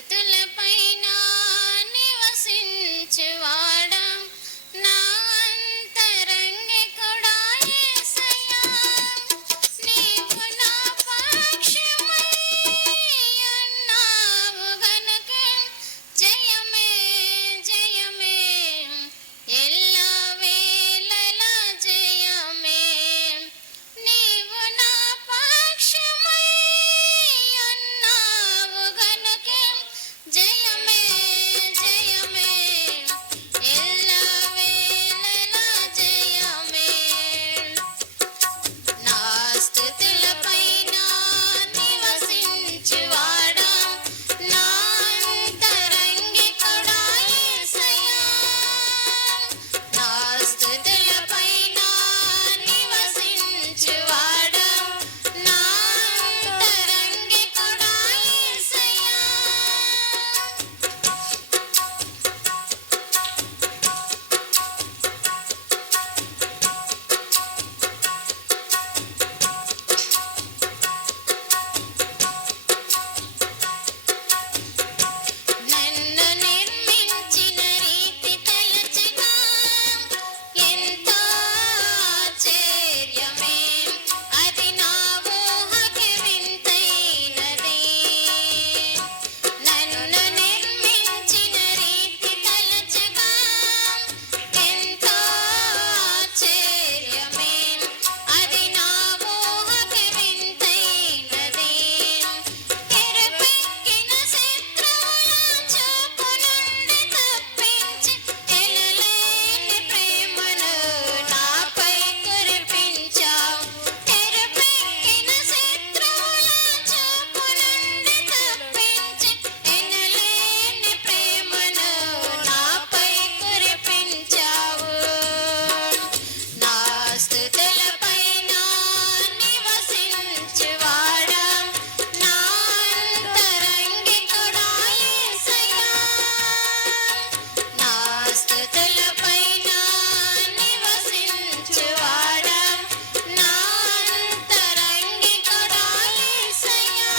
స్తుతులపైన నివసించువాడా నా అంతరంగికుడా యేసయ్యా నీవు నా పక్షమై ఉన్నావు గనుక జయమే జయమే ఎల్లా వేళలా జయమే నీవు నా పక్షమై ఉన్నావు గనుక జయమే జయమే ఎల్లా వేళలా జయమే నా స్తుతులపైన నివసించువాడా నా అంతరంగికుడా యేసయ్యా నా స్తుతులపైన నివసించువాడా నా అంతరంగికుడా యేసయ్యా నన్ను నిర్మించిన రీతి తలచగా ఎంతో ఆశ్చర్యమే అది నా ఊహకి వింతైనది నన్ను నిర్మించిన రీతి తలచగా ఎంతో ఆశ్చర్యమే అది నా ఊహకి వింతైనది ఎరుపెక్కిన శత్రువుల చూపు నుండి తప్పించి ఎనలేని ప్రేమను నాపై కురిపించావు ఎరుపెక్కిన శత్రువుల చూపు నుండి తప్పించి ఎనలేని ప్రేమను నాపై కురిపించావు నా స్తుతులపైన నివసించువాడా నా అంతరంగికుడా యేసయ్యా నా స్తుతులపైన నివసించువాడా నా అంతరంగికుడా యేసయ్యా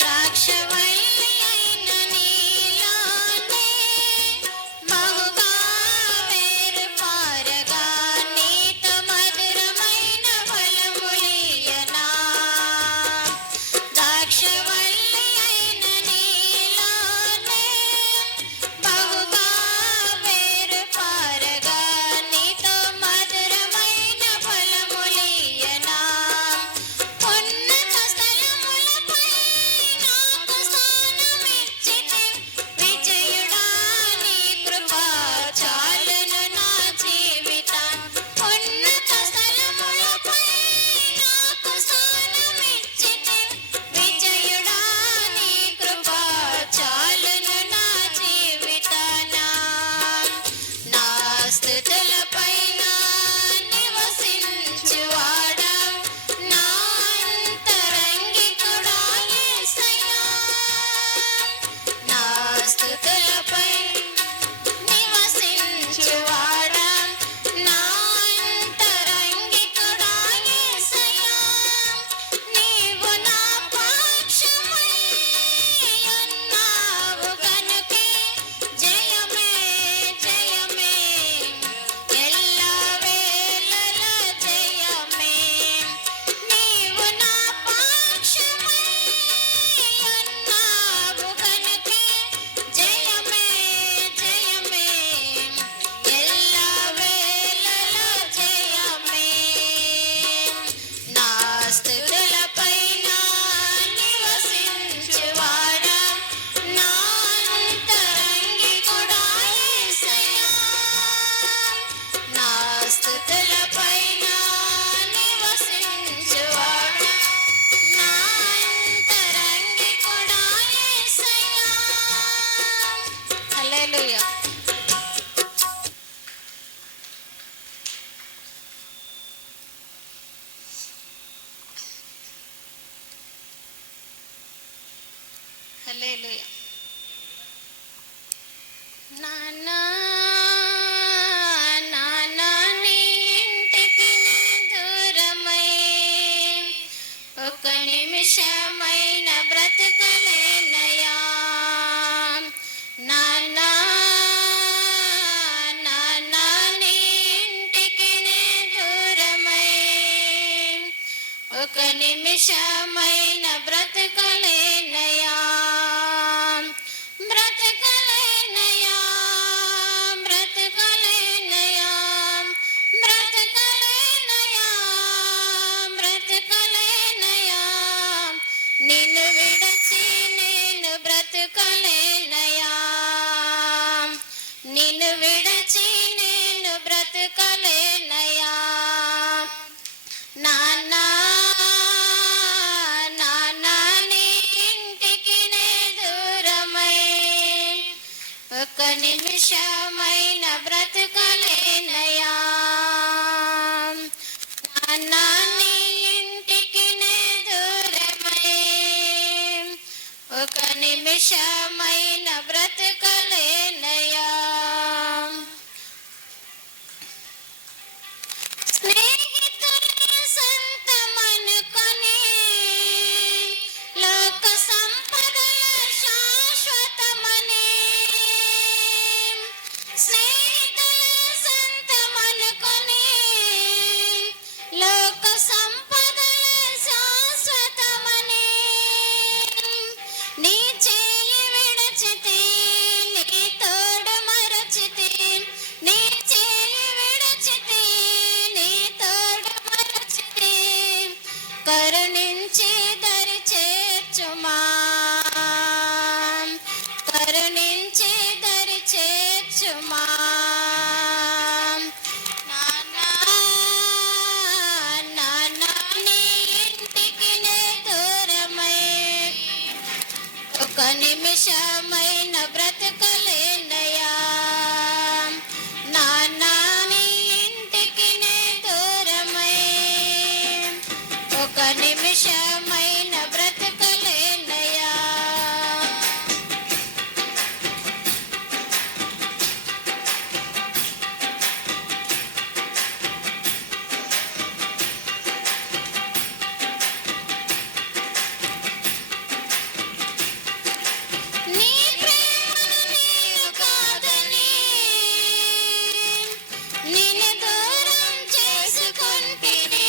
ద్రాక్షవల్లి అయిన నీలోనే బహుగా వేరుపారగా నీతో మధురమైన ఫలములియనా ద్రాక్షవల్లి అయిన నీలోనే బహుగా వేరుపారగా నీతో మధురమైన ఫలములియనా ఉన్నత స్థలములపై నాకు స్థానమిచ్చితే విజయుడా నీ కృప చాలును నా జీవితం ఉన్నత స్థలములపై నాకు స్థానమిచ్చితే విజయుడా నీ కృప చాలును నా జీవితాన నా స్తుతులపైన నివసించువాడా నా అంతరంగికుడా యేసయ్యా నా స్తుతులపై నివసించువాడా నా అంతరంగికుడా యేసయ్యా నీవు నా పక్షమై ఉన్నావు గనుకే జయమే జయమే ఎల్లా వేళలా జయమే నీవు నా పక్షమై ఉన్నావు గనుకే జయమే జయమే ఎల్లా వేళలా జయమే నా స్తుతులపైన నివసించువాడా నా అంతరంగికుడా యేసయ్యా నా స్తుతులపైన నివసించువాడా నా అంతరంగికుడా యేసయ్యా హల్లెలూయా హల్లెలూయా నాన్న నాన్న నీ ఇంటికి నే దూరమై ఒక నిమిషమైన బ్రతకలేనయ్యా. నాన్న నాన్న నీ ఇంటికి నే దూరమై ఒక నిమిషమైన బ్రతకలేనయ్యా. బ్రతకలేనయ్యా బ్రతకలేనయ్యా బ్రతకలేనయ్యా బ్రతకలేనయ్యా నిన్ను విడచి నేను బ్రతకలేనయ్యా. నిన్ను విడచి నేను బ్రతకలేనయ్యా. నాన్న నాన్న నీ ఇంటికి నే దూరమై ఒక నిమిషమైన బ్రతకలేనయ్యా. నాన్న నీ ఇంటికి నే దూరమై ఒక నిమిషమైన బ్రతకలేనయ్యా. స్నేహితులే సొంతమనుకొని లోక సంపదల శాశ్వతమని స్నేహితులే సొంతమనుకొని లోక సంపదల శాశ్వతమని నీ చేయి విడచితే నీ తోడు మరచితే నీ చేయి విడచితే నీ తోడు మరచితే కరుణించి దరి చేర్చుమా. కరుణించి దరి చేర్చుమా. నాన్న నాన్న నీ ఇంటికి నే దూరమై ఒక నిమిషమైన బ్రతకలేనయ్యా. నాన్న నీ ఇంటికి నే దూరమై ఒక నిమిషమైన బ్రతకలేనయ్యా. నీ ప్రేమను నేను కాదని నిన్ను దూరం చేసుకొంటిని.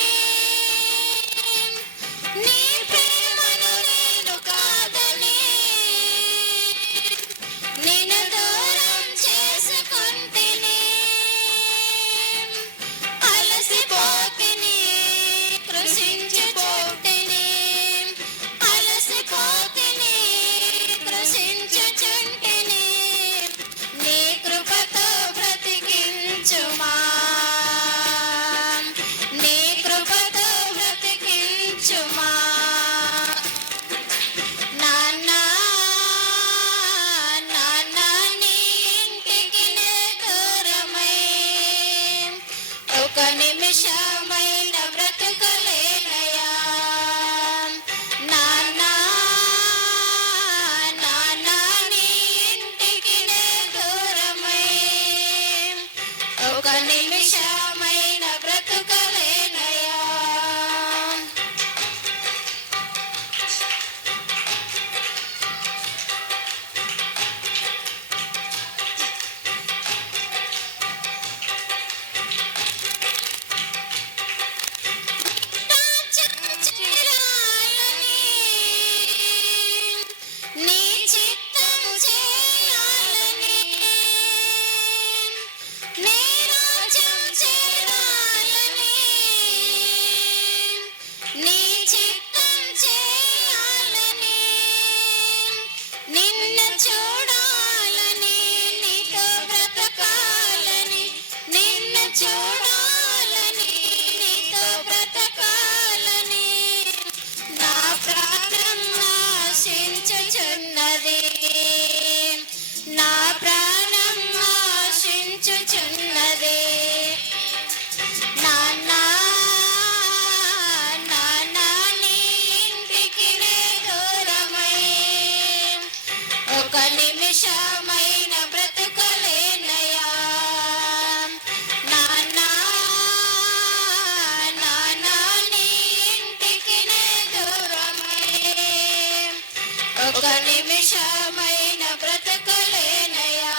ఒక నిమిషమైన బ్రతకలేనయ్యా,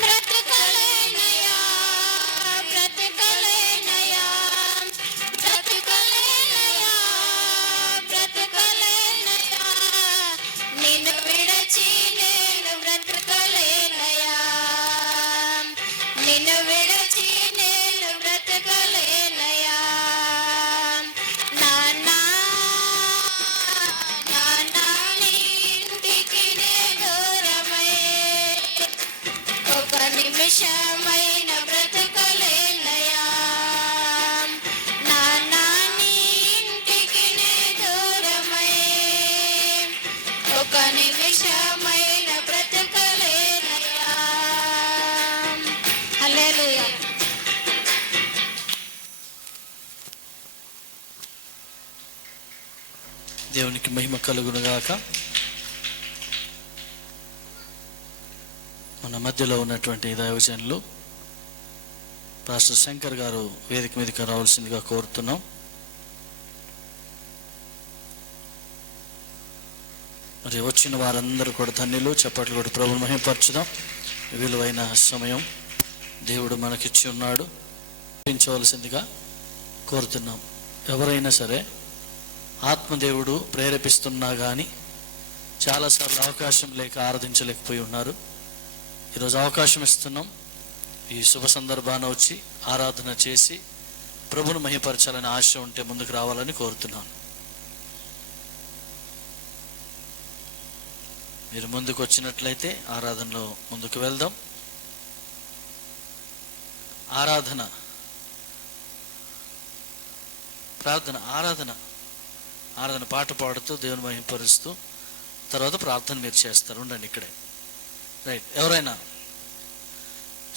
బ్రతకలేనయ్యా, బ్రతకలేనయ్యా, బ్రతకలేనయ్యా, బ్రతకలేనయ్యా, నిన్ను విడచి నేను బ్రతకలేనయ్యా, నిన్ను విడచి నేను బ్రతకలేనయ్యా. నాన్నా నాన్నా నీ ఇంటికి నే దూరమై ఒక నిమిషమైన బ్రతకలేనయ్యా, నాన్నా నీ ఇంటికి నే దూరమై ఒక నిమిషమైన బ్రతకలేనయ్యా. హల్లెలూయా. దేవునికి మహిమ కలుగునుగాక. మన మధ్యలో ఉన్నటువంటి దైవజనులు పాస్టర్ శంకర్ గారు వేదిక మీదకి రావాల్సిందిగా కోరుతున్నాం. మరి వచ్చిన వారందరూ కూడా ధన్యులు. చప్పట్లు కూడా ప్రభువుని మహిమపరచుదాం. విలువైన సమయం దేవుడు మనకిచ్చి ఉన్నాడు. పెంచవలసిందిగా కోరుతున్నాం. ఎవరైనా సరే ఆత్మదేవుడు ప్రేరేపిస్తున్నా కానీ చాలాసార్లు అవకాశం లేక ఆరాధించలేకపోయి ఉన్నారు. ఈరోజు అవకాశం ఇస్తున్నాం. ఈ శుభ సందర్భాన వచ్చి ఆరాధన చేసి ప్రభువును మహిమపరచాలని ఆశ ఉంటే ముందుకు రావాలని కోరుతున్నాను. మీరు ముందుకు వచ్చినట్లయితే ఆరాధనలో ముందుకు వెళ్దాం. ఆరాధన, ప్రార్థన, ఆరాధన పాట పాడుతూ దేవుని మహిమపరుస్తూ తర్వాత ప్రార్థన మీరు చేస్తారు. ఉండండి ఇక్కడే. రైట్. ఎవరైనా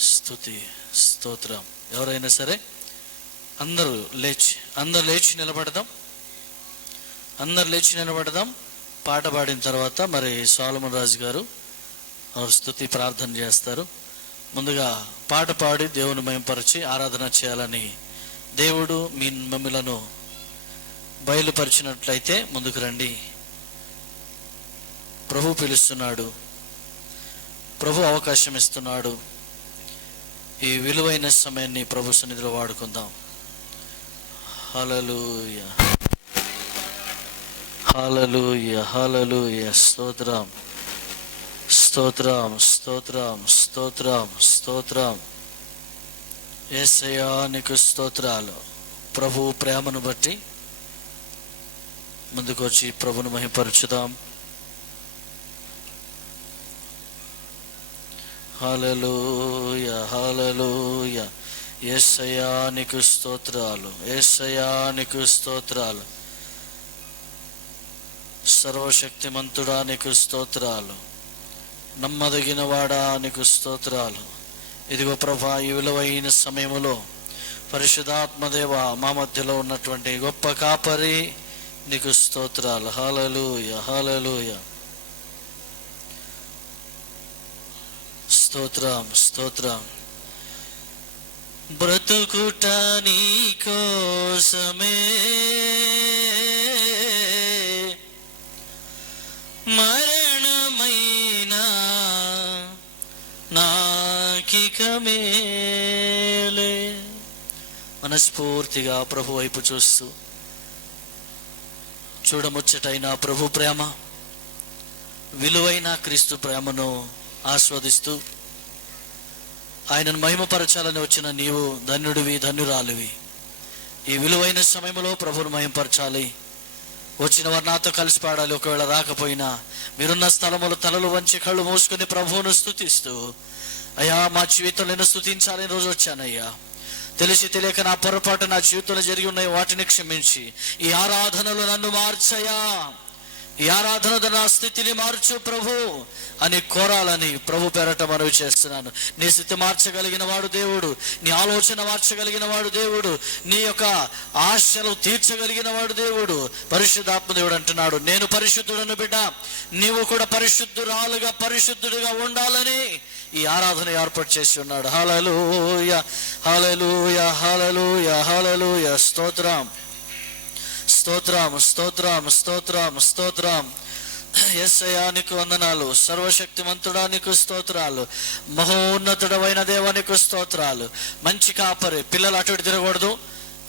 స్తుతి స్తోత్రం, ఎవరైనా సరే అందరూ లేచి నిలబడదాం. పాట పాడిన తర్వాత మరి సోలమన్ రాజు గారు స్తుతి ప్రార్థన చేస్తారు. ముందుగా పాట పాడి దేవుని మహిమపరిచి ఆరాధన చేయాలని దేవుడు మమ్మలను బయలుపరిచినట్లయితే ముందుకు రండి. ప్రభు పిలుస్తున్నాడు, ప్రభు అవకాశం ఇస్తున్నాడు. ఈ విలువైన సమయాన్ని ప్రభు సన్నిధిలో వాడుకుందాం. హల్లెలూయా, హల్లెలూయా, హల్లెలూయా. స్తోత్రం, స్తోత్రం, స్తోత్రం, స్తోత్రం, స్తోత్రం. యేసయ్యా నీకు స్తోత్రాలు. ప్రభు ప్రేమను బట్టి ముందుకు వచ్చి ప్రభును మహిమపరచుదాం. హల్లెలూయా, హల్లెలూయా. యేసయ్యా నీకు స్తోత్రాలు, యేసయ్యా నీకు స్తోత్రాలు. సర్వశక్తిమంతుడా నీకు స్తోత్రాలు, నమ్మదగిన వాడా నీకు స్తోత్రాలు. ఇదిగో ప్రభా, ఈ విలువైన సమయములో పరిశుద్ధాత్మదేవ మా మధ్యలో ఉన్నటువంటి గొప్ప కాపరి నీకు స్తోత్రాలు. హల్లెలూయా, హల్లెలూయా. స్తోత్రం, స్తోత్రం. బ్రతుకుట నీ కోసమే, మరణమైనా నాకిక మేలే. మనస్ఫూర్తిగా ప్రభు వైపు చూస్తూ చూడముచ్చటైన ప్రభు ప్రేమ, విలువైన క్రీస్తు ప్రేమను ఆస్వాదిస్తూ ఆయనను మహిమపరచాలని వచ్చిన నీవు ధన్యుడివి, ధన్యురాలివి. ఈ విలువైన సమయంలో ప్రభువును మహిమపరచాలి. వచ్చిన వారు నాతో కలిసి పాడాలి. ఒకవేళ రాకపోయినా మీరున్న స్థలములు తలలు వంచి కళ్ళు మూసుకొని ప్రభువును స్తుతిస్తూ, అయ్యా మా జీవితంలో నేను స్తుతించాలని రోజు వచ్చానయ్యా. తెలిసి తెలియక నా పొరపాటు నా జీవితంలో జరిగి ఉన్నాయి, వాటిని క్షమించి ఈ ఆరాధనలో నన్ను మార్చయ్యా, ఈ ఆరాధన నా స్థితిని మార్చు ప్రభు అని కోరాలని ప్రభు పేరట మనవి చేస్తున్నాను. నీ స్థితి మార్చగలిగిన వాడు దేవుడు, నీ ఆలోచన మార్చగలిగిన వాడు దేవుడు, నీ యొక్క ఆశలు తీర్చగలిగిన వాడు దేవుడు. పరిశుద్ధాత్మ దేవుడు అంటున్నాడు, నేను పరిశుద్ధుడను బిడ్డ, నీవు కూడా పరిశుద్ధురాలుగా పరిశుద్ధుడిగా ఉండాలని ఈ ఆరాధన ఏర్పాటు చేసి ఉన్నాడు. హల్లెలూయా, హల్లెలూయా, హల్లెలూయా, హల్లెలూయా. స్తోత్రం, స్తోత్రం, స్తోత్రం, స్తోత్రం, స్తోత్రం. యేసయ్యా నీకు వందనాలు. సర్వశక్తిమంతుడా నీకు స్తోత్రాలు. మహోన్నతుడమైన దేవా నీకు స్తోత్రాలు. మంచి కాపరి. పిల్లలు అటు ఇటు తిరగకూడదు,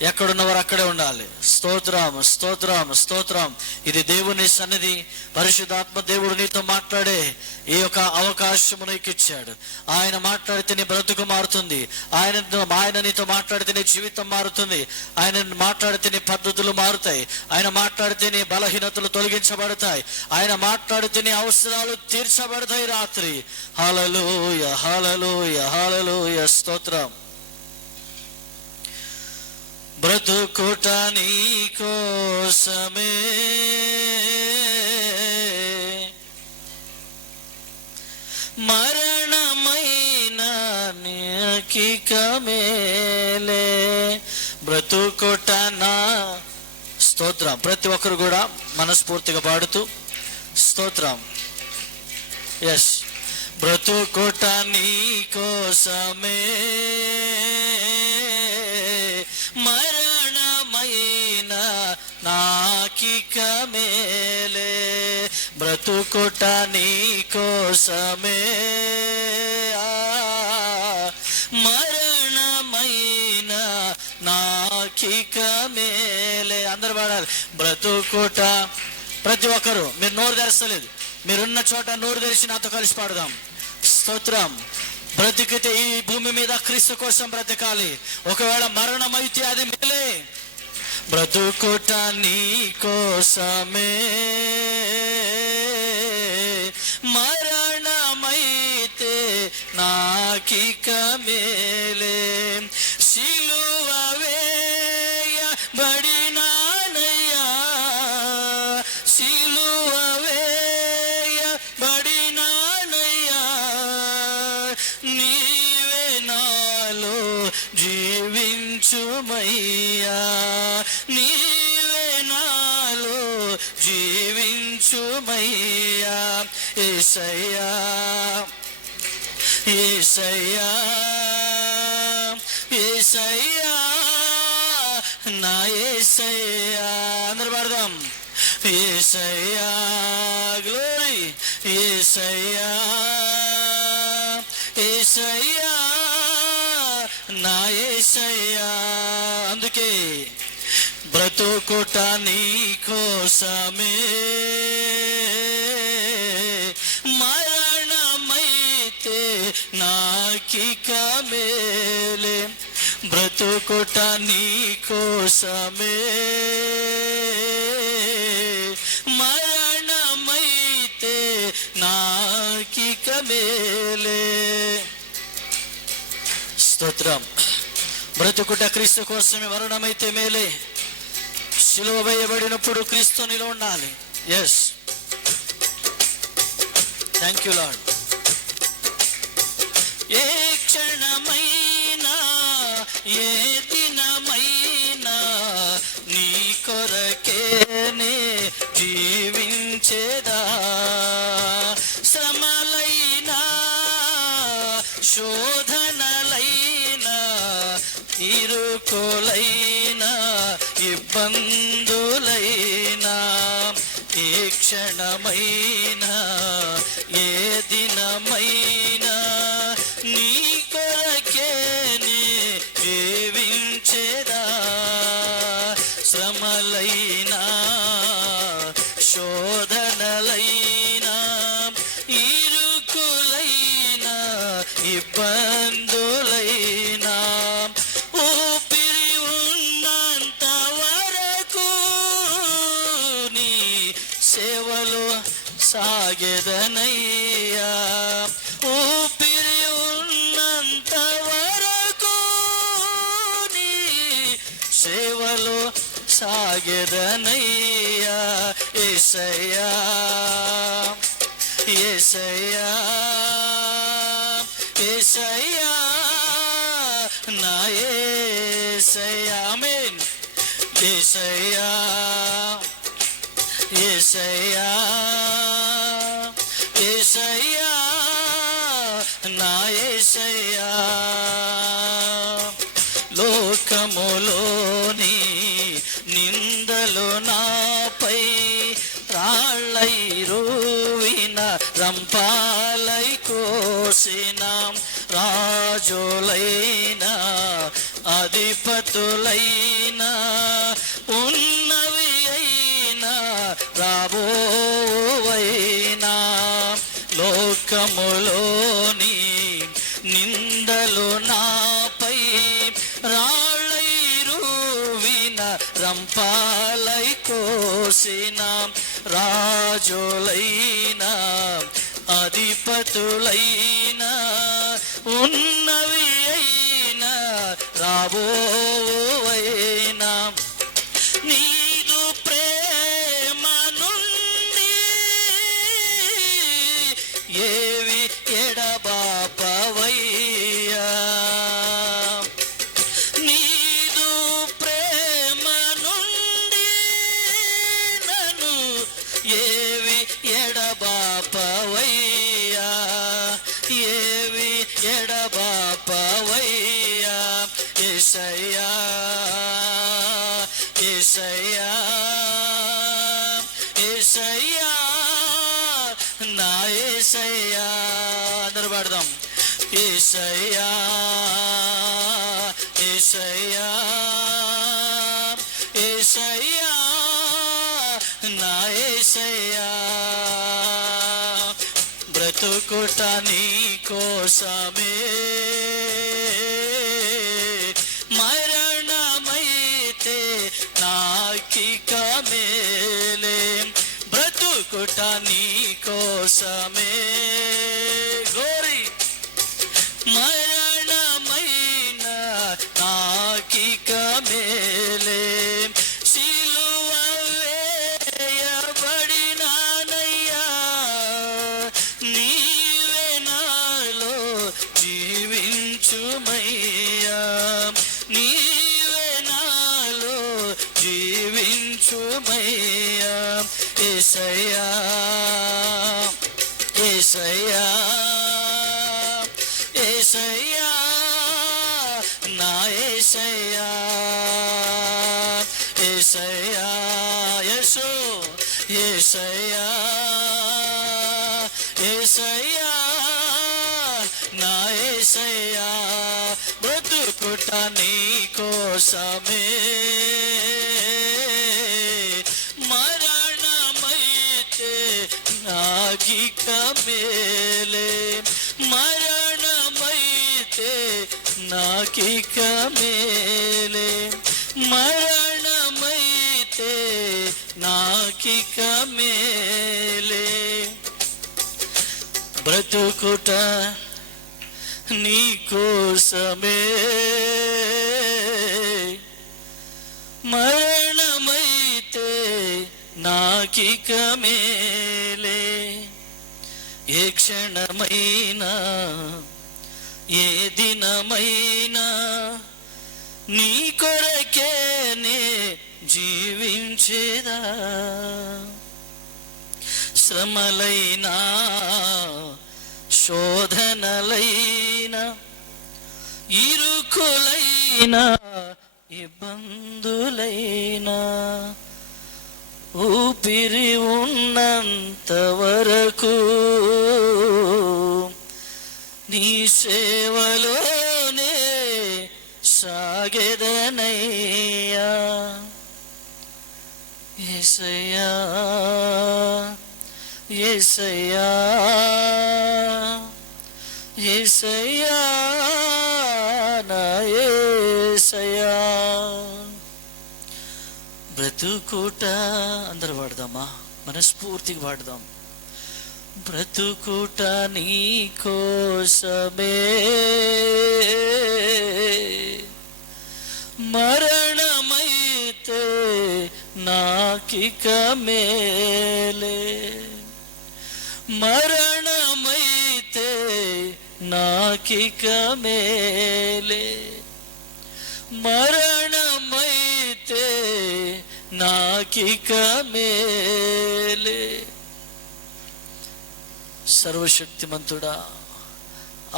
ఎక్కడున్నవారు అక్కడే ఉండాలి. స్తోత్రం స్తోత్రం స్తోత్రం. ఇది దేవుని సన్నిధి. పరిశుద్ధాత్మ దేవుడు నీతో మాట్లాడే ఈ యొక్క అవకాశము నీకు ఇచ్చాడు. ఆయన మాట్లాడితే నీ బ్రతుకు మారుతుంది. ఆయన నీతో మాట్లాడితే నీ జీవితం మారుతుంది. ఆయన మాట్లాడితే నీ పద్ధతులు మారుతాయి. ఆయన మాట్లాడితే నీ బలహీనతలు తొలగించబడతాయి. ఆయన మాట్లాడితే నీ అవసరాలు తీర్చబడతాయి రాత్రి. హల్లెలూయా హల్లెలూయా హల్లెలూయా. స్తోత్రం. బ్రతుకుట నీ కోసమే, మరణమైన నీకిక మేలే. బ్రతుకుట నా. స్తోత్రం. ప్రతి ఒక్కరు కూడా మనస్ఫూర్తిగా పాడుతూ స్తోత్రం. ఎస్. బ్రతుకుట నీ కోసమే, మరణమైన నాకిక మేలే. బ్రతుకుట నీ కోసమే, మరణమైన నాకిక మేలే. అందరు పాడాలి. బ్రతుకుట. ప్రతి ఒక్కరు. మీరు నోరు తెరస్తలేదు, మీరున్న చోట నోరు తెరిచి నాతో కలిసి పాడదాం. స్తోత్రం. బ్రతికితే ఈ భూమి మీద క్రీస్తు కోసం బ్రతకాలి. ఒకవేళ మరణం అయితే అది మేలే. బ్రతుకుట నీ కోసమే, మరణమైతే నాకిక మేలే. సిలువ వేయబడినానయ్యా, సిలువ వేయబడినానయ్యా, నీవే నాలో జీవించుమయ్యా, నీవే నాలో జీవించుమయ్యా. యేసయ్యా యేసయ్యా యేసయ్యా నా యేసయ్యా. అందరు పాడదాం. యేసయ్యా గ్లోరీ. యేసయ్యా యేసయ్యా నా యేసయ్యా. అందుకే బ్రతుకుట నీ కోసమే, మరణమైతే నాకిక మేలే. బ్రతుకుట నీ కోసమే, మరణమైతే నాకిక మేలే. స్తోత్రం. బ్రతుకుట క్రీస్తు కోసమే, మరణమైతే మేలే. సిలువ వేయబడినప్పుడు క్రీస్తు నీలో ఉండాలి. ఎస్. Thank you Lord. ఏ క్షణమైనా ఏ దినమైనా నీ కొరకేనే జీవించేదా. శ్రమలైనా శోధనలైనా ఇరుకులైనా ఇబ్బందులైనా, ఏ క్షణమైనా ఏ దినమైనా నీ కొరకేనే జీవించేదా. శ్రమలైనా శోధనలైనా ఇరుకులైనా ఇబ్బందులైనా, ఊపిరి ఉన్నంత వరకు నీ సేవలో సాగెదనయ్యా. ఊపిరి ఉన్నంత వరకు నీ సేవలో సాగెదనయ్యా. యేసయ్యా యేసయ్యా యేసయ్యా నా యేసయ్యా. ఆమేన్. యేసయ్యా యేసయ్యా యేసయ్యా నా యేసయ్యా. లోకములోని నిందలు నాపై రాళ్ళైరు రంపాలై కోసినాం, రాజులైనా అధిపతులైనా ఉన్నవి అయినా రాబోవైనా లోకములోని నిందలు నాపై రాళ్ళైరువిన రంపాలై కోసినాం, రాజులైనా అధిపతులైనా ఉన్నవి అయినా రాబోవైనా నీదు ప్రేమ నుండి ఏవి ఎడబాపవయ్యా, నీదు ప్రేమ నుండి నన్ను ఏవి ఎడబాపవయ్యా, ఏవి ఎడబాపవయ్యా. యేసయ్యా యేసయ్యా యేసయ్యా నా యేసయ్యా, అందరూ పాడదాం. యేసయ్యా యేసయ్యా యేసయ్యా నా యేసయ్యా, బ్రతుకుట నీ కోసమే మరణమైతే నాకిక మేలే, బ్రతుకుట నీ కోసమే గోరి మరణమైన నాకిక మేలే, సిలువ వేయబడినానయ్యా నీవే నాలో జీవించుమయ్యా, నీవే నాలో జీవించుమయ్యా. యేసయ్యా యేసయ్యా యేసయ్యా నా యేసయ్యా, యేసయ్యా యేసు యేసయ్యా యేసయ్యా నా యేసయ్యా, బ్రతుకుట నీ కోసమే మరణమైతే నాకిక మేలే, మరణమైతే నాకిక మేలే, మరణమైతే నాకిక మేలే, బ్రతుకుట నీ కోసమే మరణమైతే నాకిక మేలే, ఏ క్షణమైనా ఏ దినమైనా నీ కొరకేనే జీవించేదా, శ్రమలైనా శోధనలైనా ఇరుకులైనా ఇబ్బందులైనా ఊపిరి ఉన్నంత వరకు నీ సేవలోనే సాగెదనయ్యా. యేసయ్యా యేసయ్యా యేసయ్యా నా యేసయ్యా, బ్రతుకుట అందరు పాడదామా, మనస్ఫూర్తిగా పాడదాం. బ్రతుకుట నీ కోసమే మరణమైతే నాకిక మేలే, మరణమైతే నాకిక మేలే, మరణమైతే నాకిక మేలే. సర్వశక్తిమంతుడా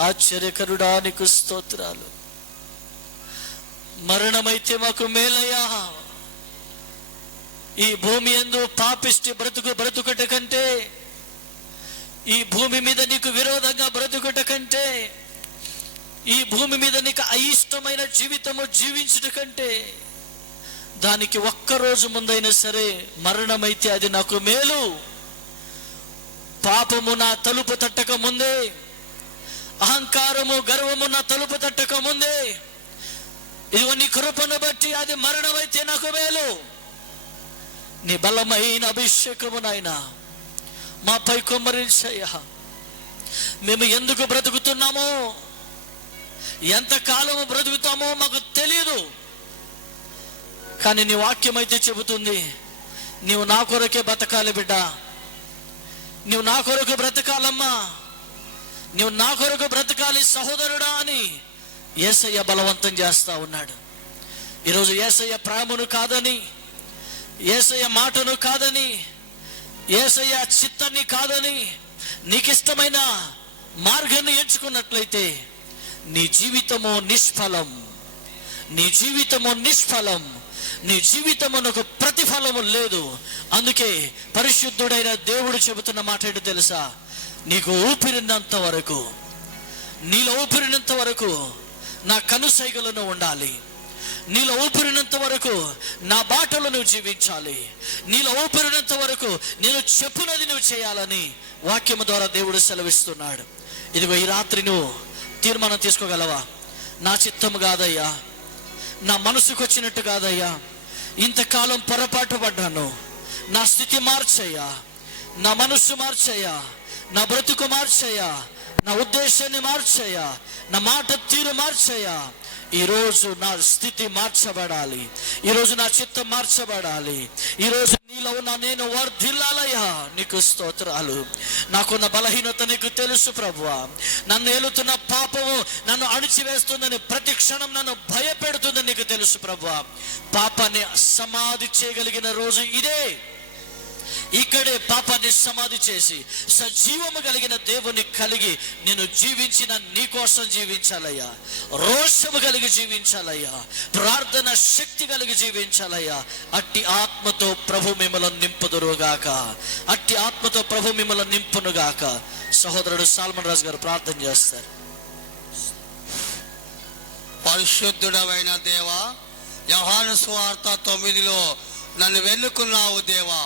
ఆశ్చర్యకరుడా నీకు స్తోత్రాలు. మరణమైతే మాకు మేలయ్యా, ఈ భూమి యందు పాపిష్టి బ్రతుకుట కంటే ఈ భూమి మీద నీకు విరోధంగా బ్రతుకుట కంటే, ఈ భూమి మీద నీకు అయిష్టమైన జీవితము జీవించుట కంటే, దానికి ఒక్కరోజు ముందైనా సరే మరణమైతే అది నాకు మేలు. పాపము నా తలుపు తట్టక ముందే, అహంకారము గర్వము నా తలుపు తట్టక ముందే, ఇదిగో నీ కృపను బట్టి అది మరణమైతే నాకు మేలు. నీ బలమైన అభిషేకము నాయనా మాపై కుమ్మరించయ్యా. మేము ఎందుకు బ్రతుకుతున్నామో, ఎంతకాలము బ్రతుకుతామో మాకు తెలియదు, కానీ నీ వాక్యం అయితే చెబుతుంది, నీవు నా కొరకే బ్రతకాలి బిడ్డ, నీవు నా కొరకు బ్రతకాలమ్మా, నీవు నా కొరకు బ్రతకాలి సహోదరుడా అని యేసయ్య బలవంతం చేస్తా ఉన్నాడు. ఈరోజు యేసయ్య ప్రేమను కాదని, యేసయ్య మాటను కాదని, యేసయ్య చిత్తాన్ని కాదని, నీకిష్టమైన మార్గాన్ని ఎంచుకున్నట్లయితే నీ జీవితము నిష్ఫలం, నీ జీవితము నిష్ఫలం, నీ జీవితమునకు ప్రతిఫలము లేదు. అందుకే పరిశుద్ధుడైన దేవుడు చెబుతున్న మాట ఏంటో తెలుసా? నీకు ఊపిరినంత వరకు, నీలో ఊపిరినంత వరకు నా కనుసైగలను ఉండాలి, నీలో ఊపిరినంత వరకు నా బాటలు నువ్వు జీవించాలి, నీలో ఊపిరినంత వరకు నేను చెప్పునది నువ్వు చేయాలని వాక్యము ద్వారా దేవుడు సెలవిస్తున్నాడు. ఇదిగో ఈ రాత్రి నువ్వు తీర్మానం తీసుకోగలవా? నా చిత్తము కాదయ్యా, నా మనసుకు వచ్చినట్టు కాదయ్యా, ఇంతకాలం పొరపాటు పడ్డాను, నా స్థితి మార్చయ్యా, నా మనస్సు మార్చయ్యా, నా బ్రతుకు మార్చయ్యా, నా ఉద్దేశాన్ని మార్చయ్యా, నా మాట తీరు మార్చయ్యా. ఈరోజు నా స్థితి మార్చబడాలి, ఈరోజు నా చిత్తం మార్చబడాలి, ఈరోజు నీలో ఉన్న నేను వర్ధిల్లాలయ్యా. నీకు స్తోత్రాలు. నాకున్న బలహీనత నీకు తెలుసు ప్రభువా. నన్ను ఏలుతున్న పాపము నన్ను అణిచివేస్తుందని, ప్రతి క్షణం నన్ను భయపెడుతుందని నీకు తెలుసు ప్రభువా. పాపాన్ని సమాధి చేయగలిగిన రోజు ఇదే. ఇక్కడే పాపాన్ని సమాధి చేసి సజీవము కలిగిన దేవుని కలిగి నేను జీవించిన నీ కోసం జీవించాలయ్యా, రోషము కలిగి జీవించాలయ్యా, ప్రార్థన శక్తి కలిగి జీవించాలయ్యా. అట్టి ఆత్మతో ప్రభు మిమ్మల్ని నింపుదురుగాక, అట్టి ఆత్మతో ప్రభు మిమ్మల్ని నింపునుగాక. సహోదరుడు సాల్మన్ రాజు గారు ప్రార్థన చేస్తారు. పరిశుద్ధుడమైన దేవా, యోహాను సువార్త 9లో నన్ను వెన్నుకున్నావు దేవా.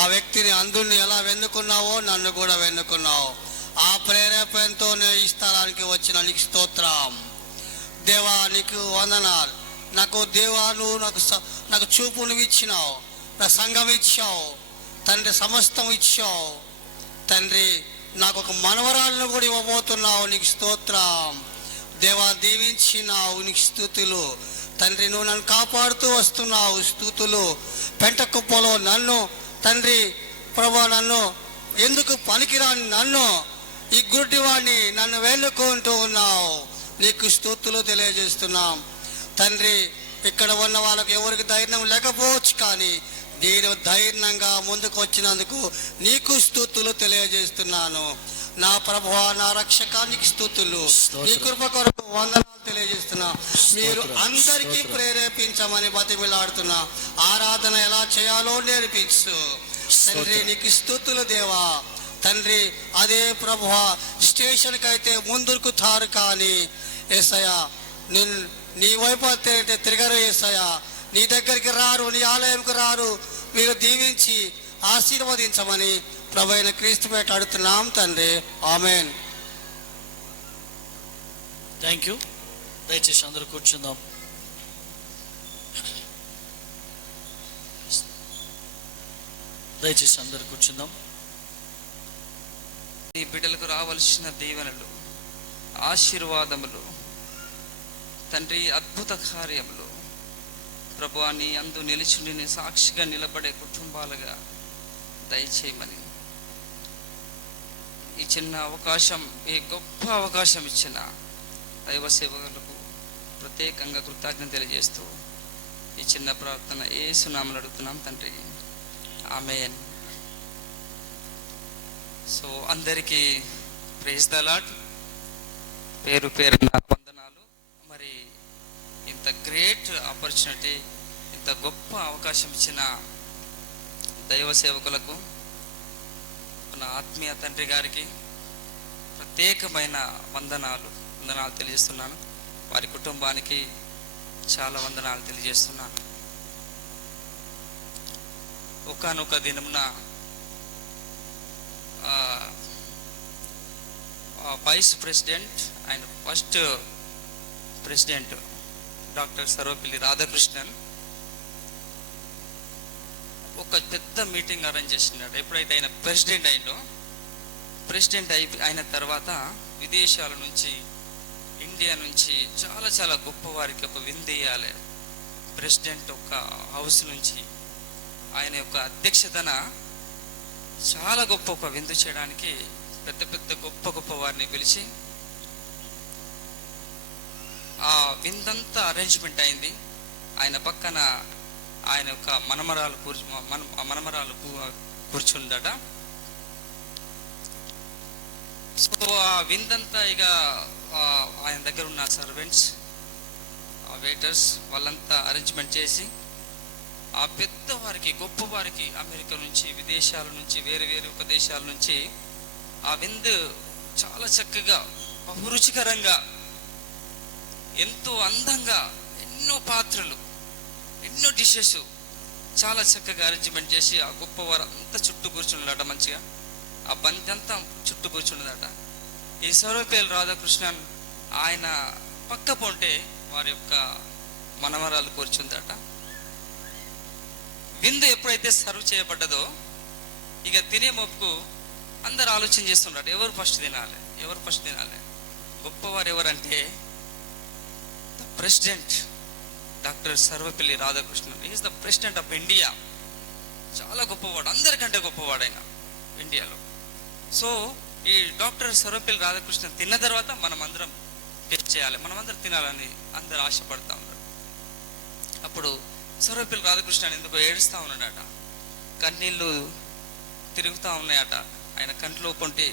ఆ వ్యక్తిని, అందుని ఎలా వెన్నుకున్నావో నన్ను కూడా వెన్నుకున్నావు. ఆ ప్రేరేపణతో నేను ఈ స్థలానికి వచ్చిన నీకు స్తోత్రం దేవా. నీకు వందనాలు. నాకు దేవా, నువ్వు నాకు చూపు నువ్వు ఇచ్చినావు, నా సంఘం ఇచ్చావు తండ్రి, సమస్తం ఇచ్చావు తండ్రి. నాకు ఒక మనవరాలను కూడా ఇవ్వబోతున్నావు, నీకు స్తోత్రం దేవా. దీవించినావు, నీకు స్తుతులు తండ్రి. నువ్వు నన్ను కాపాడుతూ వస్తున్నావు, స్తుతులు. పెంట కుప్పలో నన్ను తండ్రి ప్రభా, నన్ను ఎందుకు పనికిరాని నన్ను, ఈ గుడ్డివాడిని నన్ను వేలుకుంటూ ఉన్నావు, నీకు స్తుతులు తెలియజేస్తున్నాం తండ్రి. ఇక్కడ ఉన్న వాళ్ళకు ఎవరికి ధైర్యం లేకపోవచ్చు, కానీ నేను ధైర్యంగా ముందుకు వచ్చినందుకు నీకు స్తుతులు తెలియజేస్తున్నాను. నా ప్రభువా, నా రక్షకానికి స్తుతులు, నీ కృప కొరకు వందనాలు తెలియజేస్తున్నా. మీరు అందరికీ ప్రేరేపించమని బతిమిలాడుతున్నా. ఆరాధన ఎలా చేయాలో నేర్పించు తండ్రి. నీకు స్తుతులు దేవా తండ్రి. అదే ప్రభువా, స్టేషన్కి అయితే ముందుకుతారు, కానీ యేసయ్యా నీ వైపు తిరగరు యేసయ్యా. నీ దగ్గరికి రారు, నీ ఆలయంకు రారు. మీరు దీవించి ఆశీర్వదించమని ప్రభు అయిన క్రీస్తు పేట అడుగుతున్నాం తండ్రి. ఆమెన్. Thank you. దయచేసి అందరూ కూర్చుందాం. దయచేసి అందరూ కూర్చుందాం. నీ బిడ్డలకు రావలసిన దీవెనలు, ఆశీర్వాదములు తండ్రి, అద్భుత కార్యములు ప్రభువా, నీ అందు నిలిచుండి నీ సాక్షిగా నిలబడే కుటుంబాలుగా దయచేయమని ఈ చిన్న అవకాశం, ఈ గొప్ప అవకాశం ఇచ్చిన దైవ సేవకులకు ప్రత్యేకంగా కృతజ్ఞత తెలియజేస్తూ ఈ చిన్న ప్రార్థన యేసు నామములో అడుగుతున్నాం తండ్రి, ఆమేన్. సో అందరికీ ప్రైజ్ ద లార్డ్, పేరు పేరున వందనాలు. మరి ఇంత గ్రేట్ ఆపర్చునిటీ, ఇంత గొప్ప అవకాశం ఇచ్చిన దైవ సేవకులకు చొప్పున ఆత్మీయ తండ్రి గారికి ప్రత్యేకమైన వందనాలు తెలియజేస్తున్నాను. వారి కుటుంబానికి చాలా వందనాలు తెలియజేస్తున్నాను. ఒకానొక దినమున vice president and first president doctor Sarvepalli Radhakrishnan ఒక పెద్ద మీటింగ్ అరేంజ్ చేసినాడు. ఎప్పుడైతే ఆయన ప్రెసిడెంట్ అయిన తర్వాత విదేశాల నుంచి, ఇండియా నుంచి చాలా చాలా గొప్ప వారికి ఒక విందు ఇవ్వాలి. ప్రెసిడెంట్ ఒక హౌస్ నుంచి ఆయన యొక్క అధ్యక్షతన చాలా గొప్ప ఒక విందు చేయడానికి పెద్ద గొప్ప వారిని పిలిచి ఆ విందంతా అరేంజ్మెంట్ అయింది. ఆయన పక్కన ఆయన యొక్క మనమరాలు కూర్చుందట. సో ఆ విందంతా ఇక ఆయన దగ్గర ఉన్న సర్వెంట్స్, వెయిటర్స్ వాళ్ళంతా అరేంజ్మెంట్ చేసి ఆ పెద్దవారికి, గొప్పవారికి అమెరికా నుంచి, విదేశాల నుంచి, వేరే ఒక దేశాల నుంచి ఆ విందు చాలా చక్కగా, బహురుచికరంగా, ఎంతో అందంగా, ఎన్నో పాత్రలు, ఎన్నో డిషెస్ చాలా చక్కగా అరేంజ్మెంట్ చేసి ఆ గొప్పవారు అంతా చుట్టూ కూర్చున్నాడట. మంచిగా ఆ బంతి అంతా చుట్టూ కూర్చున్నదట. ఈ సర్వపల్లి రాధాకృష్ణన్ ఆయన పక్క పొంటే వారి యొక్క మనమరాలు కూర్చుందట. విందు ఎప్పుడైతే సర్వ్ చేయబడ్డదో ఇక తినే మొప్పుకు అందరు ఆలోచన చేస్తున్నారు, ఎవరు ఫస్ట్ తినాలి. గొప్పవారు ఎవరంటే the president doctor Sarvepalli Radhakrishnan. Is the president of India. చాలా గొప్పవాడు, అందరికంటే గొప్పవాడు ఆయన ఇండియాలో. సో ఈ డాక్టర్ సర్వపల్లి రాధాకృష్ణన్ తిన్న తర్వాత మనం అందరం టేస్ట్ చేయాలి, మనం అందరం తినాలని అందరు ఆశపడతా ఉన్నారు. అప్పుడు సర్వపల్లి రాధాకృష్ణన్ ఎందుకో ఏడుస్తూ ఉన్నాడట, కన్నీళ్ళు తిరుగుతూ ఉన్నాయట, ఆయన కంట్లో పొంటి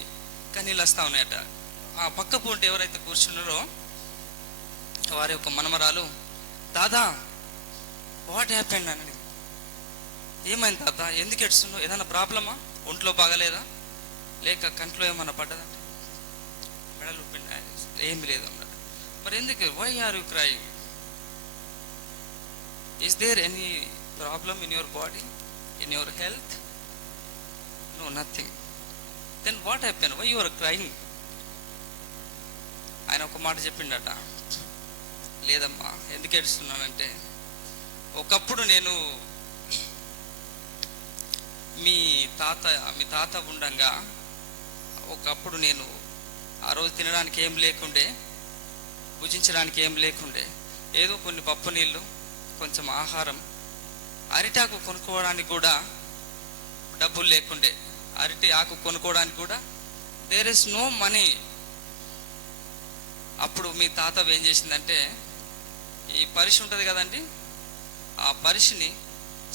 కన్నీళ్ళు వస్తూ ఉన్నాయట. ఆ పక్క పొంటి ఎవరైతే కూర్చున్నారో వారి యొక్క మనమరాలు, దాదా వాట్ హ్యాపెండ్ అని, ఏమైంది తాత, ఎందుకు ఏడుస్తున్నావు, ఏదైనా ప్రాబ్లమా, ఒంట్లో బాగలేదా, లేక కంట్లో ఏమన్నా పడ్డదంటే, మెడలు ఏమి లేదు అన్నాడు. మరి ఎందుకు, why are you crying, is there any problem in your body, in your health? No, nothing. Then what happen, why you are crying? ఆయన ఒక మాట చెప్పిండట, లేదమ్మా ఎందుకు ఏడుస్తున్నానంటే, ఒకప్పుడు నేను మీ తాత ఉండంగా ఒకప్పుడు నేను ఆ రోజు తినడానికి ఏం లేకుండే, భుజించడానికి ఏం లేకుండే, ఏదో కొన్ని పప్పు నీళ్ళు, కొంచెం ఆహారం, అరిటాకు కొనుక్కోవడానికి కూడా డబ్బులు లేకుండే, అరటి ఆకు కొనుక్కోవడానికి కూడా దేర్ ఇస్ నో మనీ. అప్పుడు మీ తాత ఏం చేసిందంటే, ఈ పరిషి ఉంటుంది కదండి, ఆ పరిషిని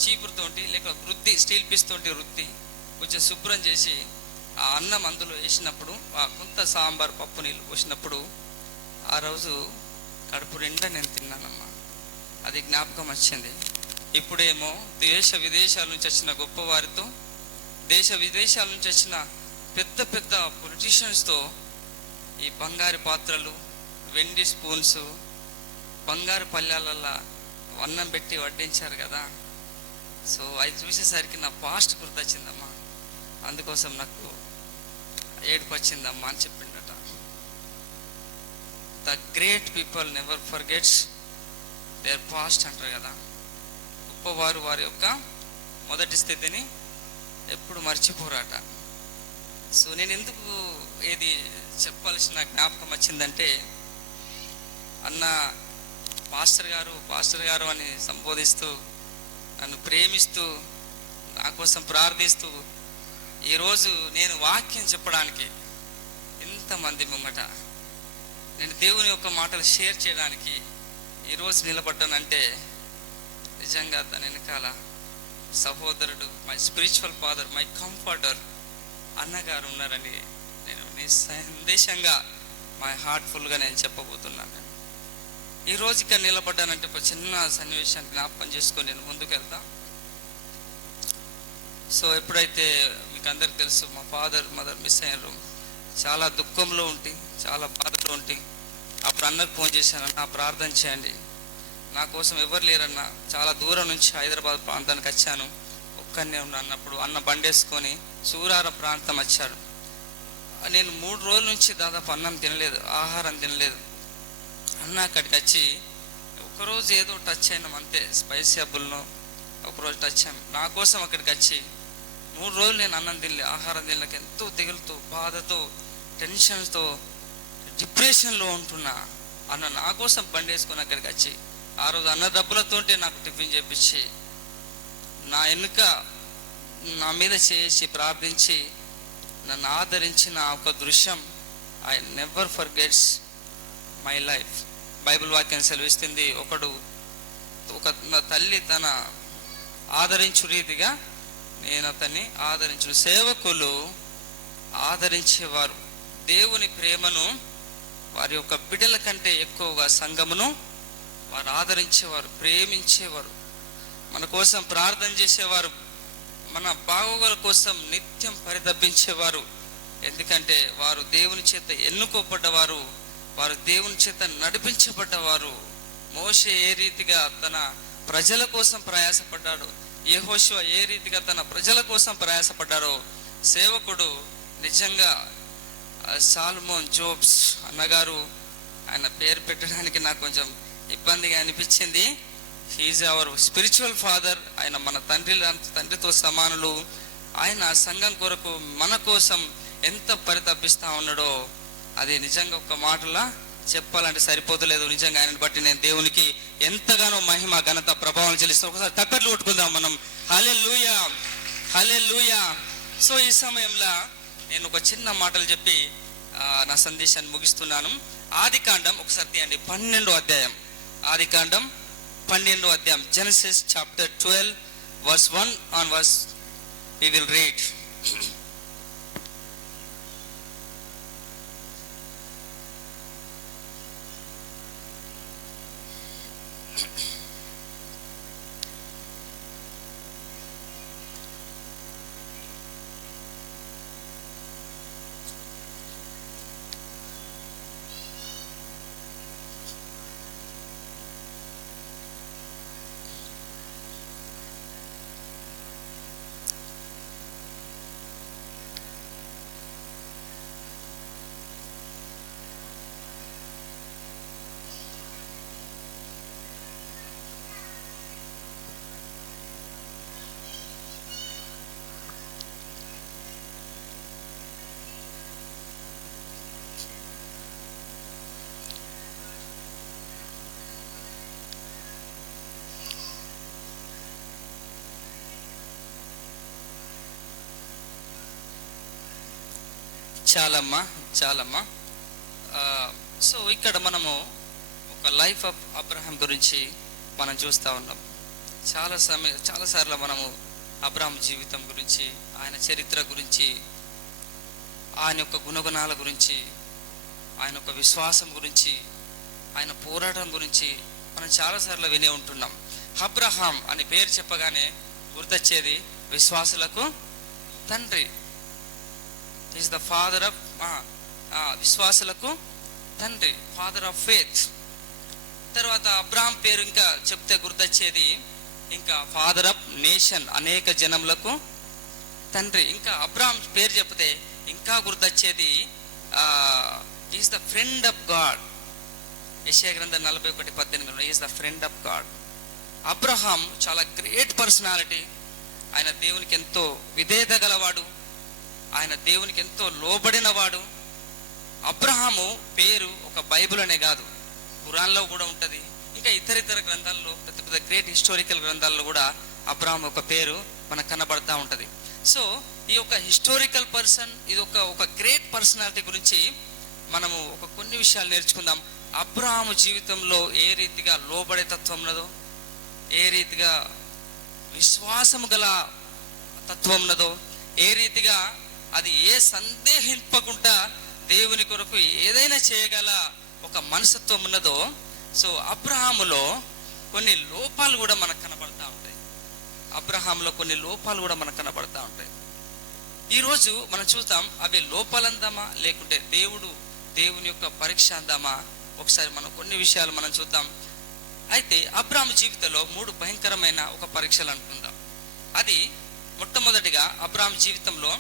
చీపురుతోటి లేక వృత్తి, స్టీల్ పీస్తోటి వృత్తి కొంచెం శుభ్రం చేసి ఆ అన్నం అందులో వేసినప్పుడు, ఆ కొంత సాంబార్ పప్పు నీళ్ళు పోసినప్పుడు ఆ రోజు కడుపు నిండా నేను తిన్నానమ్మా. అది జ్ఞాపకం వచ్చింది. ఇప్పుడేమో దేశ విదేశాల నుంచి వచ్చిన గొప్పవారితో, దేశ విదేశాల నుంచి వచ్చిన పెద్ద పొలిటీషియన్స్తో ఈ బంగారు పాత్రలు, వెండి స్పూన్స్, బంగారు పళ్ళాలల్లో అన్నం పెట్టి వడ్డించారు కదా. సో అది చూసేసరికి నా పాస్ట్ గుర్తొచ్చిందమ్మా, అందుకోసం నాకు ఏడుపు వచ్చిందమ్మా అని చెప్పిండట. The great people never forgets there past అంటారు కదా. గొప్పవారు వారి యొక్క మొదటి స్థితిని ఎప్పుడు మర్చిపోరాట. సో నేను ఎందుకు ఏది చెప్పాల్సిన జ్ఞాపకం వచ్చిందంటే, అన్న పాస్టర్ గారు అని సంబోధిస్తూ, నన్ను ప్రేమిస్తూ, నా కోసం ప్రార్థిస్తూ, ఈరోజు నేను వాక్యం చెప్పడానికి ఇంతమంది ముంగట నేను దేవుని యొక్క మాటలు షేర్ చేయడానికి ఈరోజు నిలబడ్డానంటే నిజంగా దాని వెనకాల సహోదరుడు, my spiritual father, my comforter అన్నగారు ఉన్నారని నేను నిస్సందేశంగా మై హార్ట్ఫుల్గా నేను చెప్పబోతున్నాను. ఈరోజు ఇక్కడ నిలబడ్డానంటే ఒక చిన్న సన్నివేశాన్ని జ్ఞాపకం చేసుకొని నేను ముందుకు వెళ్తా. సో ఎప్పుడైతే మీకు అందరికి తెలుసు మా ఫాదర్ మదర్ మిస్ అయ్యారు, చాలా దుఃఖంలో ఉండి చాలా బాధలో ఉండి అప్పుడు అన్నకు ఫోన్ చేశాను, అన్న ప్రార్థన చేయండి, నా కోసం ఎవరు లేరన్నా, చాలా దూరం నుంచి హైదరాబాద్ ప్రాంతానికి వచ్చాను, ఒక్కనే ఉన్నా అన్నప్పుడు అన్న బండేసుకొని సూరారం ప్రాంతం వచ్చాడు. నేను 3 రోజుల నుంచి దాదాపు అన్నం తినలేదు, ఆహారం తినలేదు. అన్న అక్కడికి వచ్చి ఒకరోజు ఏదో టచ్ అయినాం అంతే, స్పైసీ అబ్బులను ఒకరోజు టచ్ అయ్యాం. నా కోసం అక్కడికి వచ్చి 3 రోజులు నేను అన్నం తినలే, ఆహారం తినలేక ఎంతో దిగులుతో బాధతో టెన్షన్తో డిప్రెషన్లో ఉంటున్నా. అన్న నా కోసం బండి వేసుకొని అక్కడికి వచ్చి ఆ రోజు అన్న డబ్బులతోటే నాకు టిఫిన్ చేపించి నా వెనుక నా మీద చేసి ప్రార్థించి నన్ను ఆదరించిన ఒక దృశ్యం I never forgets my life. Bible వాక్యం సెలవిస్తుంది, ఒక తల్లి తన ఆదరించు రీతిగా నేను అతన్ని ఆదరించు. సేవకులు ఆదరించేవారు దేవుని ప్రేమను వారి యొక్క బిడ్డల కంటే ఎక్కువగా సంఘమును వారు ఆదరించేవారు, ప్రేమించేవారు, మన కోసం ప్రార్థన చేసేవారు, మన బాగోగుల కోసం నిత్యం పరితపించేవారు. ఎందుకంటే వారు దేవుని చేత ఎన్నుకోబడ్డవారు, వారు దేవుని చేత నడిపించబడ్డవారు. మోషే ఏ రీతిగా తన ప్రజల కోసం ప్రయాసపడ్డాడు, యెహోషువ ఏ రీతిగా తన ప్రజల కోసం ప్రయాసపడ్డారో, సేవకుడు నిజంగా సాల్మోన్ జోబ్స్ అన్నగారు, ఆయన పేరు పెట్టడానికి నాకు కొంచెం ఇబ్బందిగా అనిపించింది. He's our spiritual father. ఆయన మన తండ్రితో సమానులు. ఆయన సంఘం కొరకు మన కోసం ఎంత పరితపిస్తా ఉన్నాడో అది నిజంగా ఒక మాటలా చెప్పాలంటే సరిపోతలేదు. నిజంగా ఆయనను బట్టి నేను దేవునికి ఎంతగానో మహిమ ఘనత ప్రభావం చెల్లిస్తాను. ఒకసారి తప్పట్లు కొట్టుకుందాం మనం. హల్లెలూయా, హల్లెలూయా. సో ఈ సమయంలో నేను ఒక చిన్న మాటలు చెప్పి నా సందేశాన్ని ముగిస్తున్నాను. ఆదికాండం ఒకసారి తీయండి, 12వ అధ్యాయం. ఆదికాండం 12వ అధ్యాయం, Genesis chapter 12 verse 1 onwards we will read. చాలమ్మా. సో ఇక్కడ మనము ఒక లైఫ్ ఆఫ్ అబ్రహాం గురించి మనం చూస్తూ ఉన్నాం. చాలాసార్లు మనము అబ్రహాం జీవితం గురించి, ఆయన చరిత్ర గురించి, ఆయన యొక్క గుణగుణాల గురించి, ఆయన యొక్క విశ్వాసం గురించి, ఆయన పోరాటం గురించి మనం చాలాసార్లు వినే ఉంటున్నాం. అబ్రహాం అనే పేరు చెప్పగానే గుర్తొచ్చేది విశ్వాసులకు తండ్రి. ఈజ్ ద ఫాదర్ ఆఫ్ విశ్వాసులకు తండ్రి, ఫాదర్ ఆఫ్ ఫేత్. తర్వాత అబ్రహాం పేరు ఇంకా చెప్తే గుర్తొచ్చేది ఇంకా ఫాదర్ ఆఫ్ నేషన్, అనేక జనములకు తండ్రి. ఇంకా అబ్రహాం పేరు చెప్తే ఇంకా గుర్తొచ్చేది is the friend of God. యెషయా గ్రంథం 41:18 is the friend of God. Abraham చాలా గ్రేట్ పర్సనాలిటీ. ఆయన దేవునికి ఎంతో విధేయత గలవాడు, ఆయన దేవునికి ఎంతో లోబడినవాడు. అబ్రహాము పేరు ఒక బైబిల్ అనే కాదు, ఖురాన్లో కూడా ఉంటుంది, ఇంకా ఇతర గ్రంథాల్లో, పెద్ద గ్రేట్ హిస్టారికల్ గ్రంథాల్లో కూడా అబ్రహాం ఒక పేరు మనకు కనబడతా ఉంటుంది. సో ఈ యొక్క హిస్టారికల్ పర్సన్, ఇది ఒక గ్రేట్ పర్సనాలిటీ గురించి మనము కొన్ని విషయాలు నేర్చుకుందాం. అబ్రహాము జీవితంలో ఏ రీతిగా లోబడే తత్వం ఉన్నదో, ఏ రీతిగా విశ్వాసము గల తత్వం ఉన్నదో, ఏ రీతిగా అది ఏ సందేహింపకుండా దేవుని కొరకు ఏదైనా చేయగల ఒక మనస్తత్వం ఉన్నదో. సో అబ్రహాములో కొన్ని లోపాలు కూడా మనకు కనబడతా ఉంటాయి. అబ్రహాంలో కొన్ని లోపాలు కూడా మనకు కనబడతా ఉంటాయి. ఈరోజు మనం చూద్దాం, అవి లోపాలందామా లేకుంటే దేవుని యొక్క పరీక్ష అందామా? ఒకసారి మనం కొన్ని విషయాలు మనం చూద్దాం. అయితే అబ్రహాము జీవితంలో 3 భయంకరమైన ఒక పరీక్షలు అనుకుందాం. అది మొట్టమొదటిగా అబ్రహాము జీవితంలో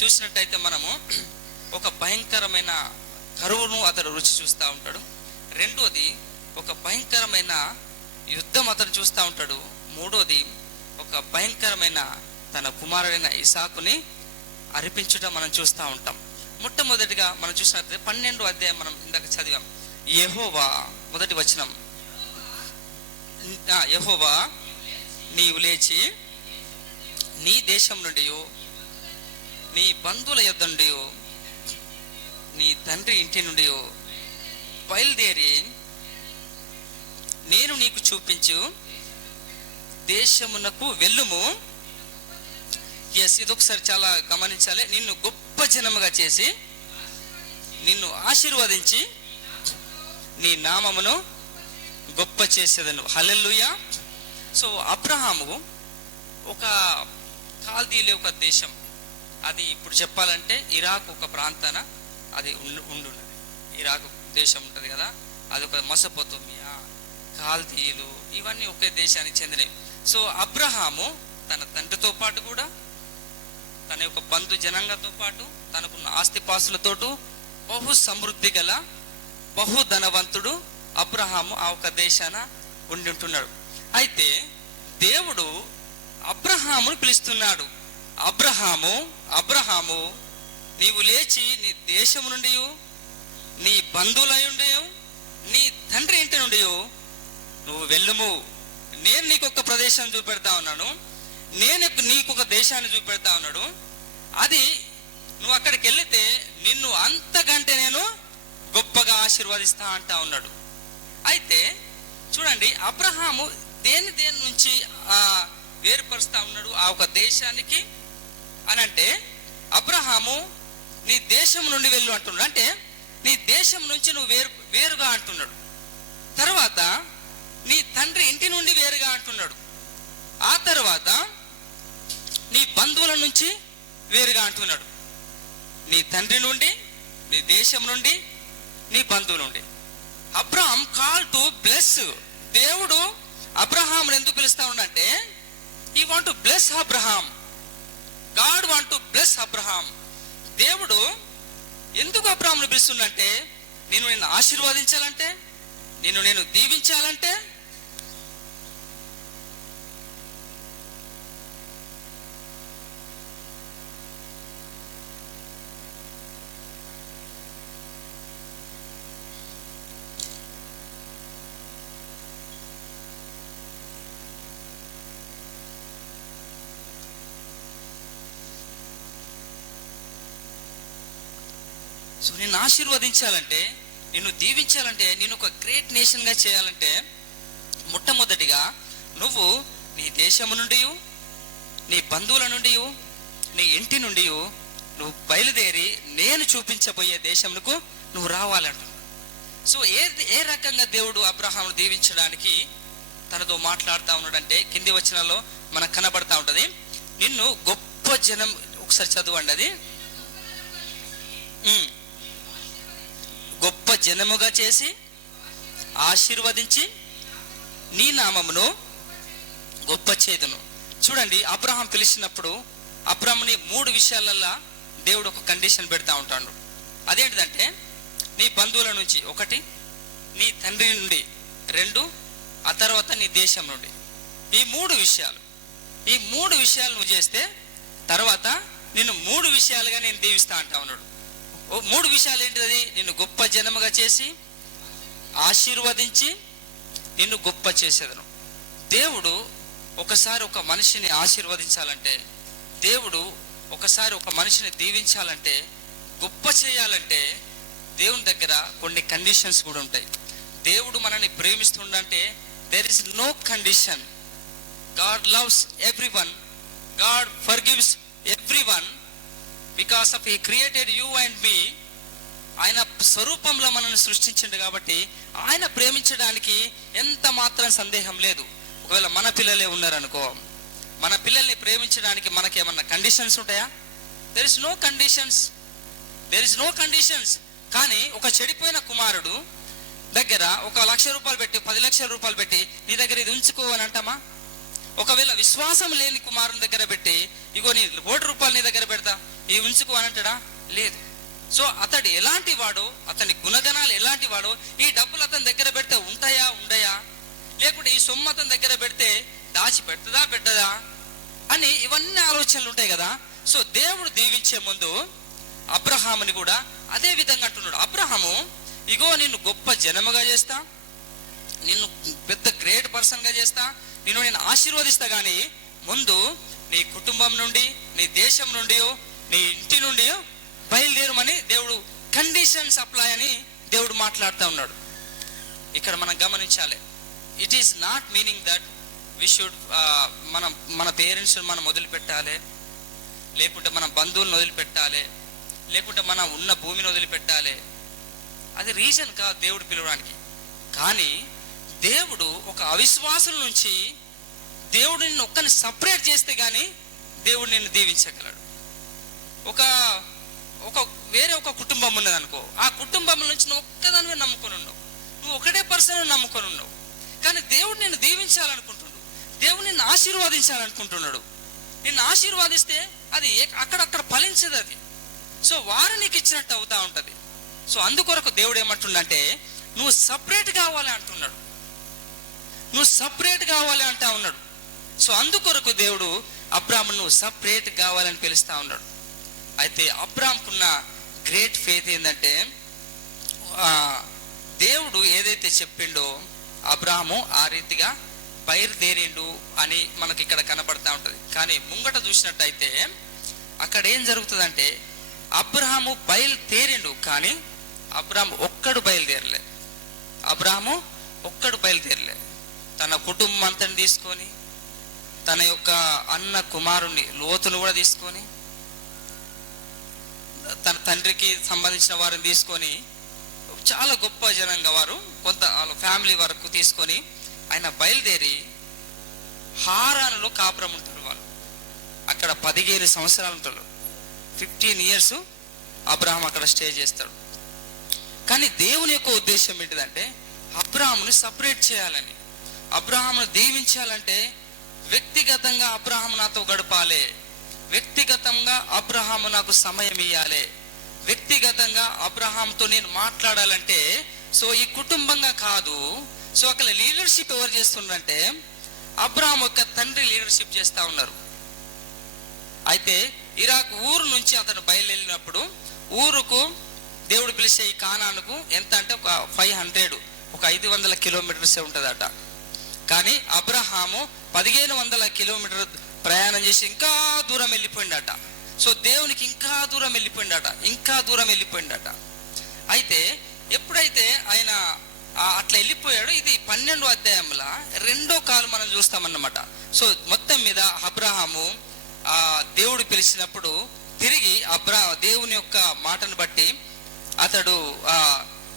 చూసినట్టయితే మనము ఒక భయంకరమైన కరువును అతడు రుచి చూస్తూ ఉంటాడు. రెండోది ఒక భయంకరమైన యుద్ధం అతను చూస్తూ ఉంటాడు. మూడోది ఒక భయంకరమైన తన కుమారుడైన ఇసాకుని అర్పించుట మనం చూస్తూ ఉంటాం. మొట్టమొదటిగా మనం చూసినట్లయితే 12వ అధ్యాయం మనం ఇందాక చదివాం. యెహోవా, మొదటి వచనం, యెహోవా నీవు లేచి నీ దేశం నుండి, నీ బంధువుల యొద్ద నుండి, నీ తండ్రి ఇంటి నుండి బయలుదేరి నేను నీకు చూపించు దేశమునకు వెళ్ళుము. ఇది ఒకసారి చాలా గమనించాలి. నిన్ను గొప్ప జనముగా చేసి నిన్ను ఆశీర్వదించి నీ నామమును గొప్ప చేసేదను. హల్లెలూయా. సో అబ్రహాము ఒక కాల్దీయుల ఒక దేశం, అది ఇప్పుడు చెప్పాలంటే ఇరాక్ ఒక ప్రాంతాన అది ఉండున్నది. ఇరాక్ దేశం ఉంటుంది కదా, అది ఒక మెసొపొతేమియా, కాల్దీయులు, ఇవన్నీ ఒకే దేశానికి చెందినవి. సో అబ్రహాము తన తండ్రితో పాటు కూడా తన యొక్క బంధు జనాంగంతో పాటు తనకున్న ఆస్తిపాస్తులతో బహు సమృద్ధి గల బహు ధనవంతుడు అబ్రహాము ఆ ఒక దేశాన ఉండి ఉంటున్నాడు. అయితే దేవుడు అబ్రహామును పిలుస్తున్నాడు. అబ్రహాము నీవు లేచి నీ దేశము నుండి, నీ బంధువులై ఉండి, నీ తండ్రి ఇంటి నుండి నువ్వు వెళ్ళుము. నేను నీకు ఒక ప్రదేశాన్ని చూపెడతా ఉన్నాను, నేను నీకు ఒక దేశాన్ని చూపెడతా ఉన్నాడు. అది నువ్వు అక్కడికి వెళితే నిన్ను అంతకంటే నేను గొప్పగా ఆశీర్వదిస్తా అంటా ఉన్నాడు. అయితే చూడండి, అబ్రహాము దేని నుంచి వేరుపరుస్తా ఉన్నాడు ఆ ఒక దేశానికి అని అంటే, అబ్రహాము నీ దేశం నుండి వెళ్ళు అంటున్నాడు. అంటే నీ దేశం నుంచి నువ్వు వేరుగా అంటున్నాడు. తర్వాత నీ తండ్రి ఇంటి నుండి వేరుగా అంటున్నాడు. ఆ తర్వాత నీ బంధువుల నుంచి వేరుగా అంటున్నాడు. నీ తండ్రి నుండి, నీ దేశం నుండి, నీ బంధువు నుండి. Abraham call to bless. దేవుడు అబ్రహామును ఎందుకు పిలుస్తా ఉన్నాడంటే, he want to bless Abraham. God want to bless Abraham. దేవుడు ఎందుకు అబ్రహామును పిలుస్తుందంటే, నిన్ను ఆశీర్వదించాలంటే, నేను దీవించాలంటే, సో నిన్ను ఆశీర్వదించాలంటే, నిన్ను దీవించాలంటే, నేను ఒక గ్రేట్ నేషన్గా చేయాలంటే, మొట్టమొదటిగా నువ్వు నీ దేశము నుండి, నీ బంధువుల నుండి, నీ ఇంటి నుండి నువ్వు బయలుదేరి నేను చూపించబోయే దేశంకు నువ్వు రావాలంట. సో ఏ రకంగా దేవుడు అబ్రహామును దీవించడానికి తనతో మాట్లాడుతూ ఉన్నాడంటే, కింది వచనాల్లో మనకు కనబడతా ఉంటుంది. నిన్ను గొప్ప జనం, ఒకసారి చదవండి అది, గొప్ప జనముగా చేసి ఆశీర్వదించి నీ నామమును గొప్ప చేతును. చూడండి, అబ్రహాం పిలిచినప్పుడు అబ్రహాముని 3 విషయాలల్లో దేవుడు ఒక కండిషన్ పెడతా ఉంటాడు. అదేంటిదంటే, నీ బంధువుల నుంచి 1, నీ తండ్రి నుండి 2, ఆ తర్వాత నీ దేశం నుండి. ఈ 3 విషయాలు నువ్వు చేస్తే తర్వాత నిన్ను 3 విషయాలుగా నేను దీవిస్తా అంటా ఉన్నాడు. 3 విషయాలు ఏంటిది? నిన్ను గొప్ప జనముగా చేసి ఆశీర్వదించి నిన్ను గొప్ప చేసేదను. దేవుడు ఒకసారి ఒక మనిషిని ఆశీర్వదించాలంటే, దేవుడు ఒకసారి ఒక మనిషిని దీవించాలంటే, గొప్ప చేయాలంటే దేవుని దగ్గర కొన్ని కండిషన్స్ కూడా ఉంటాయి. దేవుడు మనల్ని ప్రేమిస్తుండంటే there is no condition. God loves everyone, God forgives everyone because of he created you and me. ఆయన స్వరూపంలో మనల్ని సృష్టించండు కాబట్టి ఆయన ప్రేమించడానికి ఎంత మాత్రం సందేహం లేదు. ఒకవేళ మన పిల్లలే ఉన్నారనుకో, మన పిల్లల్ని ప్రేమించడానికి మనకేమన్నా కండిషన్స్ ఉంటాయా? There is no conditions, there is no conditions. కానీ ఒక చెడిపోయిన కుమారుడు దగ్గర 1,00,000 రూపాయలు పెట్టి 10 లక్షల రూపాయలు పెట్టి నీ దగ్గర ఇది ఉంచుకో అని అంటామా? ఒకవేళ విశ్వాసం లేని కుమారుని దగ్గర పెట్టి ఇగో నీ 1 కోటి రూపాయలు నీ దగ్గర పెడతా ఇవి ఉంచుకో అని అంటాడా? లేదు. సో అతడు ఎలాంటి వాడో, అతని గుణగణాలు ఎలాంటి వాడో, ఈ డబ్బులు అతని దగ్గర పెడితే ఉంటాయా ఉండయా, లేకుంటే ఈ సొమ్ము అతని దగ్గర పెడితే దాచి పెడతదా పెట్టదా అని ఇవన్నీ ఆలోచనలు ఉంటాయి కదా. సో దేవుడు దీవించే ముందు అబ్రహాముని కూడా అదే విధంగా అంటున్నాడు. అబ్రహాము ఇగో నిన్ను గొప్ప జనముగా చేస్తా, నిన్ను పెద్ద గ్రేట్ పర్సన్గా చేస్తా, నేను ఆశీర్వదిస్తా, కానీ ముందు నీ కుటుంబం నుండి, నీ దేశం నుండి, నీ ఇంటి నుండి బయలుదేరమని దేవుడు కండిషన్స్ అప్లై అని దేవుడు మాట్లాడుతూ ఉన్నాడు. ఇక్కడ మనం గమనించాలి, it is not meaning that we should మన పేరెంట్స్ మనం వదిలిపెట్టాలి, లేకుంటే మన బంధువులను వదిలిపెట్టాలి, లేకుంటే మన ఉన్న భూమిని వదిలిపెట్టాలి. అది రీజన్ కాదు దేవుడు పిలవడానికి. కానీ దేవుడు ఒక అవిశ్వాసం నుంచి దేవుడు నిన్ను ఒక్కని సపరేట్ చేస్తే కానీ దేవుడు నిన్ను దీవించగలడు. వేరే ఒక కుటుంబం ఉన్నది అనుకో, ఆ కుటుంబం నుంచి నువ్వు ఒక్కదానివే నమ్ముకొని ఉన్నావు, నువ్వు ఒకటే పర్సన్ నమ్ముకొని ఉన్నావు. కానీ దేవుడు నిన్ను దీవించాలనుకుంటున్నాడు, దేవుడు నిన్ను ఆశీర్వదించాలనుకుంటున్నాడు. నిన్ను ఆశీర్వాదిస్తే అది అక్కడక్కడ ఫలించదు అది. సో వారు నీకు ఇచ్చినట్టు అవుతా ఉంటుంది. సో అందుకొరకు దేవుడు ఏమంటుండంటే నువ్వు సపరేట్ కావాలి అంటున్నాడు, నువ్వు సపరేట్ కావాలి అంటా ఉన్నాడు. సో అందుకొరకు దేవుడు అబ్రాహాము నువ్వు సపరేట్ కావాలని పిలుస్తా ఉన్నాడు. అయితే అబ్రాహాముకున్న గ్రేట్ ఫెయిత్ ఏంటంటే దేవుడు ఏదైతే చెప్పిండో అబ్రాహాము ఆ రీతిగా బయలుదేరిండు అని మనకి ఇక్కడ కనబడతా ఉంటుంది. కానీ ముంగట చూసినట్టయితే అక్కడ ఏం జరుగుతుందంటే అబ్రాహాము బయలుదేరిండు, కానీ అబ్రాహాము ఒక్కడు బయలుదేరలే. అబ్రాహాము ఒక్కడు బయలుదేరలే. తన కుటుంబం అంతని తీసుకొని, తన యొక్క అన్న కుమారుణ్ణి లోతును కూడా తీసుకొని, తన తండ్రికి సంబంధించిన వారిని తీసుకొని, చాలా గొప్ప జనంగా వారు కొంత వాళ్ళ ఫ్యామిలీ వరకు తీసుకొని ఆయన బయలుదేరి హారానులో కాపురం ఉంటారు. వాళ్ళు అక్కడ 15 సంవత్సరాలు ఉంటారు. 15 years అబ్రహాం అక్కడ స్టే చేస్తాడు. కానీ దేవుని యొక్క ఉద్దేశం ఏంటిదంటే అబ్రహాముని సపరేట్ చేయాలని, అబ్రహామును దీవించాలంటే వ్యక్తిగతంగా అబ్రహాము నాతో గడపాలి, వ్యక్తిగతంగా అబ్రహాము నాకు సమయం ఇవ్వాలి, వ్యక్తిగతంగా అబ్రహాంతో నేను మాట్లాడాలంటే సో ఈ కుటుంబంగా కాదు. సో అక్కడ లీడర్షిప్ ఎవరు చేస్తున్నారంటే అబ్రహాం యొక్క తండ్రి లీడర్షిప్ చేస్తా ఉన్నారు. అయితే ఇరాక్ ఊరు నుంచి అతను బయలుదేరినప్పుడు ఊరుకు దేవుడు పిలిచే ఈ కానానుకు ఎంత అంటే ఒక 500 కిలోమీటర్స్ ఉంటుందట. కానీ అబ్రహాము 1500 కిలోమీటర్ ప్రయాణం చేసి ఇంకా దూరం వెళ్ళిపోయిందట. సో దేవునికి ఇంకా దూరం వెళ్ళిపోయిందట. అయితే ఎప్పుడైతే ఆయన అట్లా వెళ్ళిపోయాడు, ఇది 12వ అధ్యాయంలో 2వ కాలం మనం చూస్తామన్నమాట. సో మొత్తం మీద అబ్రహాము దేవుడు పిలిచినప్పుడు తిరిగి దేవుని యొక్క మాటను బట్టి అతడు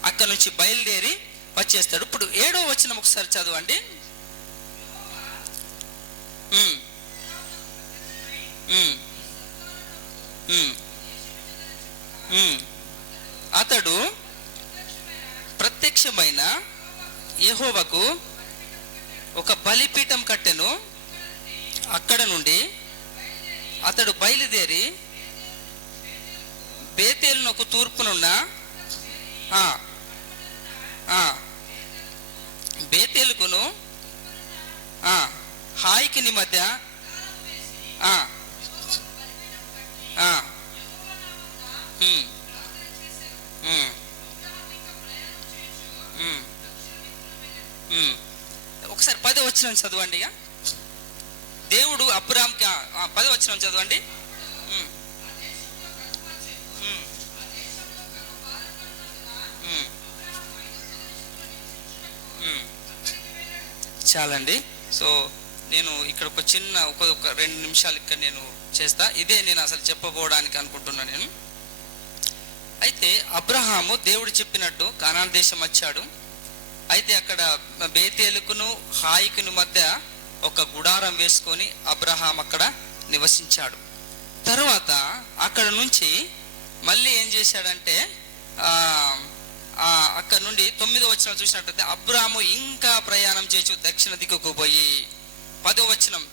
అక్కడ నుంచి బయలుదేరి వచ్చేస్తాడు. ఇప్పుడు 7వ వచనం ఒకసారి చదవండి. అతడు ప్రత్యక్షమైన యెహోవాకు ఒక బలిపీఠం కట్టెను. అక్కడ నుండి అతడు బయలుదేరి బేతేలునకు తూర్పునున్న బేతేలుకును హాయికిని మధ్య ఒకసారి 10వ వచనం చదవండి. దేవుడు అబ్రాహాంకి 10వ వచనం చదవండి. చాలండి. సో నేను ఇక్కడ ఒక చిన్న ఒక 2 నిమిషాలు ఇక్కడ నేను చేస్తా. ఇదే నేను అసలు చెప్పబోవడానికి అనుకుంటున్నా నేను. అయితే అబ్రహాము దేవుడు చెప్పినట్టు కానాన్ దేశం వచ్చాడు. అయితే అక్కడ బేతేలుకును హాయికును మధ్య ఒక గుడారం వేసుకొని అబ్రహాం అక్కడ నివసించాడు. తర్వాత అక్కడ నుంచి మళ్ళీ ఏం చేశాడంటే అక్కడ నుండి 9వ వచనం చూసినట్లయితే అబ్రాము ఇంకా ప్రయాణం చేయొచ్చు దక్షిణ దిక్కుకు పోయి. 10వ వచనం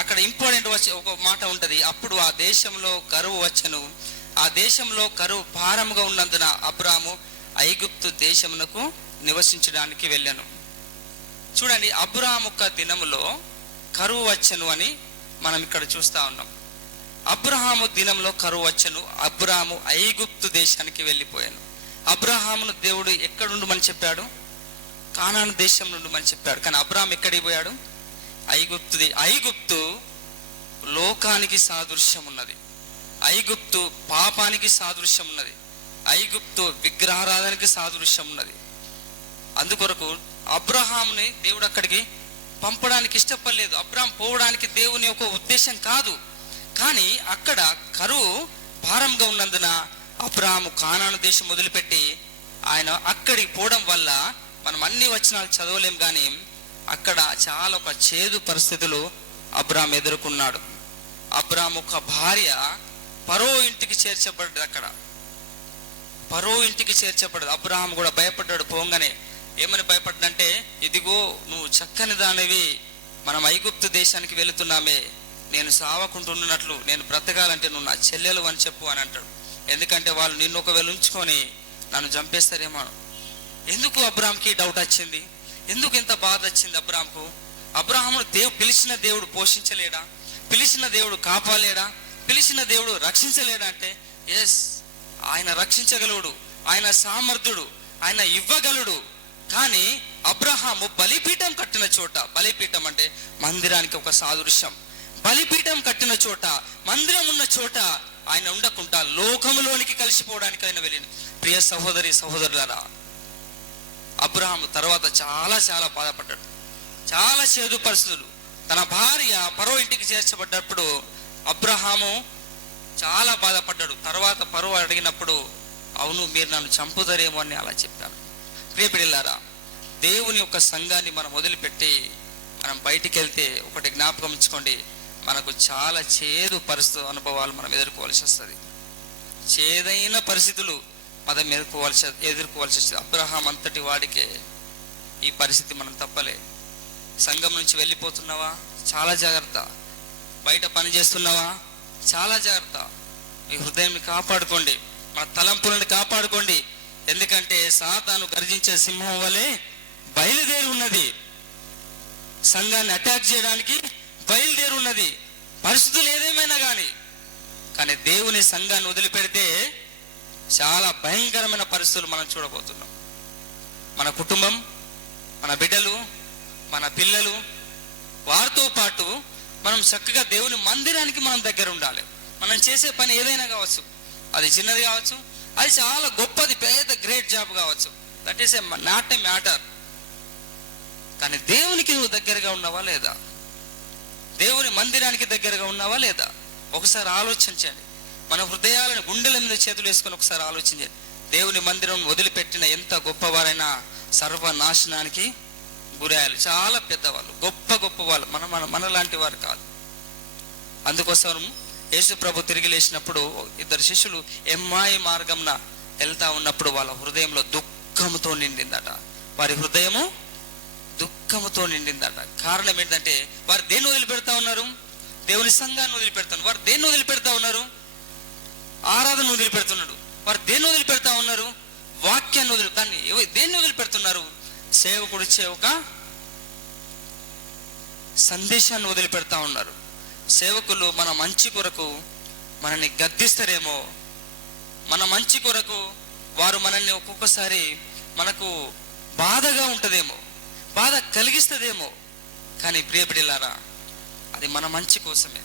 అక్కడ ఇంపార్టెంట్ ఒక మాట ఉంటది. అప్పుడు ఆ దేశంలో కరువు వచ్చెను, ఆ దేశంలో కరువు భారముగా ఉన్నందున అబ్రాము ఐగుప్తు దేశమునకు నివసించడానికి వెళ్ళాను. చూడండి, అబ్రాము యొక్క దినములో కరువు వచ్చెను అని మనం ఇక్కడ చూస్తా ఉన్నాం. అబ్రహాము దినంలో కరువు వచ్చెను, అబ్రాము ఐగుప్తు దేశానికి వెళ్ళిపోయాను. అబ్రహామును దేవుడు ఎక్కడుండమని చెప్పాడు? కానాను దేశం నుండి అని చెప్పాడు. కానీ అబ్రహాం ఎక్కడికి పోయాడు? ఐగుప్తు లోకానికి సాదృశ్యం ఉన్నది, ఐగుప్తు పాపానికి సాదృశ్యం ఉన్నది, ఐగుప్తు విగ్రహారాధనకి సాదృశ్యం ఉన్నది. అందుకొరకు అబ్రహాముని దేవుడు అక్కడికి పంపడానికి ఇష్టపడలేదు. అబ్రహాం పోవడానికి దేవుని యొక్క ఉద్దేశం కాదు. కానీ అక్కడ కరువు భారంగా ఉన్నందున అబ్రహాము కానాను దేశం వదిలిపెట్టి ఆయన అక్కడికి పోవడం వల్ల మనం అన్ని వచనాలు చదవలేం, కానీ అక్కడ చాలా ఒక చేదు పరిస్థితులు అబ్రహాం ఎదుర్కొన్నాడు. అబ్రహాం ఒక భార్య ఫరో ఇంటికి చేర్చబడ్డది. అక్కడ ఫరో ఇంటికి చేర్చబడ్డది. అబ్రహాం కూడా భయపడ్డాడు. పోగానే ఏమని భయపడ్డంటే, ఇదిగో నువ్వు చక్కని దానివి, మనం ఐగుప్తు దేశానికి వెళుతున్నామే, నేను సావకుంటున్నట్లు నేను బ్రతకాలంటే నువ్వు నా చెల్లెలు అని చెప్పు అని అంటాడు. ఎందుకంటే వాళ్ళు నిన్ను ఒకవేళ ఉంచుకొని నన్ను చంపేస్తారేమో. ఎందుకు అబ్రాహాంకి డౌట్ వచ్చింది? ఎందుకు ఇంత బాధ వచ్చింది అబ్రాహాంకు? అబ్రాహామును పిలిచిన దేవుడు పోషించలేడా? పిలిచిన దేవుడు కాపాలేడా? పిలిచిన దేవుడు రక్షించలేడా? అంటే ఎస్, ఆయన రక్షించగలడు, ఆయన సామర్థ్యుడు, ఆయన ఇవ్వగలడు. కానీ అబ్రహాము బలిపీఠం కట్టిన చోట, బలిపీఠం అంటే మందిరానికి ఒక సాదృశ్యం, బలిపీఠం కట్టిన చోట, మందిరం ఉన్న చోట ఆయన ఉండకుండా లోకములోనికి కలిసిపోవడానికి ఆయన వెళ్ళింది. ప్రియ సహోదరి సహోదరులారా, అబ్రహాము తర్వాత చాలా చాలా బాధపడ్డాడు. చాలా చేదు పరిస్థితులు. తన భార్య ఫరో ఇంటికి చేర్చబడ్డప్పుడు అబ్రహాము చాలా బాధపడ్డాడు. తర్వాత ఫరో అడిగినప్పుడు, అవును మీరు నన్ను చంపుతారేమో అని అలా చెప్పాను. ప్రియబిడ్డలారా, దేవుని యొక్క సంఘాన్ని మనం వదిలిపెట్టి మనం బయటికి వెళ్తే ఒకటి జ్ఞాపకం ఉంచుకోండి, మనకు చాలా చేదు పరిస్థితులు అనుభవాలు మనం ఎదుర్కోవాల్సి వస్తుంది. చేదైన పరిస్థితులు మనం ఎదుర్కోవాల్సి వస్తుంది. అబ్రహాం అంతటి వాడికే ఈ పరిస్థితి మనం తప్పలే. సంఘం నుంచి వెళ్ళిపోతున్నావా? చాలా జాగ్రత్త. బయట పని చేస్తున్నావా? చాలా జాగ్రత్త. మీ హృదయాన్ని కాపాడుకోండి, మన తలంపులను కాపాడుకోండి. ఎందుకంటే సాతాను గర్జించే సింహం వలె బయలుదేరి ఉన్నది, సంఘాన్ని అటాక్ చేయడానికి బయలుదేరి ఉన్నది. పరిస్థితులు ఏదేమైనా కానీ దేవుని సంఘాన్ని వదిలిపెడితే చాలా భయంకరమైన పరిస్థితులు మనం చూడబోతున్నాం. మన కుటుంబం, మన బిడ్డలు, మన పిల్లలు, వారితో పాటు మనం చక్కగా దేవుని మందిరానికి మనం దగ్గర ఉండాలి. మనం చేసే పని ఏదైనా కావచ్చు, అది చిన్నది కావచ్చు, అది చాలా గొప్పది, పెద్ద గ్రేట్ జాబ్ కావచ్చు, that is not a matter. కానీ దేవునికి నువ్వు దగ్గరగా ఉన్నావా లేదా? దేవుని మందిరానికి దగ్గరగా ఉన్నావా లేదా? ఒకసారి ఆలోచించండి. మన హృదయాలను గుండెల మీద చేతులు వేసుకొని ఒకసారి ఆలోచించండి. దేవుని మందిరం వదిలిపెట్టిన ఎంత గొప్పవారైనా సర్వనాశనానికి గురయ్యాలి. చాలా పెద్దవాళ్ళు, గొప్ప గొప్ప వాళ్ళు, మన లాంటి వారు కాదు. అందుకోసం యేసు ప్రభు తిరిగి లేచినప్పుడు ఇద్దరు శిష్యులు ఎమ్మాయి మార్గంన వెళ్తా ఉన్నప్పుడు వాళ్ళ హృదయంలో దుఃఖంతో నిండిందట. వారి హృదయము దుఃఖంతో నిండిందట. కారణం ఏంటంటే వారు దేన్ని వదిలిపెడతా ఉన్నారు? దేవుని సంఘాన్ని వదిలిపెడతాను. వారు దేన్ని వదిలిపెడతా ఉన్నారు? ఆరాధన వదిలిపెడుతున్నాడు. వారు దేన్ని వదిలిపెడతా ఉన్నారు? వాక్యాన్ని దాన్ని దేన్ని వదిలిపెడుతున్నారు? సేవకుడిచ్చే ఒక సందేశాన్ని వదిలిపెడతా ఉన్నారు. సేవకులు మన మంచి కొరకు మనల్ని గద్దిస్తారేమో, మన మంచి కొరకు వారు మనల్ని ఒక్కొక్కసారి మనకు బాధగా ఉంటుందేమో, బాధ కలిగిస్తుందేమో. కానీ ప్రియబిడ్డలారా, అది మన మంచి కోసమే,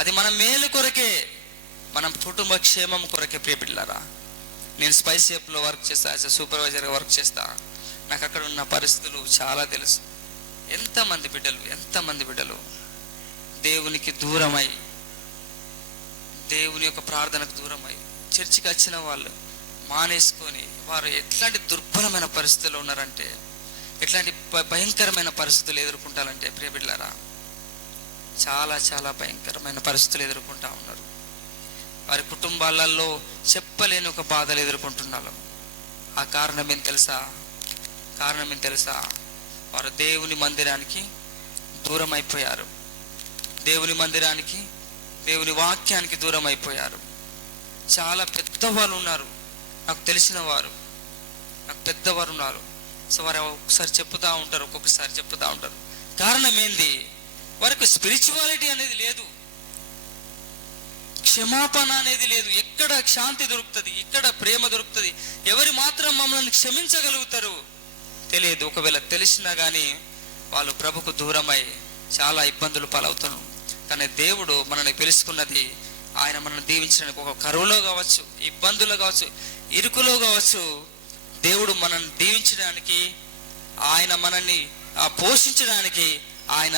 అది మన మేలు కొరకే, మన కుటుంబ క్షేమం కొరకే. ప్రియబిడ్డలారా, నేను స్పైసీఎఫ్లో వర్క్ చేస్తా, యాజ్ ఎ సూపర్వైజర్గా వర్క్ చేస్తా. నాకు అక్కడ ఉన్న పరిస్థితులు చాలా తెలుసు. ఎంతమంది బిడ్డలు దేవునికి దూరమై, దేవుని యొక్క ప్రార్థనకు దూరమై, చర్చికి వచ్చిన వాళ్ళు మానేసుకొని వారు ఎట్లాంటి దుర్బలమైన పరిస్థితుల్లో ఉన్నారంటే, ఎట్లాంటి భయంకరమైన పరిస్థితులు ఎదుర్కొంటారంటే ప్రియ బిడ్డలారా, చాలా చాలా భయంకరమైన పరిస్థితులు ఎదుర్కొంటా ఉన్నారు. వారి కుటుంబాలలో చెప్పలేని ఒక బాధలు ఎదుర్కొంటున్నారు. ఆ కారణం ఏం తెలుసా? వారు దేవుని మందిరానికి దూరం అయిపోయారు. దేవుని మందిరానికి, దేవుని వాక్యానికి దూరం అయిపోయారు. చాలా పెద్దవాళ్ళు ఉన్నారు, నాకు తెలిసిన వారు, నాకు పెద్దవారు ఉన్నారు. సో వారు ఒక్కొక్కసారి చెప్తా ఉంటారు. కారణం ఏంది? వారికి స్పిరిచువాలిటీ అనేది లేదు, క్షమాపణ అనేది లేదు. ఎక్కడ శాంతి దొరుకుతుంది, ఎక్కడ ప్రేమ దొరుకుతుంది, ఎవరు మాత్రం మమ్మల్ని క్షమించగలుగుతారు తెలియదు. ఒకవేళ తెలిసినా కానీ వాళ్ళు ప్రభుకు దూరమై చాలా ఇబ్బందులు పాలవుతారు. కానీ దేవుడు మనల్ని పిలుచుకున్నది, ఆయన మనల్ని దీవించడానికి, ఒక కరువులో కావచ్చు, ఇబ్బందులు కావచ్చు, ఇరుకులో కావచ్చు, దేవుడు మనల్ని దీవించడానికి, ఆయన మనల్ని పోషించడానికి ఆయన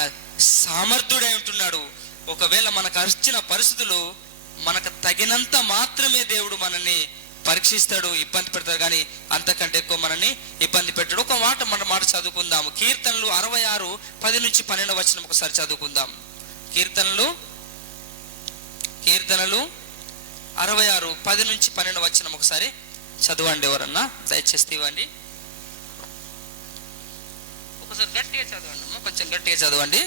సమర్థుడై ఉంటున్నాడు. ఒకవేళ మనకు వచ్చిన పరిస్థితులు మనకు తగినంత మాత్రమే దేవుడు మనల్ని పరీక్షిస్తాడు, ఇబ్బంది పెడతాడు. కానీ అంతకంటే ఎక్కువ మనల్ని ఇబ్బంది పెట్టాడు. ఒక మాట చదువుకుందాము. కీర్తనలు 66:10-12 వచనం ఒకసారి చదువుకుందాం. కీర్తనలు 66:10-12 వచనం ఒకసారి చదవండి. ఎవరన్నా దయచేసి ఇవ్వండి. ఒకసారి గట్టిగా చదవండి, కొంచెం గట్టిగా చదవండి.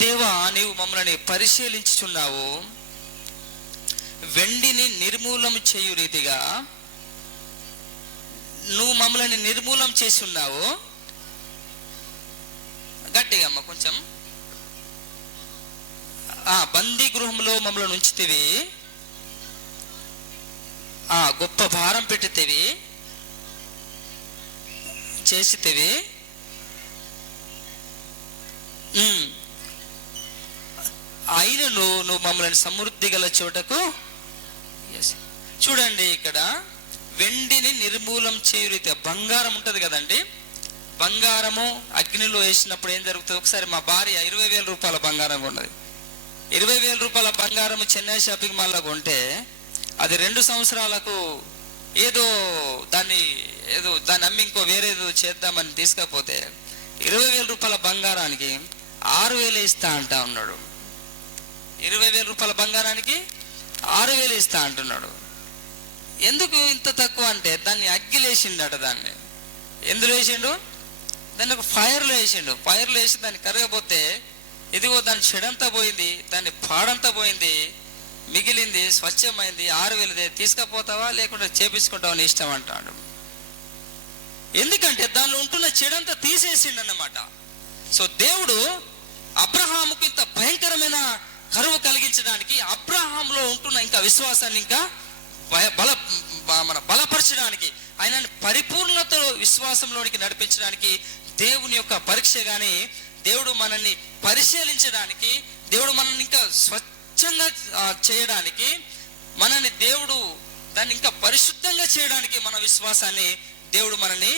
దేవా, నీవు మమ్మల్ని పరిశీలించుచున్నావు, వెండిని నిర్మూలం చేయు రీతిగా నువ్వు మమ్మల్ని నిర్మూలం చేసి ఉన్నావు. గట్టిగా అమ్మ కొంచెం. బందీ గృహంలో మమ్మల్ని ఉంచితివి, గొప్ప భారం పెట్టితివి, చేసితివి. అయినను నువ్వు మమ్మల్ని సమృద్ధి గల చోటకు. చూడండి, ఇక్కడ వెండిని నిర్మూలం చేయు రీతిగా, బంగారం ఉంటది కదండి, బంగారము అగ్నిలో వేసినప్పుడు ఏం జరుగుతుంది? ఒకసారి మా భార్య 20,000 రూపాయల బంగారం కొన్నది. 20,000 రూపాయల బంగారం చెన్నై షాపింగ్ మాల్లో కొంటే అది 2 సంవత్సరాలకు ఏదో దాన్ని అమ్మి ఇంకో వేరేదో చేద్దామని తీసుకపోతే 20,000 రూపాయల బంగారానికి 6,000 ఇస్తా అంటా ఉన్నాడు. 20,000 రూపాయల బంగారానికి 6,000 ఇస్తా అంటున్నాడు. ఎందుకు ఇంత తక్కువ అంటే దాన్ని అగ్గిలేసిండట. దాన్ని ఎందులో వేసిండు? దాన్ని ఒక ఫైర్లో వేసిండు. ఫైర్లో వేసి దాన్ని కరగపోతే ఇదిగో దాని చెడంతా పోయింది, దాన్ని పాడంతా పోయింది, మిగిలింది స్వచ్ఛమైంది. 6,000 తీసుకపోతావా లేకుంటే చేపించుకుంటావా నీ ఇష్టం అంటాడు. ఎందుకంటే దానిలో ఉంటున్న చెడంతా తీసేసిండు అన్నమాట. సో దేవుడు అబ్రహాముకు ఇంత భయంకరమైన కరువు కలిగించడానికి, అబ్రహాంలో ఉంటున్న ఇంకా విశ్వాసాన్ని ఇంకా బలపరచడానికి, ఆయనని పరిపూర్ణత విశ్వాసంలోనికి నడిపించడానికి దేవుని యొక్క పరీక్ష. కానీ దేవుడు మనల్ని పరిశీలించడానికి, దేవుడు మనల్ని ఇంకా స్వచ్ఛంగా చేయడానికి, దేవుడు దాన్ని ఇంకా పరిశుద్ధంగా చేయడానికి మన విశ్వాసాన్ని దేవుడు మనల్ని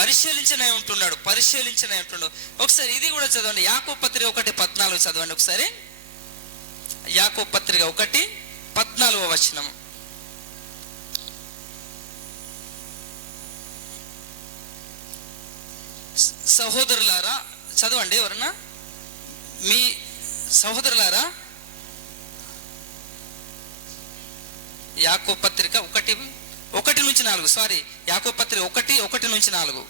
పరిశీలించనే ఉంటున్నాడు. ఒకసారి ఇది కూడా చదవండి. యాకోబు పత్రిక 1:14 చదవండి ఒకసారి. యాకోబు పత్రిక 1:14 వచనం. సహోదరులారా చదవండి. ఎవరన్నా మీ సహోదరులారా, యాకోబు పత్రిక 1:4 సారీ, యాకోబు పత్రిక 1:1-4.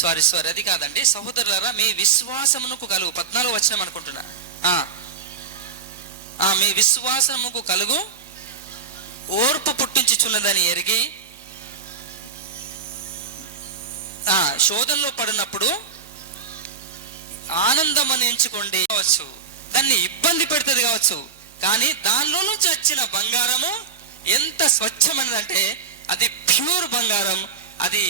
సారీ అది కాదండి. సహోదరులారా, మీ విశ్వాసమునకు కలుగు 14 వచనం అనుకుంటున్నా. మీ విశ్వాసముకు కలుగు ఓర్పు పుట్టించుచున్నదని ఎరిగి శోధనలో పడినప్పుడు ఆనందం అని ఎంచుకోండి. కావచ్చు, దాన్ని ఇబ్బంది పెడుతుంది కావచ్చు, కానీ దానిలో నుంచి వచ్చిన బంగారము ఎంత స్వచ్ఛమైనదంటే అది ప్యూర్ బంగారం, అది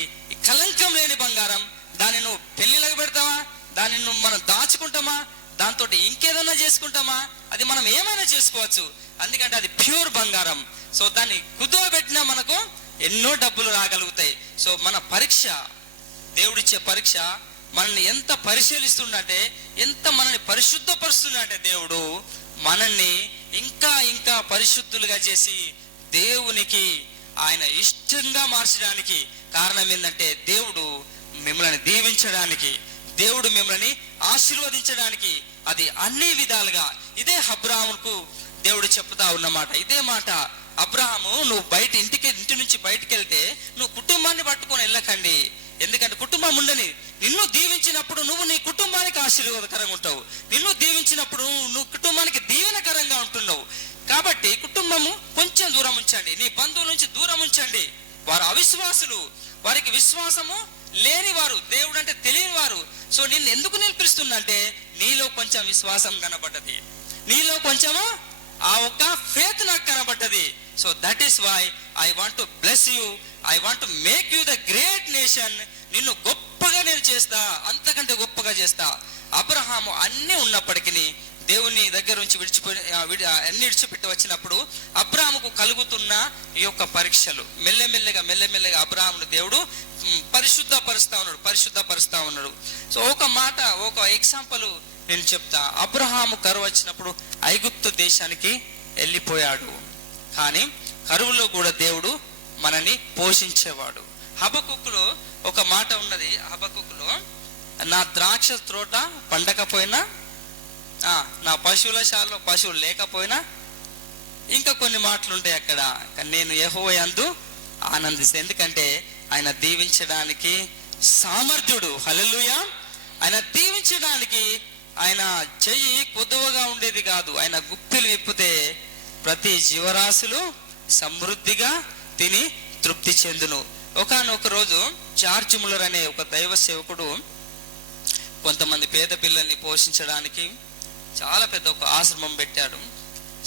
కలంకం లేని బంగారం. దాన్ని నువ్వు పెళ్లిళ్ళకి పెడతావా, దాన్ని నువ్వు మనం దాచుకుంటామా, దాంతో ఇంకేదన్నా చేసుకుంటామా, అది మనం ఏమైనా చేసుకోవచ్చు, ఎందుకంటే అది ప్యూర్ బంగారం. సో దాన్ని కుదువ పెట్టినా మనకు ఎన్నో డబ్బులు రాగలుగుతాయి. సో మన పరీక్ష, దేవుడిచ్చే పరీక్ష మనల్ని ఎంత పరిశీలిస్తుందంటే, ఎంత మనల్ని పరిశుద్ధపరుస్తుందంటే, దేవుడు మనల్ని ఇంకా ఇంకా పరిశుద్ధులుగా చేసి దేవునికి ఆయన ఇష్టంగా మార్చడానికి కారణం ఏంటంటే దేవుడు మిమ్మల్ని దీవించడానికి, దేవుడు మిమ్మల్ని ఆశీర్వదించడానికి, అది అన్ని విధాలుగా. ఇదే అబ్రాహాముకు దేవుడు చెప్తా ఉన్నమాట. ఇదే మాట, అబ్రాహాము నువ్వు ఇంటి నుంచి బయటికి వెళ్తే నువ్వు కుటుంబాన్ని పట్టుకొని వెళ్ళకండి. ఎందుకంటే కుటుంబం ఉండని, నిన్ను దీవించినప్పుడు నువ్వు నీ కుటుంబానికి ఆశీర్వాదకరంగా ఉంటావు, నిన్ను దీవించినప్పుడు నువ్వు కుటుంబానికి దీవెనకరంగా ఉంటున్నావు. కాబట్టి కుటుంబము కొంచెం దూరం ఉంచండి, నీ బంధువుల నుంచి దూరం ఉంచండి. వారు అవిశ్వాసులు, వారికి విశ్వాసము లేనివారు, దేవుడు అంటే తెలియని వారు. సో నిన్ను ఎందుకు నిలిపిస్తున్నంటే నీలో కొంచెం విశ్వాసం కనబడ్డది, నీలో కొంచెము ఆ ఒక్క ఫేత్ నాకు కనబడ్డది. So that is why I want to bless you, I want to make you the great nation. నిన్ను గొప్పగా నేను చేస్తా, అంతకంటే గొప్పగా చేస్తా. అబ్రహాము అన్నీ ఉన్నప్పటికీ దేవుని దగ్గర నుంచి అన్ని విడిచిపెట్టి వచ్చినప్పుడు అబ్రాహాముకు కలుగుతున్న ఈ యొక్క పరీక్షలు మెల్లమెల్లగా అబ్రాహామును దేవుడు పరిశుద్ధపరుస్తా ఉన్నాడు. సో ఒక ఎగ్జాంపుల్ నేను చెప్తా. అబ్రహాము కరువు వచ్చినప్పుడు ఐగుప్తు దేశానికి వెళ్ళిపోయాడు, కానీ కరువులో కూడా దేవుడు మనని పోషించేవాడు. హబక్కులో ఒక మాట ఉన్నది, హబక్కులో నా ద్రాక్ష తోట పండకపోయినా, నా పశువుల శాలలో పశువులు లేకపోయినా, ఇంకా కొన్ని మాటలు ఉంటాయి అక్కడ, కానీ నేను యెహోవా యందు ఆనందిస్తాను, ఎందుకంటే ఆయన దీవించడానికి సామర్థ్యుడు. హల్లెలూయా. ఆయన దీవించడానికి ఆయన చెయ్యి కొద్దువగా ఉండేది కాదు, ఆయన గుప్పిలు విప్పితే ప్రతి జీవరాశులు సమృద్ధిగా తిని తృప్తి చెందును. ఒకానొక రోజు జార్జ్ ముల్లర్ అనే ఒక దైవ సేవకుడు కొంతమంది పేద పిల్లల్ని పోషించడానికి చాలా పెద్ద ఒక ఆశ్రమం పెట్టాడు.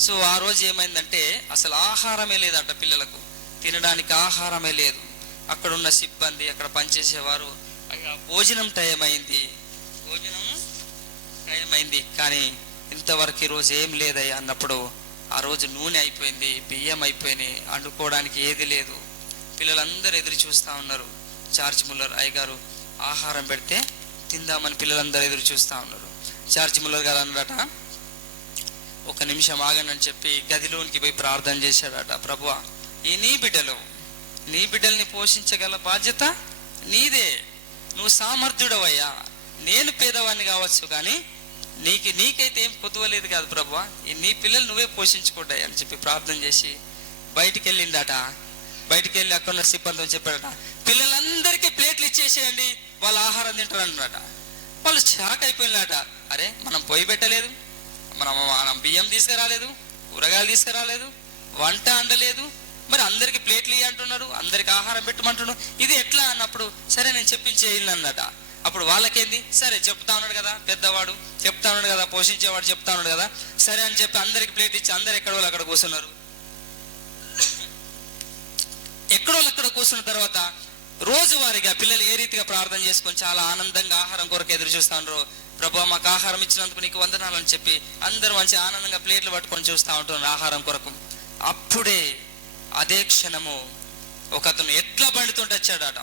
సో ఆ రోజు ఏమైందంటే అసలు ఆహారమే లేదట, పిల్లలకు తినడానికి ఆహారమే లేదు. అక్కడ ఉన్న సిబ్బంది, అక్కడ పనిచేసేవారు, భోజనం టైం అయింది కానీ ఇంతవరకు ఈ రోజు ఏం లేదయ్యా అన్నప్పుడు, ఆ రోజు నూనె అయిపోయింది, బియ్యం అయిపోయినాయి, వండుకోవడానికి ఏది లేదు. పిల్లలందరూ ఎదురు చూస్తూ ఉన్నారు. జార్జ్ ముల్లర్ అయ్యగారు ఆహారం పెడితే తిందామని పిల్లలందరూ ఎదురు చూస్తూ ఉన్నారు. జార్జ్ ముల్లర్ గారు అన్నాడట, ఒక నిమిషం ఆగండి అని చెప్పి గదిలోనికి పోయి ప్రార్థన చేశాడట. ప్రభువా, ఈ నీ బిడ్డల్ని పోషించగల బాధ్యత నీదే, నువ్వు సామర్థ్యుడవయ్యా. నేను పేదవాడిని కావచ్చు, కానీ నీకైతే ఏం కొద్దువలేదు కాదు ప్రభువా, నీ పిల్లలు నువ్వే పోషించుకుంటాయి అని చెప్పి ప్రార్థన చేసి బయటికి వెళ్ళిందట. బయటికి వెళ్ళి అక్కడ ఉన్న సిబ్బంది చెప్పాడట, పిల్లలందరికీ ప్లేట్లు ఇచ్చేసేయండి, వాళ్ళు ఆహారం తింటారు అన్నారట. వాళ్ళు షాక్ అయిపోయినారట. అరే, మనం పొయ్యి పెట్టలేదు, మనం బియ్యం తీసుకురాలేదు, కూరగాయలు తీసుకురాలేదు, వంట అండలేదు, మరి అందరికి ప్లేట్లు ఇయ్యి అంటున్నారు, అందరికి ఆహారం పెట్టమంటున్నారు, ఇది ఎట్లా అన్నప్పుడు సరే నేను చెప్పించేయాలి అన్నట. అప్పుడు వాళ్ళకేంది, సరే చెప్తా ఉన్నాడు కదా పెద్దవాడు, చెప్తా ఉన్నాడు కదా పోషించేవాడు, చెప్తా ఉన్నాడు కదా, సరే అని చెప్పి అందరికి ప్లేట్ ఇచ్చి అందరు ఎక్కడ వాళ్ళు అక్కడ కూర్చున్నారు. ఎక్కడోళ్ళు కూర్చున్న తర్వాత రోజువారీగా పిల్లలు ఏ రీతిగా ప్రార్థన చేసుకొని చాలా ఆనందంగా ఆహారం కొరకు ఎదురు చూస్తా ఉన్నారు. ప్రభువా, మాకు ఆహారం ఇచ్చినందుకు నీకు వందనాలు అని చెప్పి అందరూ మంచి ఆనందంగా ప్లేట్లు పట్టుకొని చూస్తూ ఉంటున్నారు ఆహారం కొరకు. అప్పుడే అదే క్షణము ఒక అతను ఎడ్ల బండితోటి వచ్చాడట.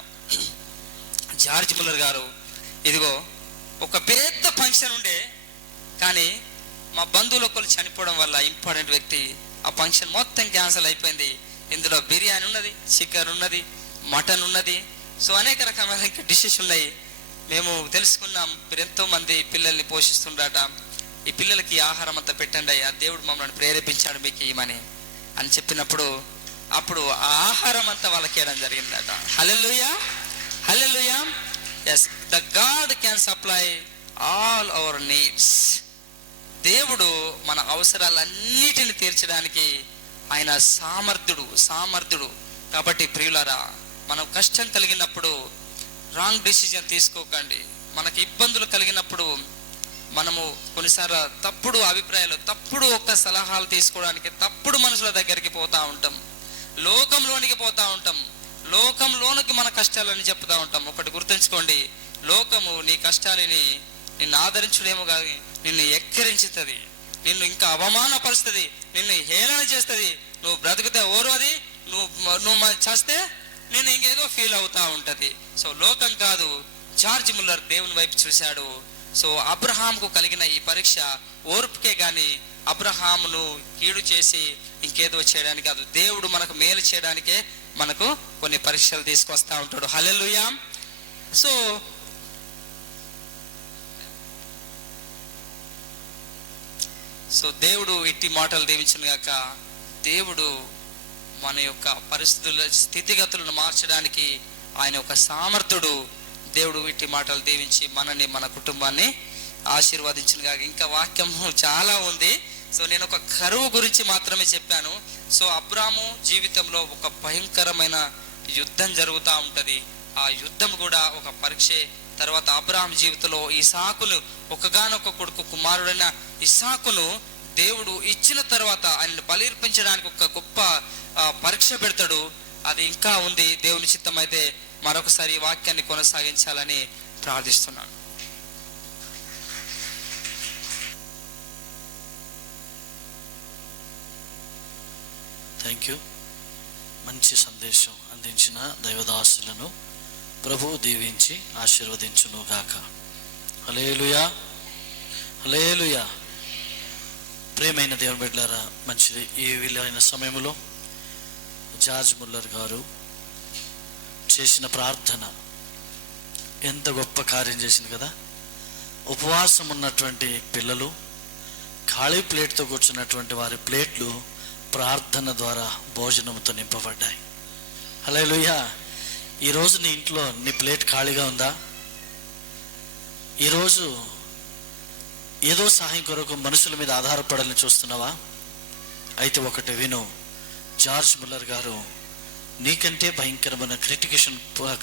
జార్జ్ ముల్లర్ గారు, ఇదిగో ఒక పెద్ద ఫంక్షన్ ఉండే, కానీ మా బంధువులు ఒకరు చనిపోవడం వల్ల ఇంపార్టెంట్ వ్యక్తి, ఆ ఫంక్షన్ మొత్తం క్యాన్సిల్ అయిపోయింది. ఇందులో బిర్యానీ ఉన్నది, చికెన్ ఉన్నది, మటన్ ఉన్నది, సో అనేక రకమైన ఇంకా డిషెస్ ఉన్నాయి. మేము తెలుసుకున్నాం, మీరు ఎంతో మంది పిల్లల్ని పోషిస్తుండట, ఈ పిల్లలకి ఆహారం అంతా పెట్టండి, ఆ దేవుడు మమ్మల్ని ప్రేరేపించాడు మీకు ఇవ్వమని అని చెప్పినప్పుడు అప్పుడు ఆ ఆహారం అంతా వాళ్ళకి ఇవ్వడం జరిగిందట. Hallelujah, hallelujah. Yes, the God can supply all our needs. దేవుడు మన అవసరాలన్నిటిని తీర్చడానికి ఆయన సామర్థ్యుడు. కాబట్టి ప్రియులారా, మనం కష్టం కలిగినప్పుడు రాంగ్ డిసిజన్ తీసుకోకండి. మనకి ఇబ్బందులు కలిగినప్పుడు మనము కొన్నిసార్లు తప్పుడు అభిప్రాయాలు, తప్పుడు ఒక్క సలహాలు తీసుకోవడానికి తప్పుడు మనుషుల దగ్గరికి పోతా ఉంటాం, లోకంలోనికి పోతా ఉంటాం, లోకంలోనికి మన కష్టాలని చెప్తా ఉంటాం. ఒకటి గుర్తుంచుకోండి, లోకము నీ కష్టాలని నిన్ను ఆదరించుడేమో కానీ నిన్ను ఎక్కిరించుతుంది, నిన్ను ఇంకా అవమానపరుస్తుంది, నిన్ను హేళన చేస్తుంది. నువ్వు బ్రతికితే ఓర్వది, నువ్వు చేస్తే నేను ఇంకేదో ఫీల్ అవుతా ఉంటది. సో లోకం కాదు. జార్జ్ ముల్లర్ దేవుని వైపు చూశాడు. సో అబ్రహాంకు కలిగిన ఈ పరీక్ష ఓర్పుకే గాని అబ్రహామును కీడు చేసి ఇంకేదో చేయడానికి కాదు, దేవుడు మనకు మేలు చేయడానికే మనకు కొన్ని పరీక్షలు తీసుకొస్తా ఉంటాడు. హల్లెలూయా. సో దేవుడు ఇట్టి మాటలు దీవించును గాక. దేవుడు మన యొక్క పరిస్థితుల స్థితిగతులను మార్చడానికి ఆయన ఒక సామర్థ్యుడు. దేవుడు ఇట్టి మాటలు దీవించి మనని, మన కుటుంబాన్ని ఆశీర్వదించును గాక. ఇంకా వాక్యం చాలా ఉంది. సో నేను ఒక కరువు గురించి మాత్రమే చెప్పాను. సో అబ్రాము జీవితంలో ఒక భయంకరమైన యుద్ధం జరుగుతూ ఉంటుంది. ఆ యుద్ధం కూడా ఒక పరీక్షే. తర్వాత అబ్రాహాం జీవితంలో ఇస్సాకును, ఒకగానొక కొడుకు కుమారుడైన ఇస్సాకును దేవుడు ఇచ్చిన తర్వాత ఆయన బలిర్పించడానికి ఒక గొప్ప పరీక్ష పెడతాడు. అది ఇంకా ఉంది. దేవుని చిత్తం అయితే మరొకసారి ఈ వాక్యాన్ని కొనసాగించాలని ప్రార్థిస్తున్నాను. Thank you. మంచి సందేశం అందించిన దైవదాసులను ప్రభువు దీవించి ఆశీర్వదించును గాక. హల్లెలూయా, హల్లెలూయా. ప్రియమైన దేవుని బిడ్డలారా, మంచిది. ఈ విలువైన సమయంలో జార్జ్ ముల్లర్ గారు చేసిన ప్రార్థన ఎంత గొప్ప కార్యం చేసింది కదా. ఉపవాసం ఉన్నటువంటి పిల్లలు, ఖాళీ ప్లేట్తో కూర్చున్నటువంటి వారి ప్లేట్లు ప్రార్థన ద్వారా భోజనంతో నింపబడ్డాయి. హల్లెలూయా. ఈరోజు నీ ఇంట్లో నీ ప్లేట్ ఖాళీగా ఉందా? ఈరోజు ఏదో సహాయం కొరకు మనుషుల మీద ఆధారపడాలని చూస్తున్నావా? అయితే ఒకటి విను, జార్జ్ ముల్లర్ గారు నీకంటే భయంకరమైన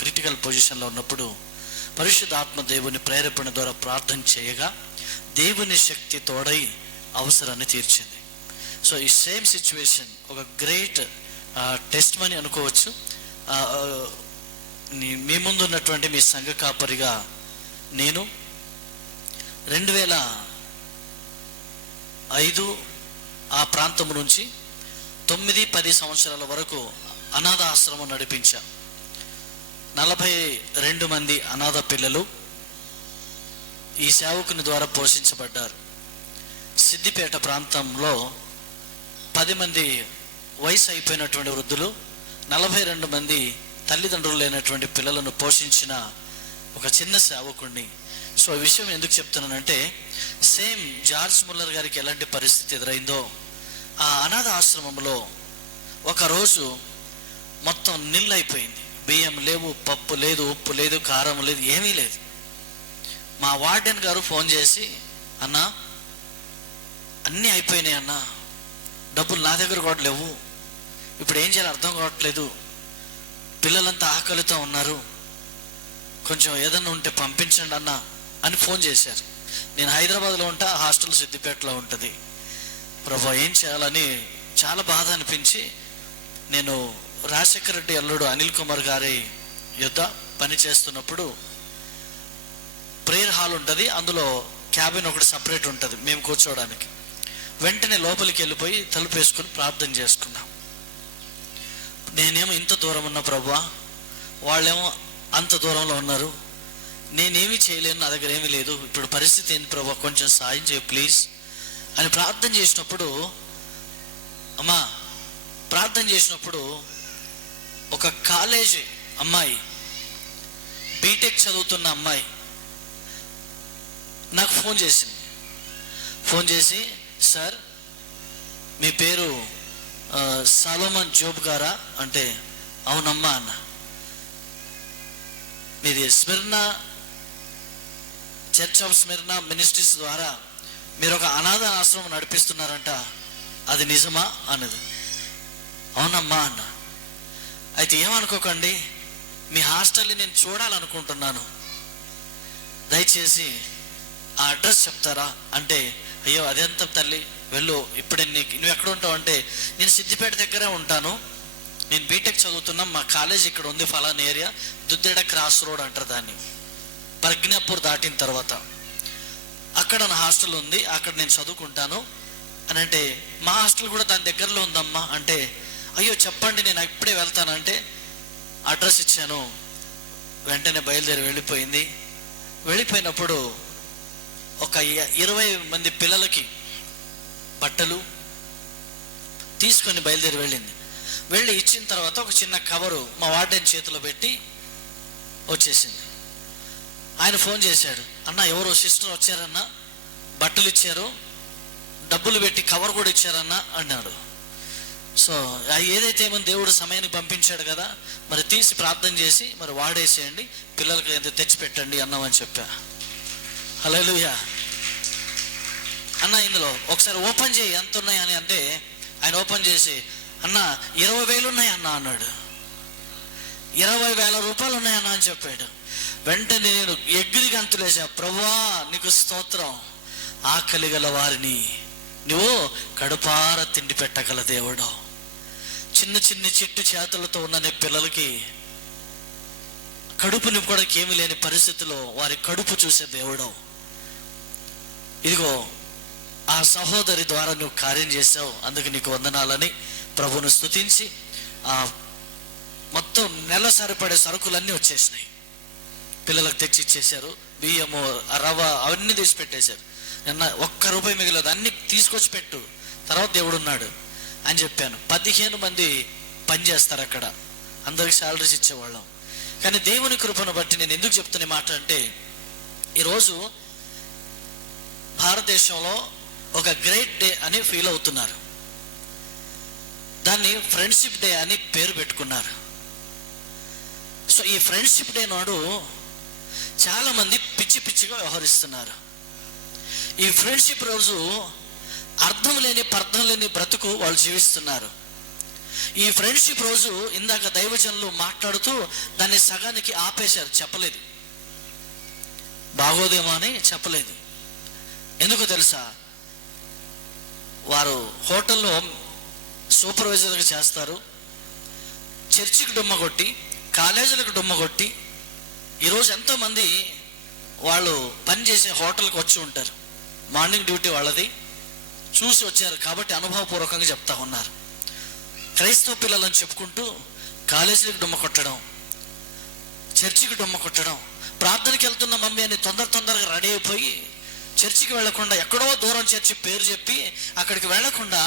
క్రిటికల్ పొజిషన్లో ఉన్నప్పుడు పరిశుద్ధాత్మ దేవుని ప్రేరేపణ ద్వారా ప్రార్థన చేయగా దేవుని శక్తి తోడై అవసరాన్ని తీర్చింది. సో ఈ సేమ్ సిచ్యువేషన్ ఒక గ్రేట్ టెస్ట్ మని అనుకోవచ్చు. మీ ముందు ఉన్నటువంటి మీ సంఘ కాపరిగా నేను 2005 ఆ ప్రాంతం నుంచి 9-10 సంవత్సరాల వరకు అనాథ ఆశ్రమం నడిపించా. 42 మంది అనాథ పిల్లలు ఈ సేవకుని ద్వారా పోషించబడ్డారు. సిద్దిపేట ప్రాంతంలో 10 మంది వయసు అయిపోయినటువంటి వృద్ధులు, 42 మంది తల్లిదండ్రులు లేనటువంటి పిల్లలను పోషించిన ఒక చిన్న సేవకుడిని. సో ఈ విషయం ఎందుకు చెప్తున్నానంటే, సేమ్ జార్జ్ ముల్లర్ గారికి ఎలాంటి పరిస్థితి ఎదురైందో ఆ అనాథ ఆశ్రమంలో ఒకరోజు మొత్తం నీళ్ళు అయిపోయింది. బియ్యం లేవు, పప్పు లేదు, ఉప్పు లేదు, కారం లేదు, ఏమీ లేదు. మా వార్డెన్ గారు ఫోన్ చేసి, అన్నా అన్నీ అయిపోయినాయి అన్నా, డబ్బులు నా దగ్గర కూడా లేవు, ఇప్పుడు ఏం చేయాలో అర్థం కావట్లేదు, పిల్లలంతా ఆకలితో ఉన్నారు, కొంచెం ఏదన్నా ఉంటే పంపించండి అన్న అని ఫోన్ చేశారు. నేను హైదరాబాద్లో ఉంటా, హాస్టల్ సిద్దిపేటలో ఉంటుంది. ప్రభా ఏం చేయాలని చాలా బాధ అనిపించి, నేను రాజశేఖర రెడ్డి అల్లుడు అనిల్ కుమార్ గారి యుద్ధ పని చేస్తున్నప్పుడు ప్రేయర్ హాల్ ఉంటుంది, అందులో క్యాబిన్ ఒకటి సపరేట్ ఉంటుంది మేము కూర్చోవడానికి. వెంటనే లోపలికి వెళ్ళిపోయి తలుపు వేసుకొని ప్రార్థన చేసుకున్నాం. నేనేమో ఇంత దూరం ఉన్నా ప్రభువా, వాళ్ళేమో అంత దూరంలో ఉన్నారు, నేనేమీ చేయలేను, నా దగ్గర ఏమీ లేదు, ఇప్పుడు పరిస్థితి ఏంటి ప్రభువా, కొంచెం సాయం చేయి ప్లీజ్ అని ప్రార్థన చేసినప్పుడు, అమ్మా ప్రార్థన చేసినప్పుడు ఒక కాలేజీ అమ్మాయి, బీటెక్ చదువుతున్న అమ్మాయి నాకు ఫోన్ చేసింది. ఫోన్ చేసి, సార్ మీ పేరు సాలోమన్ జోబ్ గారా అంటే, అవునమ్మా అన్న, మీది Smyrna church of Smyrna ministries ద్వారా మీరు ఒక అనాథ ఆశ్రమం నడిపిస్తున్నారంట, అది నిజమా అన్నది. అవునమ్మా అన్న. అయితే ఏమనుకోకండి, మీ హాస్టల్ని నేను చూడాలనుకుంటున్నాను, దయచేసి ఆ అడ్రస్ చెప్తారా అంటే, అయ్యో అదెంత తల్లి, వెళ్ళు, ఇప్పుడు నువ్వు ఎక్కడ ఉంటావు అంటే, నేను సిద్దిపేట దగ్గరే ఉంటాను, నేను బీటెక్ చదువుతున్నా, మా కాలేజ్ ఇక్కడ ఉంది ఫలానా ఏరియా, దుద్దేడ క్రాస్ రోడ్ అంటారు దాన్ని, ప్రజ్ఞాపూర్ దాటిన తర్వాత అక్కడ నా హాస్టల్ ఉంది, అక్కడ నేను చదువుకుంటాను అని అంటే, మా హాస్టల్ కూడా దాని దగ్గరలో ఉందమ్మా అంటే, అయ్యో చెప్పండి నేను ఇప్పుడే వెళ్తానంటే అడ్రస్ ఇచ్చాను. వెంటనే బయలుదేరి వెళ్ళిపోయింది. వెళ్ళిపోయినప్పుడు ఒక 20 మంది పిల్లలకి బట్టలు తీసుకొని బయలుదేరి వెళ్ళి ఇచ్చిన తర్వాత ఒక చిన్న కవరు మా వార్డెన్ చేతిలో పెట్టి వచ్చేసింది. ఆయన ఫోన్ చేశాడు, అన్న ఎవరో సిస్టర్ వచ్చారన్నా, బట్టలు ఇచ్చారు, డబ్బులు పెట్టి కవర్ కూడా ఇచ్చారన్నా అన్నాడు. సో ఏదైతే ఏమో దేవుడు సమయానికి పంపించాడు కదా, మరి తీసి ప్రార్థన చేసి మరి వాడేసేయండి, పిల్లలకి ఎంత తెచ్చి పెట్టండి అన్నామని చెప్పా. హల్లెలూయా. అన్న ఇందులో ఒకసారి ఓపెన్ చేయి ఎంత ఉన్నాయని అంటే ఆయన ఓపెన్ చేసి, అన్న 20,000 ఉన్నాయి అన్న అన్నాడు. 20,000 రూపాయలు ఉన్నాయన్న అని చెప్పాడు. వెంటనే నేను ఎగిరి గంతులేసా, ప్రభువా నీకు స్తోత్రం, ఆకలి గల వారిని నువ్వు కడుపార తిండి పెట్టగల దేవుడు. చిన్న చిన్న చిట్టు చేతులతో ఉన్న పిల్లలకి కడుపు నింపుకోవడానికి ఏమీ లేని పరిస్థితిలో వారి కడుపు చూసే దేవుడు. ఇదిగో ఆ సహోదరి ద్వారా నువ్వు కార్యం చేసావు, అందుకు నీకు వందనాలని ప్రభువును స్తుతించి ఆ మొత్తం నెల సరిపడే సరుకులన్నీ వచ్చేసినాయి. పిల్లలకు తెచ్చి ఇచ్చేశారు, బియ్యము, రవ్వ అవన్నీ తీసి పెట్టేశారు. నిన్న ₹1 మిగిలేదు, అన్ని తీసుకొచ్చి పెట్టు, తర్వాత దేవుడు ఉన్నాడు అని చెప్పాను. 15 మంది పనిచేస్తారు అక్కడ, అందరికి శాలరీస్ ఇచ్చేవాళ్ళం. కానీ దేవుని కృపను బట్టి నేను ఎందుకు చెప్తున్న మాట అంటే, ఈరోజు భారతదేశంలో ఒక గ్రేట్ డే అని ఫీల్ అవుతున్నారు. దాన్ని ఫ్రెండ్షిప్ డే అని పేరు పెట్టుకున్నారు. సో ఈ ఫ్రెండ్షిప్ డే నాడు చాలా మంది పిచ్చి పిచ్చిగా వ్యవహరిస్తున్నారు. ఈ ఫ్రెండ్షిప్ రోజు అర్థం లేని పర్థం లేని బ్రతుకు వాళ్ళు జీవిస్తున్నారు. ఈ ఫ్రెండ్షిప్ రోజు ఇందాక దైవజనులు మాట్లాడుతూ దాన్ని సగానికి ఆపేశారు, చెప్పలేదు, బాగోదేమో అని చెప్పలేదు. ఎందుకు తెలుసా, వారు హోటల్లో సూపర్వైజర్గా చేస్తారు, చర్చికి డుమ్మ కొట్టి, కాలేజీలకు డుమ్మ కొట్టి, ఈరోజు ఎంతోమంది వాళ్ళు పనిచేసే హోటల్కి వచ్చి ఉంటారు, మార్నింగ్ డ్యూటీ వాళ్ళది, చూసి వచ్చారు కాబట్టి అనుభవపూర్వకంగా చెప్తా ఉన్నారు. క్రైస్తవ పిల్లలని చెప్పుకుంటూ కాలేజీలకు డుమ్మ కొట్టడం, చర్చికి డుమ్మ కొట్టడం, ప్రార్థనకి వెళ్తున్న మమ్మీ అని తొందరగా రెడీ అయిపోయి చర్చికి వెళ్లకుండా ఎక్కడో దూరం చర్చి పేరు చెప్పి అక్కడికి వెళ్లకుండా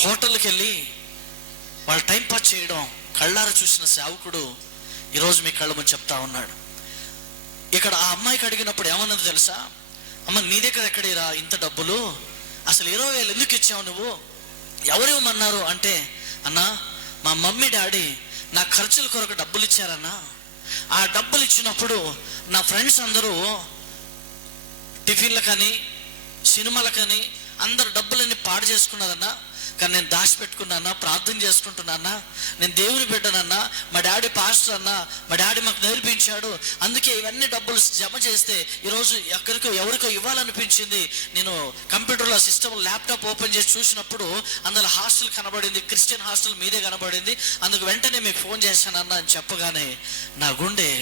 హోటల్కి వెళ్ళి వాళ్ళు టైం పాస్ చేయడం కళ్ళారా చూసిన సేవకుడు ఈరోజు మీ కళ్ళ ముందు చెప్తా ఉన్నాడు. ఇక్కడ ఆ అమ్మాయికి అడిగినప్పుడు ఏమన్నది తెలుసా, అమ్మ నీ దగ్గర ఎక్కడిరా ఇంత డబ్బులు, అసలు 20,000 ఎందుకు ఇచ్చావు నువ్వు, ఎవరు ఇవ్వమన్నారు అంటే, అన్నా మా మమ్మీ డాడీ నా ఖర్చుల కొరకు డబ్బులు ఇచ్చారన్నా, ఆ డబ్బులు ఇచ్చినప్పుడు నా ఫ్రెండ్స్ అందరూ టిఫిన్లకని సినిమాలకని అందరు డబ్బులన్నీ పాడు చేసుకున్నారన్నా, కానీ నేను దాచిపెట్టుకున్నానా, ప్రార్థన చేసుకుంటున్నానా, నేను దేవుని బిడ్డనన్నా, మా డాడీ పాస్టర్ అన్నా, మా డాడీ మాకు నేర్పించాడు, అందుకే ఇవన్నీ డబ్బులు జమ చేస్తే ఈరోజు ఎవరికో ఇవ్వాలనిపించింది. నేను కంప్యూటర్లో సిస్టమ్ ల్యాప్టాప్ ఓపెన్ చేసి చూసినప్పుడు అందులో హాస్టల్ కనబడింది, క్రిస్టియన్ హాస్టల్ మీదే కనబడింది, అందుకు వెంటనే మీకు ఫోన్ చేశానన్నా అని చెప్పగానే నా గుండె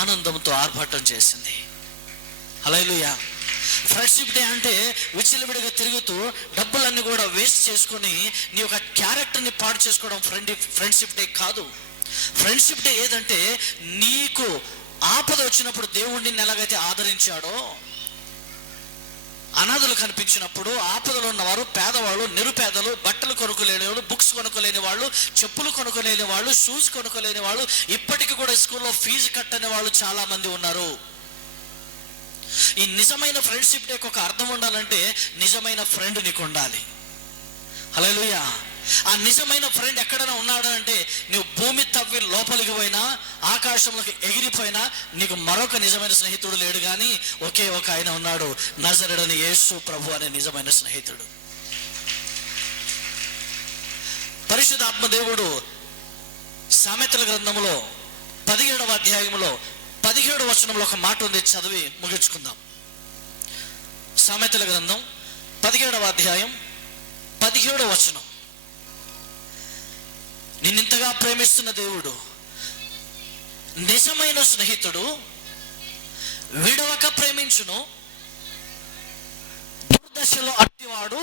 ఆనందంతో ఆర్భాటం చేసింది. హల్లెలూయా. ఫ్రెండ్షిప్ డే అంటే విచ్చలవిడిగా తిరుగుతూ డబ్బులన్నీ కూడా వేస్ట్ చేసుకొని నీ యొక్క క్యారెక్టర్ని పాడు చేసుకోవడం ఫ్రెండ్షిప్ డే కాదు. ఫ్రెండ్షిప్ డే ఏదంటే, నీకు ఆపద వచ్చినప్పుడు దేవుడిని ఎలాగైతే ఆదరించాడో, అనాథులు కనిపించినప్పుడు ఆపదలో ఉన్నవారు, పేదవాళ్ళు, నిరుపేదలు, బట్టలు కొనుక్కోలేని వాళ్ళు, బుక్స్ కొనుక్కోలేని వాళ్ళు, చెప్పులు కొనుక్కోలేని వాళ్ళు, షూస్ కొనుక్కోలేని వాళ్ళు, ఇప్పటికీ కూడా స్కూల్లో ఫీజు కట్టని వాళ్ళు చాలా మంది ఉన్నారు. ఈ నిజమైన ఫ్రెండ్షిప్ డేకి ఒక అర్థం ఉండాలంటే నిజమైన ఫ్రెండ్ నీకు ఉండాలి. హల్లెలూయా. ఆ నిజమైన ఫ్రెండ్ ఎక్కడైనా ఉన్నాడు అంటే, నువ్వు భూమి తవ్వి లోపలికి పోయినా, ఆకాశంలోకి ఎగిరిపోయినా నీకు మరొక నిజమైన స్నేహితుడు లేడు, కానీ ఒకే ఒక ఆయన ఉన్నాడు, నజరేయుడైన యేసు ప్రభు అనే నిజమైన స్నేహితుడు. పరిశుద్ధ ఆత్మదేవుడు సామెతల గ్రంథంలో 17వ అధ్యాయంలో 17వ వచనంలో ఒక మాట ఉంది, చదివి ముగించుకుందాం. సామెతల గ్రంథం 17వ అధ్యాయం 17వ వచనం. నిన్నింతగా ప్రేమిస్తున్న దేవుడు, నిజమైన స్నేహితుడు విడవక ప్రేమించును, దుర్దశలో అట్టివాడు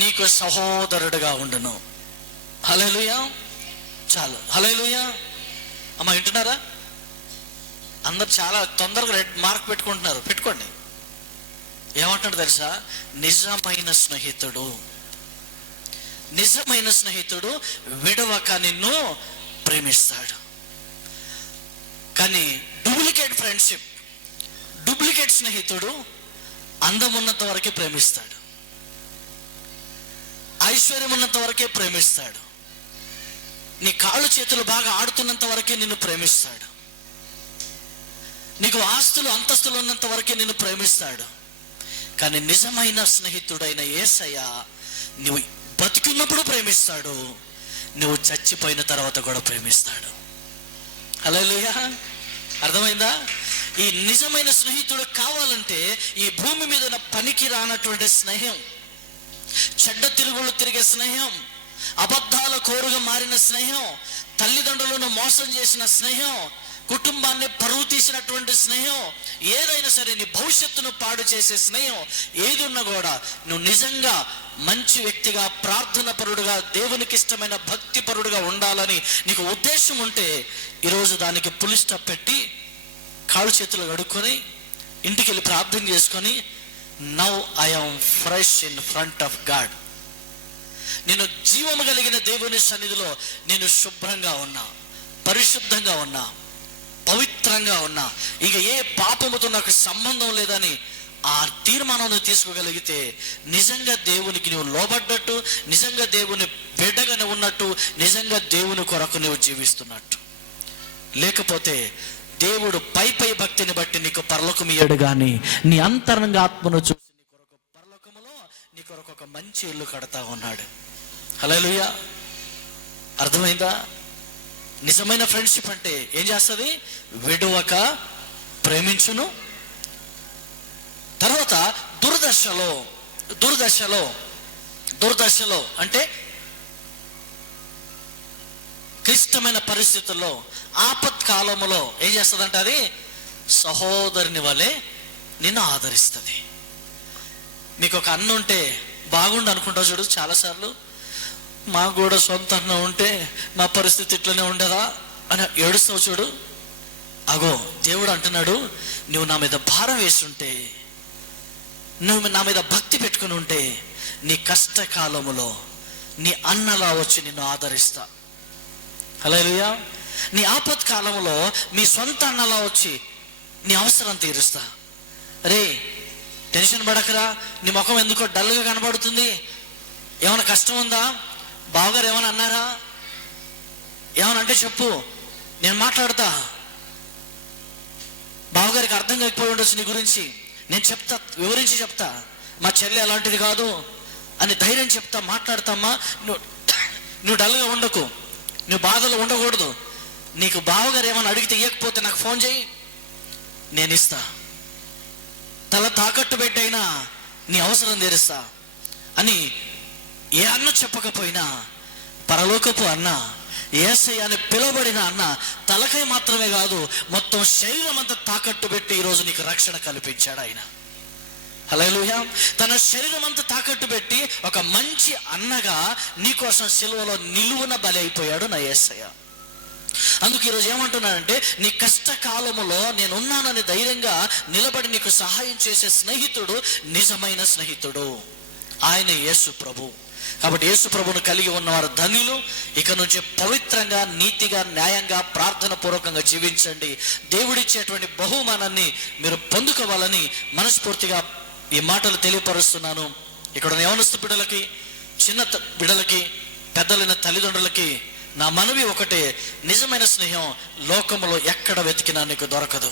నీకు సహోదరుడుగా ఉండును. హల్లెలూయా. చాలు, హల్లెలూయా. అమ్మ వింటున్నారా? అందరు చాలా తొందరగా రెడ్ మార్క్ పెట్టుకుంటున్నారు, పెట్టుకోండి. ఏమంటాడు తెలుసా? నిజమైన స్నేహితుడు, నిజమైన స్నేహితుడు విడవక నిన్ను ప్రేమిస్తాడు. కానీ డూప్లికేట్ ఫ్రెండ్షిప్, డూప్లికేట్ స్నేహితుడు అందం ఉన్నంత వరకే ప్రేమిస్తాడు, ఐశ్వర్యం ఉన్నంత వరకే ప్రేమిస్తాడు, నీ కాళ్ళు చేతులు బాగా ఆడుతున్నంత వరకే నిన్ను ప్రేమిస్తాడు, నీకు ఆస్తులు అంతస్తులు ఉన్నంత వరకే నిన్ను ప్రేమిస్తాడు. కానీ నిజమైన స్నేహితుడైన యేసయ్య నువ్వు బతికున్నప్పుడు ప్రేమిస్తాడు, నువ్వు చచ్చిపోయిన తర్వాత కూడా ప్రేమిస్తాడు. హల్లెలూయా. అర్థమైందా? ఈ నిజమైన స్నేహితుడు కావాలంటే ఈ భూమి మీద పనికి రానటువంటి స్నేహం, చెడ్డ తిరుగుళ్ళు తిరిగే స్నేహం, అబద్ధాల కోరుగా మారిన స్నేహం, తల్లిదండ్రులను మోసం చేసిన స్నేహం, కుటుంబాన్ని పరువు తీసినటువంటి స్నేహం, ఏదైనా సరే నీ భవిష్యత్తును పాడు చేసే స్నేహం ఏది ఉన్నా కూడా నువ్వు నిజంగా మంచి వ్యక్తిగా, ప్రార్థన పరుడుగా, దేవునికి ఇష్టమైన భక్తి పరుడుగా ఉండాలని నీకు ఉద్దేశం ఉంటే ఈరోజు దానికి పులి స్టాప్ పెట్టి కాళ్ళు చేతులు కడుక్కొని ఇంటికి వెళ్ళి ప్రార్థన చేసుకొని, now I'm fresh in front of God, నేను జీవము కలిగిన దేవుని సన్నిధిలో నేను శుభ్రంగా ఉన్నా, పరిశుద్ధంగా ఉన్నా, పవిత్రంగా ఉన్నా, ఇక ఏ పాపముతో నాకు సంబంధం లేదని ఆ తీర్మానం తీసుకోగలిగితే నిజంగా దేవునికి నువ్వు లోబడ్డట్టు, నిజంగా దేవుని బిడ్డగా నువ్వు ఉన్నట్టు, నిజంగా దేవుని కొరకు నువ్వు జీవిస్తున్నట్టు. లేకపోతే దేవుడు పై భక్తిని బట్టి నీకు పరలోకం ఇయ్యడు, కానీ నీ అంతరంగ ఆత్మను చూసి నీ కొరకు పరలోకములో నీ కొరకు ఒక మంచి ఇల్లు కడతా ఉన్నాడు. హల్లెలూయా. అర్థమైందా? నిజమైన ఫ్రెండ్షిప్ అంటే ఏం చేస్తుంది? విడువక ప్రేమించును. తర్వాత దుర్దశలో అంటే క్లిష్టమైన పరిస్థితుల్లో, ఆపత్కాలములో ఏం చేస్తుందంటే అది సహోదరుని వలె నిన్ను ఆదరిస్తుంది. మీకు ఒక అన్న ఉంటే బాగుండు అనుకుంటావు చూడు, చాలాసార్లు మాకు కూడా సొంత అన్న ఉంటే మా పరిస్థితి ఇట్లనే ఉండదా అని ఏడుస్తావు చూడు. అగో దేవుడు అంటున్నాడు, నువ్వు నా మీద భారం వేస్తుంటే, నువ్వు నా మీద భక్తి పెట్టుకుని ఉంటే, నీ కష్టకాలములో నీ అన్నలా వచ్చి నిన్ను ఆదరిస్తా. హల్లెలూయా. నీ ఆపత్కాలంలో మీ సొంత అన్నలా వచ్చి నీ అవసరం తీరుస్తా. రే టెన్షన్ పడకరా, నీ ముఖం ఎందుకో డల్గా కనబడుతుంది, ఏమైనా కష్టం ఉందా, బావగారు ఏమైనా అన్నారా, ఏమైనా అంటే చెప్పు, నేను మాట్లాడతా. బావగారికి అర్థం కాకపోయి ఉండొచ్చు నీ గురించి, నేను చెప్తా, వివరించి చెప్తా, మా చెల్లి అలాంటిది కాదు అని ధైర్యం చెప్తా, మాట్లాడతామ్మా. నువ్వు డల్గా ఉండకు, నువ్వు బాధలు ఉండకూడదు. నీకు బావగారు ఏమైనా అడిగితే ఇవ్వకపోతే నాకు ఫోన్ చేయి, నేను ఇస్తా. తల తాకట్టు పెట్టైనా నీ అవసరం తీరుస్తా అని ఏ అన్న చెప్పకపోయినా, పరలోకపు అన్న, యేసయ్య అని పిలువబడిన అన్న తలకై మాత్రమే కాదు, మొత్తం శరీరం అంతా తాకట్టు పెట్టి ఈరోజు నీకు రక్షణ కల్పించాడు ఆయన. హల్లెలూయా. తన శరీరం అంతా తాకట్టు పెట్టి ఒక మంచి అన్నగా నీకోసం సిలువలో నిలువున బలి అయిపోయాడు నా యేసయ్య. అందుకు ఈరోజు ఏమంటున్నానంటే, నీ కష్టకాలములో నేనున్నానని ధైర్యంగా నిలబడి నీకు సహాయం చేసే స్నేహితుడు నిజమైన స్నేహితుడు, ఆయన యేసు ప్రభు. కాబట్టి యేసు ప్రభువును కలిగి ఉన్నవారు ధన్యులు. ఇక నుంచి పవిత్రంగా, నీతిగా, న్యాయంగా, ప్రార్థన పూర్వకంగా జీవించండి. దేవుడిచ్చేటువంటి బహుమానాన్ని మీరు పొందుకోవాలని మనస్ఫూర్తిగా ఈ మాటలు తెలియపరుస్తున్నాను. ఇక్కడ యవనస్తు బిడ్డలకి, చిన్న బిడ్డలకి, పెద్దలైన తల్లిదండ్రులకి నా మనవి ఒకటే, నిజమైన స్నేహం లోకములో ఎక్కడ వెతికినా నీకు దొరకదు.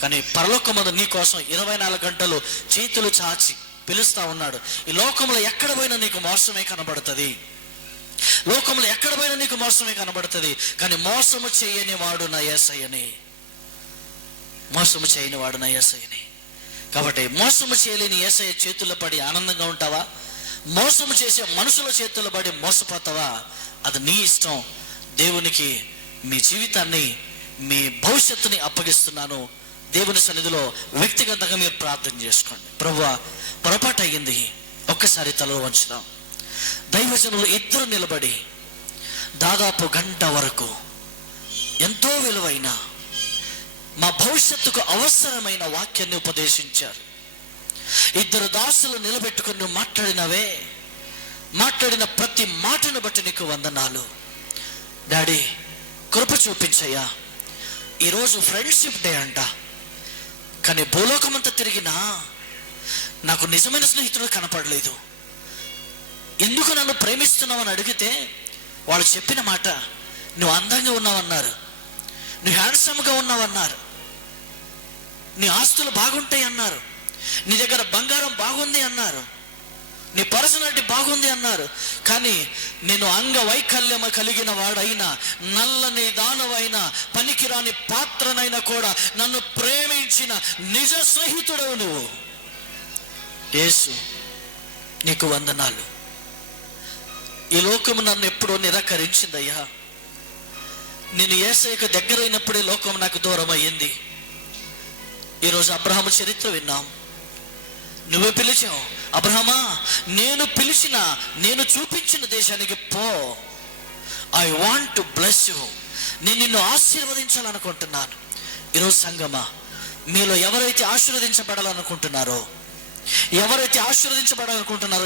కానీ పరలోకముందు నీ కోసం 24 గంటలు చేతులు చాచి పిలుస్తా ఉన్నాడు. ఈ లోకంలో ఎక్కడ పోయినా నీకు మోసమే కనబడుతుంది, లోకంలో ఎక్కడ పోయినా నీకు మోసమే కనబడుతుంది. కానీ మోసము చేయని వాడు నా యేసయ్యని, మోసము చేయని వాడు నా యేసయ్యని. కాబట్టి మోసము చేయలేని యేసయ్య చేతుల్లో పడి ఆనందంగా ఉంటావా? మోసము చేసే మనుషుల చేతుల్లో పడి మోసపోతావా? అది నీ ఇష్టం. దేవునికి మీ జీవితాన్ని, మీ భవిష్యత్తుని అప్పగిస్తున్నాను. దేవుని సన్నిధిలో వ్యక్తిగతంగా మీరు ప్రార్థన చేసుకోండి. ప్రభువా, పొరపాటు అయ్యింది, ఒక్కసారి తల వంచుదాం. దైవజనులు ఇద్దరు నిలబడి దాదాపు గంట వరకు ఎంతో విలువైన, మా భవిష్యత్తుకు అవసరమైన వాక్యాన్ని ఉపదేశించారు. 2 దాసులు నిలబెట్టుకుని నువ్వు మాట్లాడిన ప్రతి మాటను బట్టి నీకు వందనాలు డాడీ. కృప చూపించయ్యా. ఈరోజు ఫ్రెండ్షిప్ డే అంట, కానీ భూలోకమంతా తిరిగినా నాకు నిజమైన స్నేహితుడు కనపడలేదు. ఎందుకు నన్ను ప్రేమిస్తున్నావు అని అడిగితే వాళ్ళు చెప్పిన మాట, నువ్వు అందంగా ఉన్నావన్నారు, నువ్వు హ్యాండ్సమ్గా ఉన్నావన్నారు, నీ ఆస్తులు బాగుంటాయి అన్నారు, నీ దగ్గర బంగారం బాగుంది అన్నారు, నీ పర్సనాలిటీ బాగుంది అన్నారు. కానీ నేను అంగవైకల్యం కలిగిన వాడైనా, నల్లని దానవైనా, పనికిరాని పాత్రనైనా కూడా నన్ను ప్రేమించిన నిజ స్నేహితుడవు నువ్వు. యేసు నీకు వందనాలు. ఈ లోకము నన్ను ఎప్పుడో నిరాకరించిందయ్యా. నేను యేసయ్యకు దగ్గరైనప్పుడే లోకం నాకు దూరం అయ్యింది. ఈరోజు అబ్రహాము చరిత్ర విన్నాం. నువ్వే పిలిచావు, అబ్రహమా నేను పిలిచిన, నేను చూపించిన దేశానికి పో. I want to bless you. నేను నిన్ను ఆశీర్వదించాలనుకుంటున్నాను. ఈరోజు సంగమా, మీలో ఎవరైతే ఆశీర్వదించబడాలనుకుంటున్నారో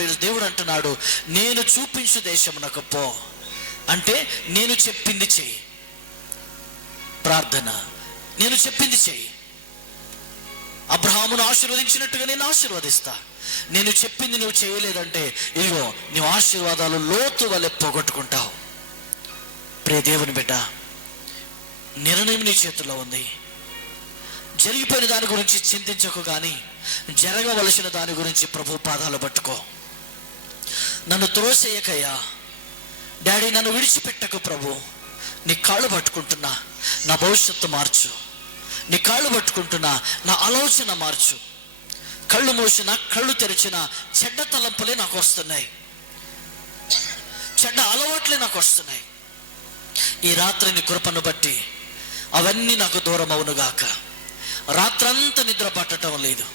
ఈరోజు దేవుడు అంటున్నాడు, నేను చూపించు దేశమునకు పో. అంటే నేను చెప్పింది చెయ్యి. ప్రార్థన, నేను చెప్పింది చెయ్యి. అబ్రహామును ఆశీర్వదించినట్టుగా నేను ఆశీర్వదిస్తా. నేను చెప్పింది నువ్వు చేయలేదంటే ఇదిగో నువ్వు ఆశీర్వాదాలు లోతు వలె పోగొట్టుకుంటావు. ప్రియ దేవుని బిడ్డ, నిర్ణయం నీ చేతుల్లో ఉంది. జరిగిపోయిన దాని గురించి చింతించకు, కానీ జరగవలసిన దాని గురించి ప్రభు పాదాలు పట్టుకో. నన్ను త్రోసేయకయ్యా డాడీ, నన్ను విడిచిపెట్టకు ప్రభు. నీ కాళ్ళు పట్టుకుంటున్నా, నా భవిష్యత్తు మార్చు. నీ కాళ్ళు పట్టుకుంటున్నా, నా ఆలోచన మార్చు. కళ్ళు మూసిన, కళ్ళు తెరిచిన చెడ్డ తలంపులే నాకు వస్తున్నాయి, చెడ్డ అలవాట్లే నాకు వస్తున్నాయి. ఈ రాత్రి నీ కృపను బట్టి అవన్నీ నాకు దూరం అవునుగాక. రాత్రంతా నిద్ర పట్టడం లేదు.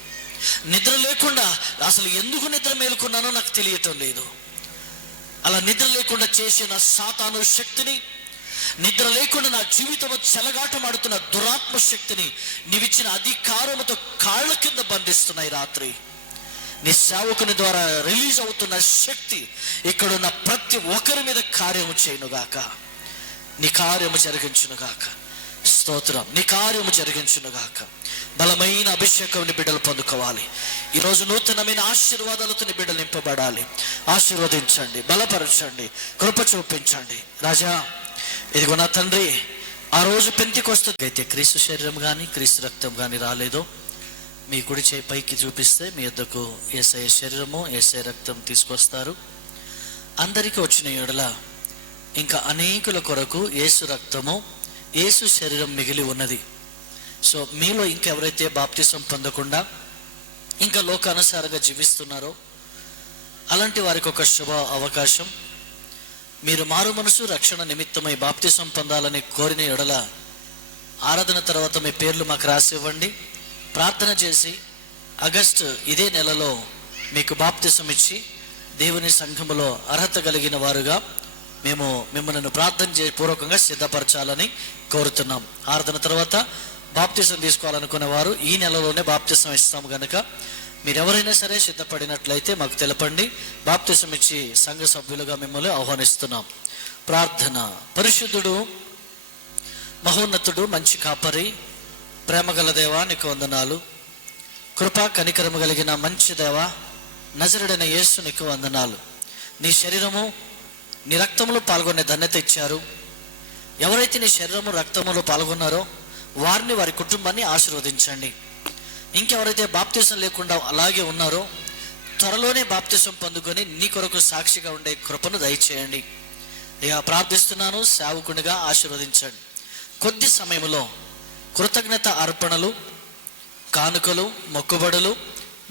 నిద్ర లేకుండా అసలు ఎందుకు నిద్ర మేలుకున్నానో నాకు తెలియటం లేదు. అలా నిద్ర లేకుండా చేసిన సాతాను శక్తిని, నిద్ర లేకుండా నా జీవితంలో చెలగాటమాడుతున్న దురాత్మ శక్తిని నీవిచ్చిన అధికారముతో కాళ్ళ కింద బంధిస్తున్నాయి. రాత్రి నీ సేవకుని ద్వారా రిలీజ్ అవుతున్న శక్తి ఇక్కడున్న ప్రతి ఒక్కరి మీద కార్యము చేయనుగాక. నీ కార్యము జరిగించునుగాక. స్తోత్రం. నీ కార్యము జరిగించునుగాక. బలమైన అభిషేకం నీ బిడ్డలు పొందుకోవాలి. ఈరోజు నూతనమైన ఆశీర్వాదాలతో నీ బిడ్డలు నింపబడాలి. ఆశీర్వదించండి, బలపరచండి, కృప చూపించండి. రాజా, ఇదిగో నా తండ్రి, ఆ రోజు పెంతెకొస్తు అయితే క్రీస్తు శరీరం కానీ క్రీస్తు రక్తం కానీ రాలేదో, మీ కుడి చేయి పైకి చూపిస్తే మీ యొద్దకు యేసయ్య శరీరము యేసయ్య రక్తం తీసుకొస్తారు. అందరికీ వచ్చిన యెడల ఇంకా అనేకుల కొరకు యేసు రక్తము యేసు శరీరం మిగిలి ఉన్నది. సో మీలో ఇంకెవరైతే బాప్తిసం పొందకుండా ఇంకా లోకానుసారంగా జీవిస్తున్నారో అలాంటి వారికి ఒక శుభ అవకాశం. మీరు మారు మనసు రక్షణ నిమిత్తమై బాప్తిసం పొందాలని కోరిన యెడల ఆరాధన తర్వాత మీ పేర్లు మాకు రాసి ఇవ్వండి. ప్రార్థన చేసి ఆగస్టు ఇదే నెలలో మీకు బాప్తిసం ఇచ్చి దేవుని సంఘములో అర్హత కలిగిన వారుగా మేము మిమ్మల్ని ప్రార్థన పూర్వకంగా సిద్ధపరచాలని కోరుతున్నాం. ఆరాధన తర్వాత బాప్తిసం తీసుకోవాలనుకునే వారు ఈ నెలలోనే బాప్తిసం ఇస్తాం కనుక మీరెవరైనా సరే సిద్ధపడినట్లయితే మాకు తెలపండి. బాప్తిసం ఇచ్చి సంఘ సభ్యులుగా మిమ్మల్ని ఆహ్వానిస్తున్నాం. ప్రార్థన. పరిశుద్ధుడు, మహోన్నతుడు, మంచి కాపరి, ప్రేమగల దేవా నీకు వందనాలు. కృపా కనికరము కలిగిన మంచి దేవా, నజరుడైన యేసు నీకు వందనాలు. నీ శరీరము నీ రక్తములో పాల్గొనే ధన్యత ఇచ్చారు. ఎవరైతే నీ శరీరము రక్తములో పాల్గొన్నారో వారిని, వారి కుటుంబాన్ని ఆశీర్వదించండి. ఇంకెవరైతే బాప్తిసం లేకుండా అలాగే ఉన్నారో త్వరలోనే బాప్తిసం పొందుకొని నీ కొరకు సాక్షిగా ఉండే కృపను దయచేయండి. ఇక ప్రార్థిస్తున్నాను, సేవకునిగా ఆశీర్వదించండి. కొద్ది సమయంలో కృతజ్ఞత అర్పణలు, కానుకలు, మొక్కుబడులు,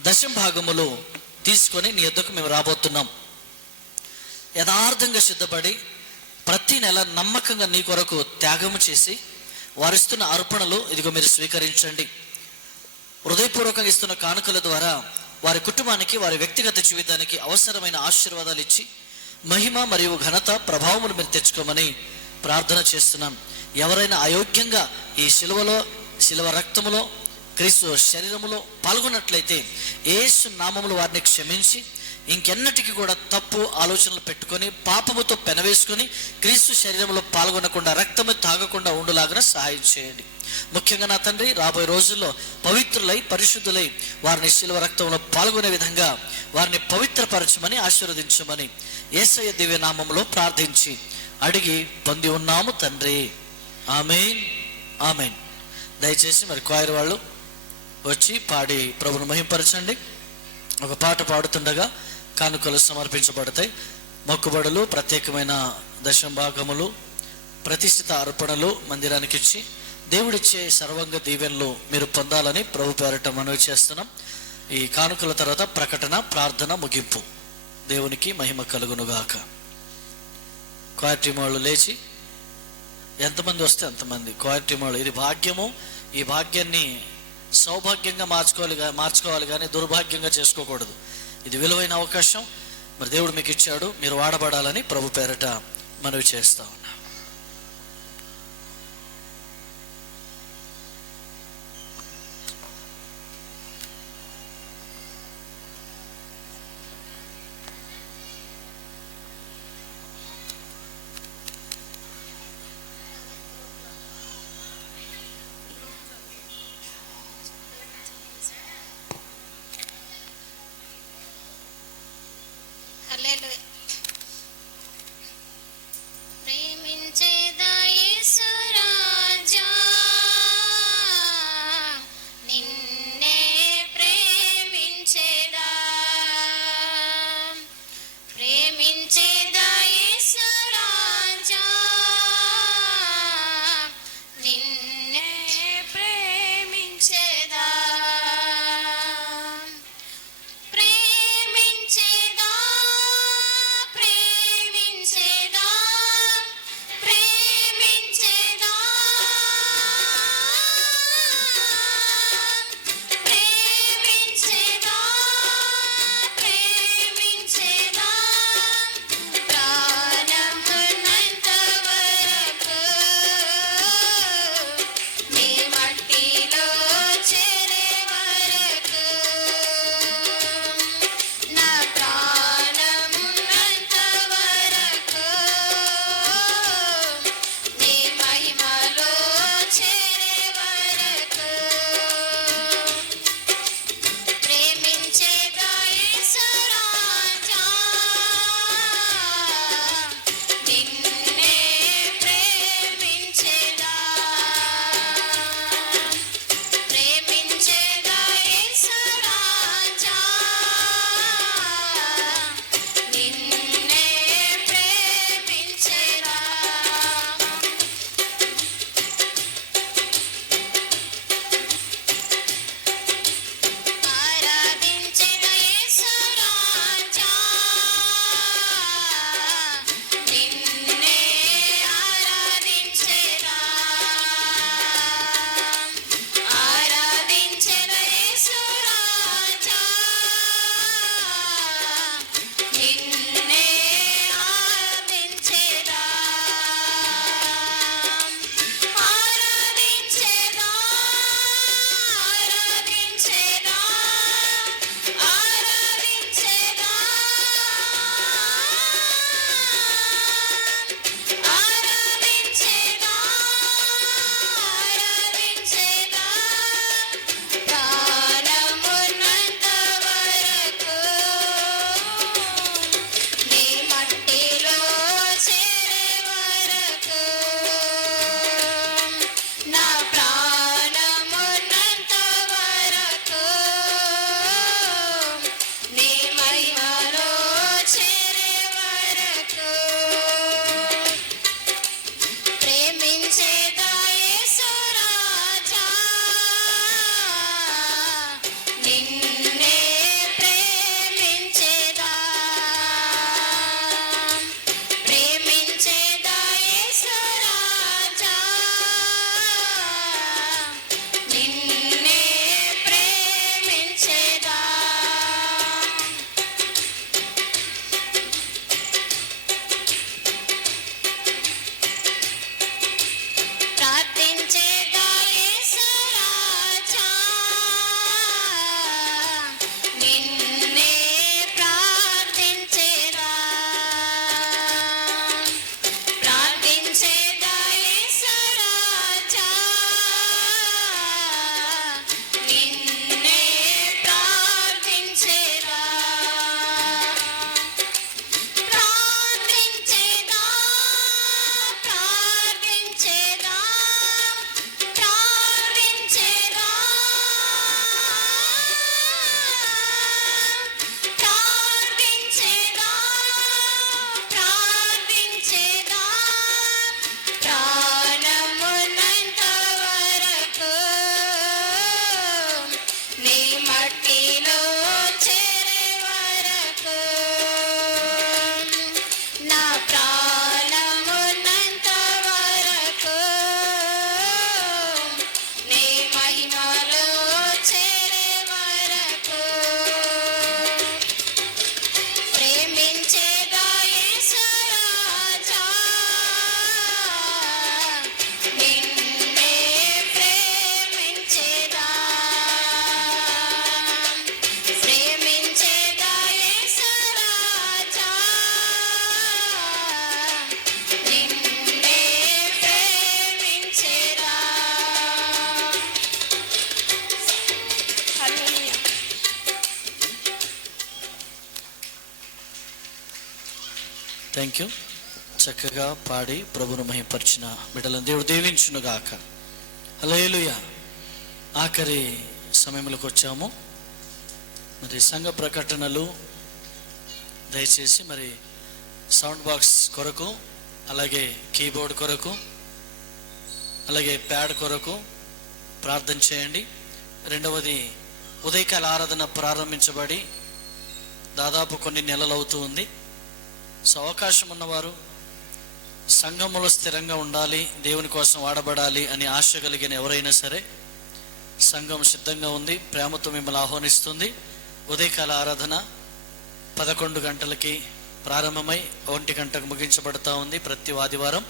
దశంభాగములు తీసుకొని నీ యొద్దకు మేము రాబోతున్నాం. యథార్థంగా సిద్ధపడి ప్రతి నెల నమ్మకంగా నీ కొరకు త్యాగము చేసి వారిస్తున్న అర్పణలు ఇదిగో మీరు స్వీకరించండి. హృదయపూర్వకంగా ఇస్తున్న కానుకల ద్వారా వారి కుటుంబానికి, వారి వ్యక్తిగత జీవితానికి అవసరమైన ఆశీర్వాదాలు ఇచ్చి మహిమ మరియు ఘనత, ప్రభావములు మీరు తెచ్చుకోమని ప్రార్థన చేస్తున్నాం. ఎవరైనా అయోగ్యంగా ఈ శిలువ రక్తములో క్రీస్తు శరీరములో పాల్గొన్నట్లయితే యేసు నామములో వారిని క్షమించి ఇంకెన్నటికి కూడా తప్పు ఆలోచనలు పెట్టుకొని పాపముతో పెనవేసుకొని క్రీస్తు శరీరంలో పాల్గొనకుండా రక్తము తాగకుండా ఉండులాగా సహాయం చేయండి. ముఖ్యంగా నా తండ్రి, రాబోయే రోజుల్లో పవిత్రులై పరిశుద్ధులై వారిని శిలువ రక్తంలో పాల్గొనే విధంగా వారిని పవిత్రపరచమని ఆశీర్వదించమని యేసయ్య దివ్య నామములో ప్రార్థించి అడిగి పొంది ఉన్నాము తండ్రి. ఆమేన్, ఆమేన్. దయచేసి మరి క్వైర్ వాళ్ళు వచ్చి పాడి ప్రభువును మహింపరచండి. ఒక పాట పాడుతుండగా కానుకలు సమర్పించబడతాయి. మొక్కుబడులు, ప్రత్యేకమైన దశంభాగములు, ప్రతిష్ఠిత అర్పణలు మందిరానికి ఇచ్చి దేవుడిచ్చే సర్వంగ దీవెనలు మీరు పొందాలని ప్రభు పేరట మనవి చేస్తున్నాం. ఈ కానుకల తర్వాత ప్రకటన, ప్రార్థన, ముగింపు. దేవునికి మహిమ కలుగునుగాక. క్వార్ టీం వాళ్ళు లేచి ఎంతమంది వస్తే అంతమంది క్వార్ టీం వాళ్ళు. ఇది భాగ్యము. ఈ భాగ్యాన్ని సౌభాగ్యంగా మార్చుకోవాలి కానీ దుర్భాగ్యంగా చేసుకోకూడదు. ఇది విలువైన అవకాశం. మరి దేవుడు మీకు ఇచ్చాడు, మీరు వాడబడాలని ప్రభు పేరట మనవి చేస్తా ఉన్నాం. హల్లెలూయా. ప్రేమ థ్యాంక్ యూ. చక్కగా పాడి ప్రభును మహిమపరిచిన బిడ్డలను దేవుడు దీవించునుగాక. హల్లెలూయా. ఆఖరి సమయంలోకి వచ్చాము. మరి సంఘ ప్రకటనలు దయచేసి మరి సౌండ్ బాక్స్ కొరకు, అలాగే కీబోర్డ్ కొరకు, అలాగే ప్యాడ్ కొరకు ప్రార్థన చేయండి. రెండవది, ఉదయకాల ఆరాధన ప్రారంభించబడి దాదాపు కొన్ని నెలలు అవుతూ ఉంది. సో అవకాశం ఉన్నవారు, సంఘములో స్థిరంగా ఉండాలి, దేవుని కోసం వాడబడాలి అని ఆశ కలిగిన ఎవరైనా సరే, సంఘం సిద్ధంగా ఉంది, ప్రేమతో మిమ్మల్ని ఆహ్వానిస్తుంది. ఉదయకాల ఆరాధన 11 గంటలకి ప్రారంభమై 1 గంటకు ముగించబడతా ఉంది ప్రతి ఆదివారం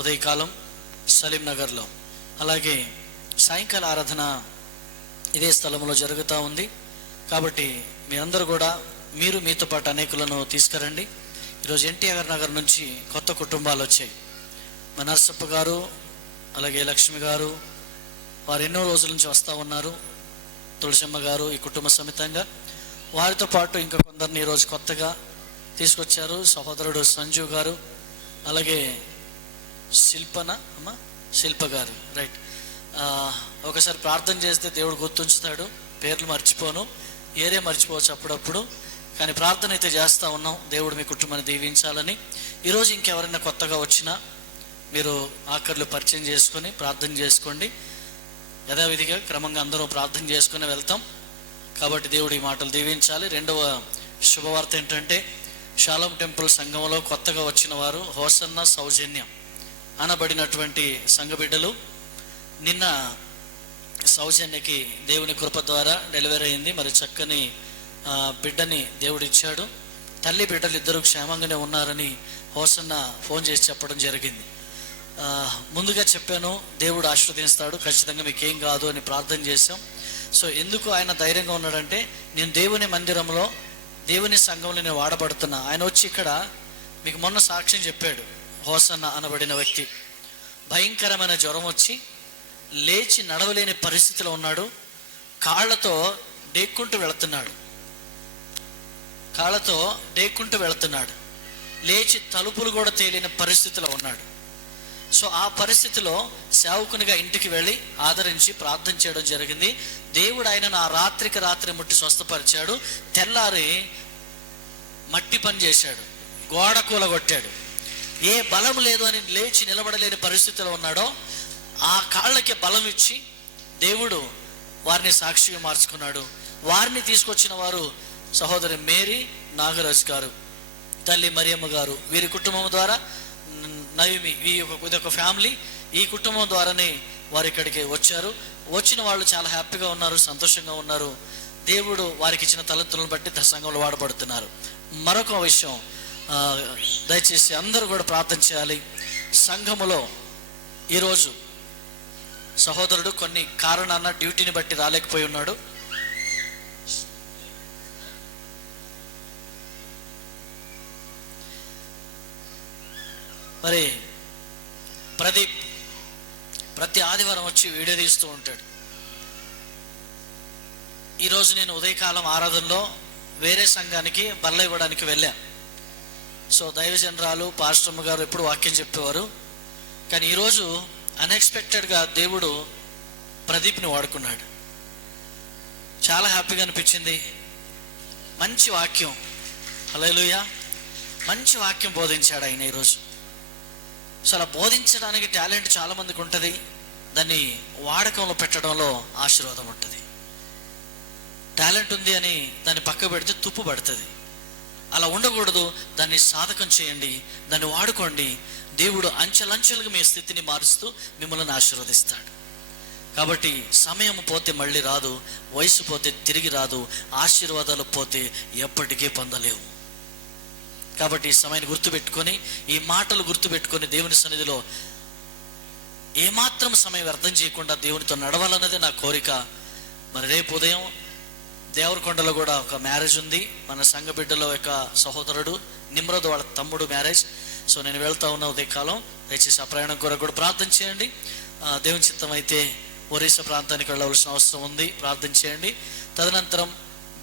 ఉదయకాలం సలీం నగర్లో. అలాగే సాయంకాల ఆరాధన ఇదే స్థలంలో జరుగుతూ ఉంది. కాబట్టి మీ అందరూ కూడా మీరు మీతో పాటు అనేకులను తీసుకురండి. ఈరోజు ఎన్టీఆర్ నగర్ నుంచి కొత్త కుటుంబాలు వచ్చాయి. మా నర్సప్ప గారు, అలాగే లక్ష్మి గారు, వారు ఎన్నో రోజుల నుంచి వస్తూ ఉన్నారు. తులసమ్మ గారు ఈ కుటుంబ సమేతంగా, వారితో పాటు ఇంకా కొందరిని ఈరోజు కొత్తగా తీసుకొచ్చారు. సహోదరుడు సంజు గారు, అలాగే శిల్ప గారు. రైట్. ఒకసారి ప్రార్థన చేస్తే దేవుడు గుర్తుంచుతాడు. పేర్లు మర్చిపోను, ఏరే మర్చిపోవచ్చు అప్పుడప్పుడు, కానీ ప్రార్థన అయితే చేస్తూ ఉన్నాం. దేవుడు మీ కుటుంబాన్ని దీవించాలని. ఈరోజు ఇంకెవరైనా కొత్తగా వచ్చినా మీరు ఆఖర్లు పరిచయం చేసుకొని ప్రార్థన చేసుకోండి. యథావిధిగా క్రమంగా అందరూ ప్రార్థన చేసుకుని వెళ్తాం. కాబట్టి దేవుడు ఈ మాటలు దీవించాలి. రెండవ శుభవార్త ఏంటంటే, షాలోమ్ టెంపుల్ సంఘంలో కొత్తగా వచ్చిన వారు హోసన్న సౌజన్యం అనబడినటువంటి సంఘ బిడ్డలు. నిన్న సౌజన్యకి దేవుని కృప ద్వారా డెలివరీ అయింది. మరి చక్కని బిడ్డని దేవుడు ఇచ్చాడు. తల్లి బిడ్డలు ఇద్దరు క్షేమంగానే ఉన్నారని హోసన్న ఫోన్ చేసి చెప్పడం జరిగింది. ముందుగా చెప్పాను, దేవుడు ఆశీర్వదిస్తాడు, ఖచ్చితంగా మీకు ఏం కాదు అని ప్రార్థన చేశాం. సో ఎందుకు ఆయన ధైర్యంగా ఉన్నాడంటే, నేను దేవుని మందిరంలో, దేవుని సంఘంలో నేను వాడబడుతున్నా. ఆయన వచ్చి ఇక్కడ మీకు మొన్న సాక్ష్యం చెప్పాడు. హోసన్న అనబడిన వ్యక్తి భయంకరమైన జ్వరం వచ్చి లేచి నడవలేని పరిస్థితిలో ఉన్నాడు. కాళ్ళతో డేక్కుంటూ వెళుతున్నాడు. లేచి తలుపులు కూడా తేలిన పరిస్థితిలో ఉన్నాడు. సో ఆ పరిస్థితిలో సేవకునిగా ఇంటికి వెళ్ళి ఆదరించి ప్రార్థన చేయడం జరిగింది. దేవుడు ఆయనను ఆ రాత్రికి రాత్రి ముట్టి స్వస్థపరిచాడు. తెల్లారి మట్టి పని చేశాడు, గోడ కూలగొట్టాడు. ఏ బలం లేదు అని లేచి నిలబడలేని పరిస్థితిలో ఉన్నాడో ఆ కాళ్ళకి బలం ఇచ్చి దేవుడు వారిని సాక్షిగా మార్చుకున్నాడు. వారిని తీసుకొచ్చిన వారు సహోదరి మేరీ నాగరాజ్ గారు, తల్లి మరియమ్మ గారు. వీరి కుటుంబం ద్వారా నయమి, ఇదొక ఫ్యామిలీ. ఈ కుటుంబం ద్వారానే వారు ఇక్కడికి వచ్చారు. వచ్చిన వాళ్ళు చాలా హ్యాపీగా ఉన్నారు, సంతోషంగా ఉన్నారు. దేవుడు వారికి ఇచ్చిన తలంతులను బట్టి సంఘంలో వాడబడుతున్నారు. మరొక విషయం, దయచేసి అందరూ కూడా ప్రార్థన చేయాలి. సంఘములో ఈరోజు సహోదరుడు కొన్ని కారణాన డ్యూటీని బట్టి రాలేకపోయి ఉన్నాడు. మరి ప్రదీప్ ప్రతి ఆదివారం వచ్చి వీడియో తీస్తూ ఉంటాడు. ఈరోజు నేను ఉదయకాలం ఆరాధనలో వేరే సంఘానికి బల్ల ఇవ్వడానికి వెళ్ళా. సో దైవజనరాలు పాస్టమ్మ గారు ఎప్పుడు వాక్యం చెప్పేవారు. కానీ ఈరోజు అన్ఎక్స్పెక్టెడ్గా దేవుడు ప్రదీప్ని వాడుకున్నాడు. చాలా హ్యాపీగా అనిపించింది. మంచి వాక్యం, హల్లెలూయా, మంచి వాక్యం బోధించాడు ఆయన ఈరోజు. సో అలా బోధించడానికి టాలెంట్ చాలామందికి ఉంటుంది. దాన్ని వాడకంలో పెట్టడంలో ఆశీర్వాదం ఉంటుంది. టాలెంట్ ఉంది అని దాన్ని పక్క పెడితే తుప్పు పడుతుంది. అలా ఉండకూడదు. దాన్ని సాధకం చేయండి, దాన్ని వాడుకోండి. దేవుడు అంచెలంచెలుగా మీ స్థితిని మారుస్తూ మిమ్మల్ని ఆశీర్వదిస్తాడు. కాబట్టి సమయం పోతే మళ్ళీ రాదు, వయసు పోతే తిరిగి రాదు, ఆశీర్వాదాలు పోతే ఎప్పటికీ పొందలేవు. కాబట్టి ఈ సమయాన్ని గుర్తుపెట్టుకొని, ఈ మాటలు గుర్తుపెట్టుకొని దేవుని సన్నిధిలో ఏమాత్రం సమయం వ్యర్థం చేయకుండా దేవునితో నడవాలన్నది నా కోరిక. మరి రేపు ఉదయం దేవరకొండలో కూడా ఒక మ్యారేజ్ ఉంది. మన సంఘ బిడ్డలో ఒక సహోదరుడు నిమ్రోద్ వాళ్ళ తమ్ముడు మ్యారేజ్. సో నేను వెళ్తా ఉన్నా ఉదయకాలం. దయచేసి ఆ ప్రయాణం కొరకు కూడా ప్రార్థన చేయండి. దేవుని చిత్తం అయితే ఒరిస్సా ప్రాంతానికి వెళ్ళవలసిన అవసరం ఉంది, ప్రార్థన చేయండి. తదనంతరం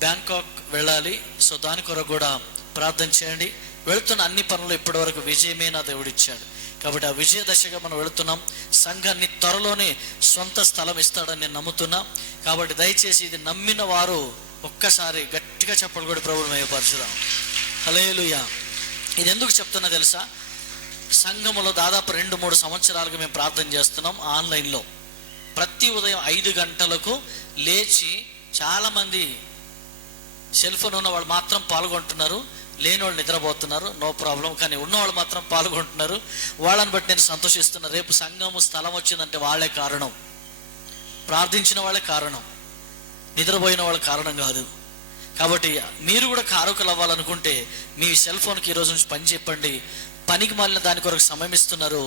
బ్యాంకాక్ వెళ్ళాలి. సో దాని కొరకు కూడా ప్రార్థన చేయండి. వెళుతున్న అన్ని పనులు ఇప్పటి వరకు విజయమే నా దేవుడు ఇచ్చాడు. కాబట్టి ఆ విజయ దశగా మనం వెళుతున్నాం. సంఘాన్ని త్వరలోనే సొంత స్థలం ఇస్తాడని నేను నమ్ముతున్నా. కాబట్టి దయచేసి ఇది నమ్మిన వారు ఒక్కసారి గట్టిగా చెప్పలు కూడా ప్రభువుని మహిమపరచుదాం. హల్లెలూయా. ఇది ఎందుకు చెప్తున్నా తెలుసా? సంఘములో దాదాపు 2-3 సంవత్సరాలుగా మేము ప్రార్థన చేస్తున్నాం ఆన్లైన్లో. ప్రతి ఉదయం 5 గంటలకు లేచి, చాలామంది సెల్ ఫోన్ ఉన్న వాళ్ళు మాత్రం పాల్గొంటున్నారు, లేని వాళ్ళు నిద్రపోతున్నారు, నో ప్రాబ్లం. కానీ ఉన్నవాళ్ళు మాత్రం పాల్గొంటున్నారు. వాళ్ళని బట్టి నేను సంతోషిస్తున్నా. రేపు సంఘము స్థలం వచ్చిందంటే వాళ్ళే కారణం, ప్రార్థించిన వాళ్ళే కారణం, నిద్రపోయిన వాళ్ళ కారణం కాదు. కాబట్టి మీరు కూడా కారకులు అవ్వాలనుకుంటే మీ సెల్ ఫోన్కి ఈరోజు నుంచి పని చెప్పండి. పనికి మాలిన దాని కొరకు సమయం ఇస్తున్నారు,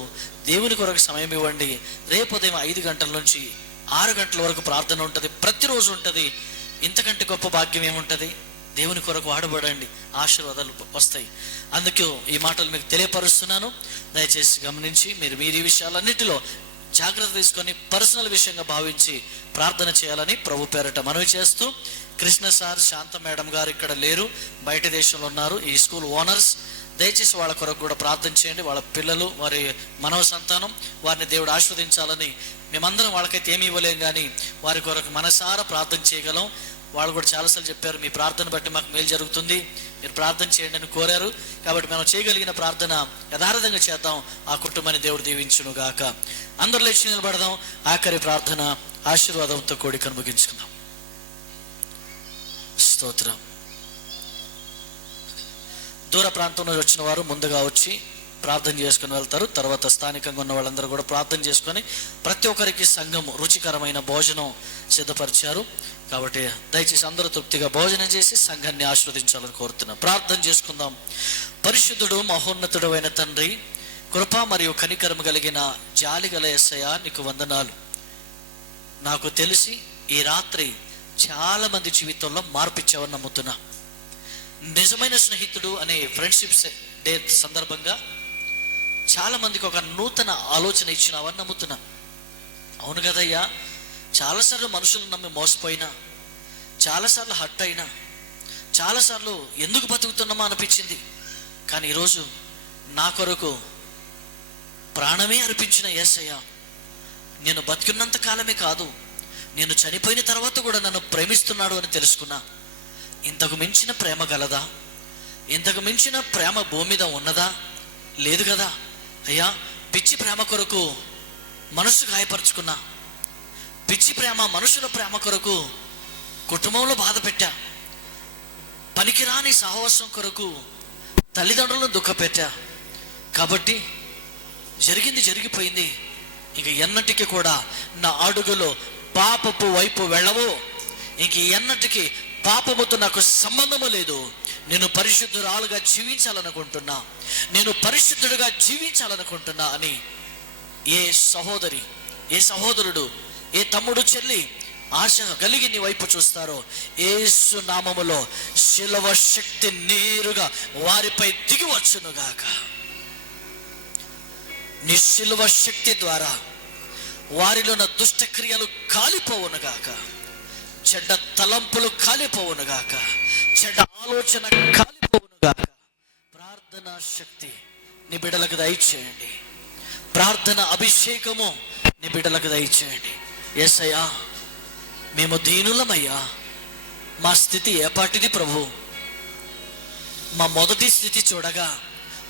దేవుని కొరకు సమయం ఇవ్వండి. రేపు ఉదయం 5 గంటల నుంచి 6 గంటల వరకు ప్రార్థన ఉంటుంది, ప్రతిరోజు ఉంటుంది. ఇంతకంటే గొప్ప భాగ్యం ఏముంటుంది? దేవుని కొరకు వాడబడండి, ఆశీర్వాదాలు వస్తాయి. అందుకు ఈ మాటలు మీకు తెలియపరుస్తున్నాను. దయచేసి గమనించి మీరు ఈ విషయాలన్నిటిలో జాగ్రత్త తీసుకొని పర్సనల్ విషయంగా భావించి ప్రార్థన చేయాలని ప్రభు పేరట మనవి చేస్తూ, కృష్ణ సార్, శాంత మేడం గారు ఇక్కడ లేరు, బయట దేశంలో ఉన్నారు, ఈ స్కూల్ ఓనర్స్. దయచేసి వాళ్ళ కొరకు కూడా ప్రార్థన చేయండి. వాళ్ళ పిల్లలు, వారి మనవ సంతానం, వారిని దేవుడు ఆస్వాదించాలని. మేమందరం వాళ్ళకైతే ఏమి ఇవ్వలేం, కానీ వారి కొరకు మనసారా ప్రార్థన చేయగలం. వాళ్ళు కూడా చాలాసార్లు చెప్పారు, మీ ప్రార్థన బట్టి మాకు మేలు జరుగుతుంది, మీరు ప్రార్థన చేయండి అని కోరారు. కాబట్టి మనం చేయగలిగిన ప్రార్థన యథార్థంగా చేద్దాం. ఆ కుటుంబాన్ని దేవుడు దీవించును గాక. అందరూ లేచి నిలబడదాం. ఆఖరి ప్రార్థన ఆశీర్వాదంతో కోడికను ముగించుకుందాం. స్తోత్రం. దూర ప్రాంతం నుంచి వచ్చిన వారు ముందుగా వచ్చి ప్రార్థన చేసుకుని వెళ్తారు. తర్వాత స్థానికంగా ఉన్న వాళ్ళందరూ కూడా ప్రార్థన చేసుకొని ప్రతి ఒక్కరికి సంఘం రుచికరమైన భోజనం సిద్ధపరిచారు. కాబట్టి దయచేసి అందరూ తృప్తిగా భోజనం చేసి సంఘాన్ని ఆశీర్వదించాలని కోరుతున్నాం. ప్రార్థన చేసుకుందాం. పరిశుద్ధుడు, మహోన్నతుడు అయిన తండ్రి, కృప మరియు కనికరము కలిగిన జాలిగల యేసయ్య, నీకు వందనాలు. నాకు తెలిసి ఈ రాత్రి చాలా మంది జీవితంలో మార్పిచ్చావని నమ్ముతున్నా. నిజమైన స్నేహితుడు అనే ఫ్రెండ్షిప్స్ డే సందర్భంగా చాలా మందికి ఒక నూతన ఆలోచన ఇచ్చినావని నమ్ముతున్నా. అవును కదయ్యా, చాలాసార్లు మనుషులను నమ్మి మోసపోయినా, చాలాసార్లు హర్ట్ అయినా, చాలాసార్లు ఎందుకు బతుకుతున్నామా అనిపించింది. కానీ ఈరోజు నా కొరకు ప్రాణమే అర్పించిన యేసయ్య, నేను బతికున్నంత కాలమే కాదు, నేను చనిపోయిన తర్వాత కూడా నన్ను ప్రేమిస్తున్నాడు అని తెలుసుకున్నా. ఇంతకు మించిన ప్రేమ గలదా? ఇంతకు మించిన ప్రేమ భూమి మీద ఉన్నదా? లేదు కదా అయ్యా. పిచ్చి ప్రేమ కొరకు మనసు గాయపరుచుకున్నా, పిచ్చి ప్రేమ, మనుషుల ప్రేమ కొరకు కుటుంబంలో బాధ పెట్టా, పనికిరాని సహవాసం కొరకు తల్లిదండ్రులను దుఃఖపెట్టా. కాబట్టి జరిగింది జరిగిపోయింది. ఇంక ఎన్నటికి కూడా నా అడుగులో పాపపు వైపు వెళ్ళవు. ఇంక ఎన్నటికి పాపముతో నాకు సంబంధము లేదు. నేను పరిశుద్ధురాలుగా జీవించాలనుకుంటున్నా, నేను పరిశుద్ధుడిగా జీవించాలనుకుంటున్నా అని ఏ సహోదరి, ఏ సహోదరుడు, ఏ తమ్ముడు, చెల్లి ఆశ కలిగి నీ వైపు చూస్తారో, యేసు నామములో శిలువ శక్తి నేరుగా వారిపై దిగి వచ్చునుగాక. నీ శిలువ శక్తి ద్వారా వారిలో ఉన్న దుష్టక్రియలు కాలిపోవునుగాక, చెడ్డ తలంపులు కాలిపోవునుగాక, చెడ్డ ఆలోచన కాలిపోవునుగాక. ప్రార్థన శక్తి నీ బిడ్డలకు దయచేయండి. ప్రార్థన అభిషేకము నీ బిడ్డలకు దయచేయండి. యేసయ్యా, మేము దీనులమయ్యా. మా స్థితి ఏపాటిది ప్రభు? మా మొదటి స్థితి చూడగా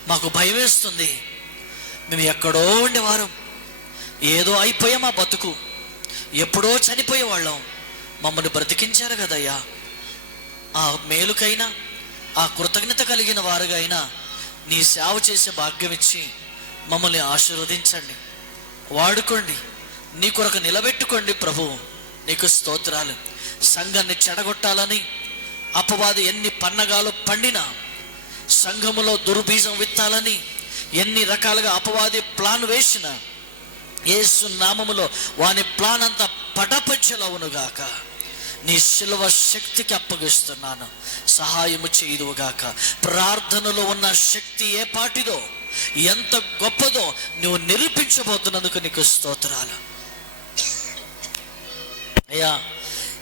మాకు భయం వేస్తుంది. మేము ఎక్కడో ఉండేవారం, ఏదో అయిపోయా మా బతుకు, ఎప్పుడో చనిపోయే వాళ్ళం. మమ్మల్ని బ్రతికించారు కదయ్యా. ఆ మేలుకైనా, ఆ కృతజ్ఞత కలిగిన వారుగా అయినా నీ సేవ చేసే భాగ్యం ఇచ్చి మమ్మల్ని ఆశీర్వదించండి, వాడుకోండి, నీ కొరకు నిలబెట్టుకోండి ప్రభు. నీకు స్తోత్రాలు. సంఘాన్ని చెడగొట్టాలని అపవాది ఎన్ని పన్నగాలు పండినా, సంఘములో దుర్బీజం విత్తాలని ఎన్ని రకాలుగా అపవాది ప్లాన్ వేసిన, యేసు నామములో వాని ప్లాన్ అంతా పటపంచలవునుగాక. నీ శిలువ శక్తికి అప్పగిస్తున్నాను, సహాయము చేయుదువుగాక. ప్రార్థనలో ఉన్న శక్తి ఏ పాటిదో, ఎంత గొప్పదో నువ్వు నిరూపించబోతున్నందుకు నీకు స్తోత్రాలు అయ్యా.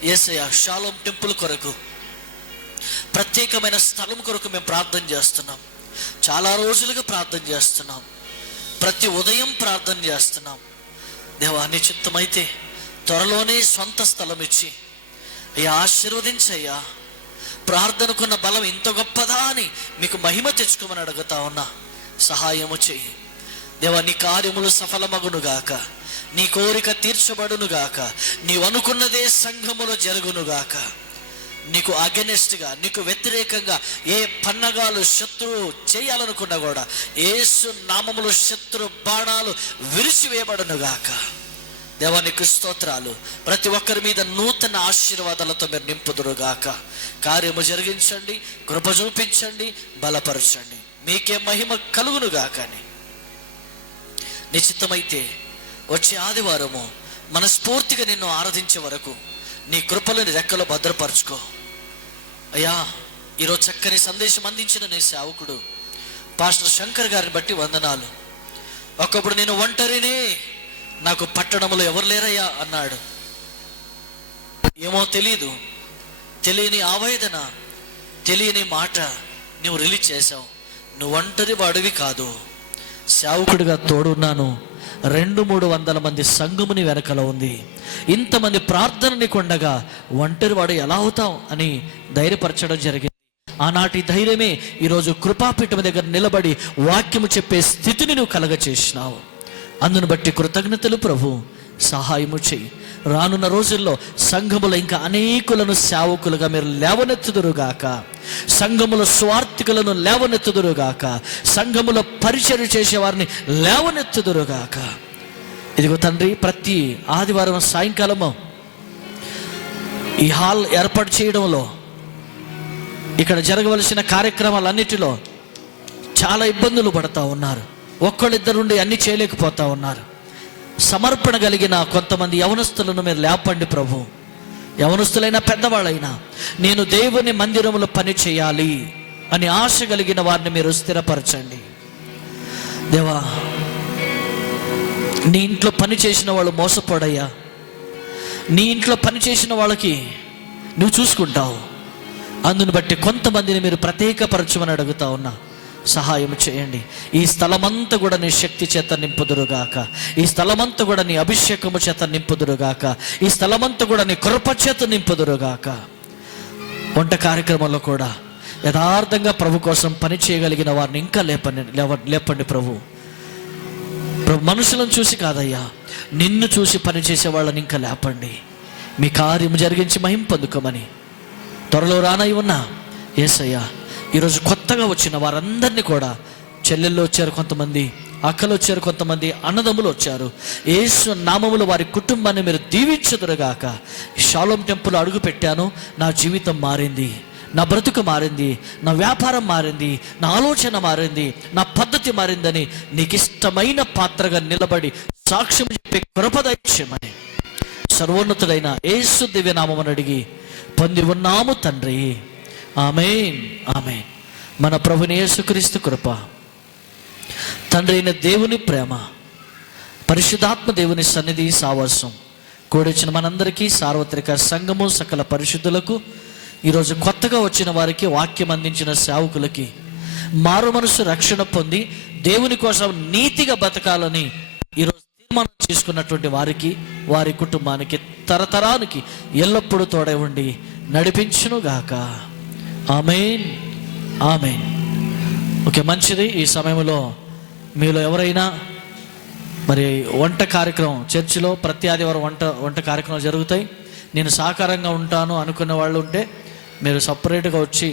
యేసయ్యా, షాలోం టెంపుల్ కొరకు, ప్రత్యేకమైన స్థలం కొరకు మేము ప్రార్థన చేస్తున్నాం. చాలా రోజులుగా ప్రార్థన చేస్తున్నాం, ప్రతి ఉదయం ప్రార్థన చేస్తున్నాం. దేవా నీ చిత్తమైతే త్వరలోనే సొంత స్థలం ఇచ్చి అయ్యా ఆశీర్వదించయ్యా. ప్రార్థనకున్న బలం ఇంత గొప్పదా అని మీకు మహిమ తెచ్చుకోమని అడుగుతా ఉన్నా. సహాయము చెయ్యి దేవా. నీ కార్యములు సఫలమగునుగాక, నీ కోరిక తీర్చబడునుగాక, నీవు అనుకున్నదే సంఘములో జరుగునుగాక. నీకు అగెనెస్ట్గా, నీకు వ్యతిరేకంగా ఏ పన్నగాలు శత్రువు చేయాలనుకున్నా కూడా యేసు నామములో శత్రు బాణాలు విరిచివేయబడునుగాక. దేవా నీకు స్తోత్రాలు. ప్రతి ఒక్కరి మీద నూతన ఆశీర్వాదాలతో మీరు నింపుదురుగాక. కార్యము జరిగించండి, కృప చూపించండి, బలపరచండి. మీకే మహిమ కలుగునుగాక అని నిశ్చితమైతే వచ్చే ఆదివారము మనస్ఫూర్తిగా నిన్ను ఆరాధించే వరకు నీ కృపలని రెక్కలో భద్రపరచుకో అయ్యా. ఈరోజు చక్కని సందేశం అందించిన నీ సేవకుడు పాస్టర్ శంకర్ గారిని బట్టి వందనాలు. ఒకప్పుడు నేను ఒంటరినే, నాకు పట్టణంలో ఎవరు లేరయ్యా అన్నాడు. ఏమో తెలీదు, తెలియని ఆవేదన, తెలియని మాట నువ్వు రిలీజ్ చేసావు. నువ్వు ఒంటరి వాడివి కాదు, సేవకుడిగా తోడున్నాను. 200-300 మంది సంఘముని వెనకలో ఉంది. ఇంతమంది ప్రార్థన నీకు ఉండగా ఒంటరి వాడు ఎలా అవుతావు అని ధైర్యపరచడం జరిగింది. ఆనాటి ధైర్యమే ఈరోజు కృపాపీఠం దగ్గర నిలబడి వాక్యము చెప్పే స్థితిని నువ్వు కలగచేసినావు. అందును బట్టి కృతజ్ఞతలు ప్రభు. సహాయము చెయ్యి. రానున్న రోజుల్లో సంఘములో ఇంకా అనేకులను సేవకులుగా మీరు లేవనెత్తుదురుగాక. సంఘములో స్వార్థికులను లేవనెత్తుదురుగాక. సంఘములో పరిచర్య చేసేవారిని లేవనెత్తుదురుగాక. ఇదిగో తండ్రి, ప్రతి ఆదివారం సాయంకాలము ఈ హాల్ ఏర్పాటు చేయడంలో, ఇక్కడ జరగవలసిన కార్యక్రమాలన్నిటిలో చాలా ఇబ్బందులు పడతా ఉన్నారు. ఒక్కళ్ళిద్దరుండి అన్ని చేయలేకపోతా ఉన్నారు. సమర్పణ కలిగిన కొంతమంది యవనస్తులను మీరు లేపండి ప్రభు. యవనస్తులైనా పెద్దవాళ్ళైనా నేను దేవుని మందిరంలో పని చేయాలి అని ఆశ కలిగిన వారిని మీరు స్థిరపరచండి దేవా. నీ ఇంట్లో పని చేసిన వాళ్ళు మోసపోడయ్యా. నీ ఇంట్లో పని చేసిన వాళ్ళకి నువ్వు చూసుకుంటావు. అందుని బట్టి కొంతమందిని మీరు ప్రత్యేకపరచమని అడుగుతా ఉన్నా. సహాయం చేయండి. ఈ స్థలమంతా కూడా నీ శక్తి చేత నింపుదురుగాక. ఈ స్థలమంతా కూడా నీ అభిషేకము చేత నింపుదురుగాక. ఈ స్థలమంతా కూడా నీ కృప చేత నింపుదురుగాక. వంట కార్యక్రమంలో కూడా యథార్థంగా ప్రభు కోసం పని చేయగలిగిన వారిని ఇంకా లేపండి ప్రభు. మనుషులను చూసి కాదయ్యా, నిన్ను చూసి పనిచేసే వాళ్ళని ఇంకా లేపండి. మీ కార్యము జరిగించి మహిమ పొందుకోమని త్వరలో రానై ఉన్నా యేసయ్యా. ఈరోజు కొత్తగా వచ్చిన వారందరినీ కూడా, చెల్లెళ్ళు వచ్చారు కొంతమంది, అక్కలు వచ్చారు కొంతమంది, అన్నదమ్ములు వచ్చారు. యేసు నామములో వారి కుటుంబాన్ని మీరు దీవించుదురుగాక. షాలోమ్ టెంపుల్ అడుగు పెట్టాను, నా జీవితం మారింది, నా బ్రతుకు మారింది, నా వ్యాపారం మారింది, నా ఆలోచన మారింది, నా పద్ధతి మారిందని నీకు ఇష్టమైన పాత్రగా నిలబడి సాక్ష్యం చెప్పే కృప దయచేయమని సర్వోన్నతుడైన యేసు దివ్య నామమును అడిగి పొంది ఉన్నాము తండ్రి. ఆమేన్, ఆమేన్. మన ప్రభుని యేసుక్రీస్తు కృప, తండ్రి అయిన దేవుని ప్రేమ, పరిశుద్ధాత్మ దేవుని సన్నిధి సావాసం కూడొచ్చిన మనందరికీ, సార్వత్రిక సంఘము సకల పరిశుద్ధులకు, ఈరోజు కొత్తగా వచ్చిన వారికి, వాక్యం అందించిన సేవకులకి, మారు మనసు రక్షణ పొంది దేవుని కోసం నీతిగా బతకాలని ఈరోజు తీర్మానం చేసుకున్నటువంటి వారికి, వారి కుటుంబానికి, తరతరానికి ఎల్లప్పుడూ తోడై ఉండి నడిపించునుగాక. ఆమేన్, ఆమేన్. ఓకే, మంచిది. ఈ సమయంలో మీలో ఎవరైనా మరి వంట కార్యక్రమం, చర్చిలో ప్రతి ఆదివారం వంట కార్యక్రమాలు జరుగుతాయి, నేను సహకారంగా ఉంటాను అనుకున్న వాళ్ళు ఉంటే మీరు సపరేట్గా వచ్చి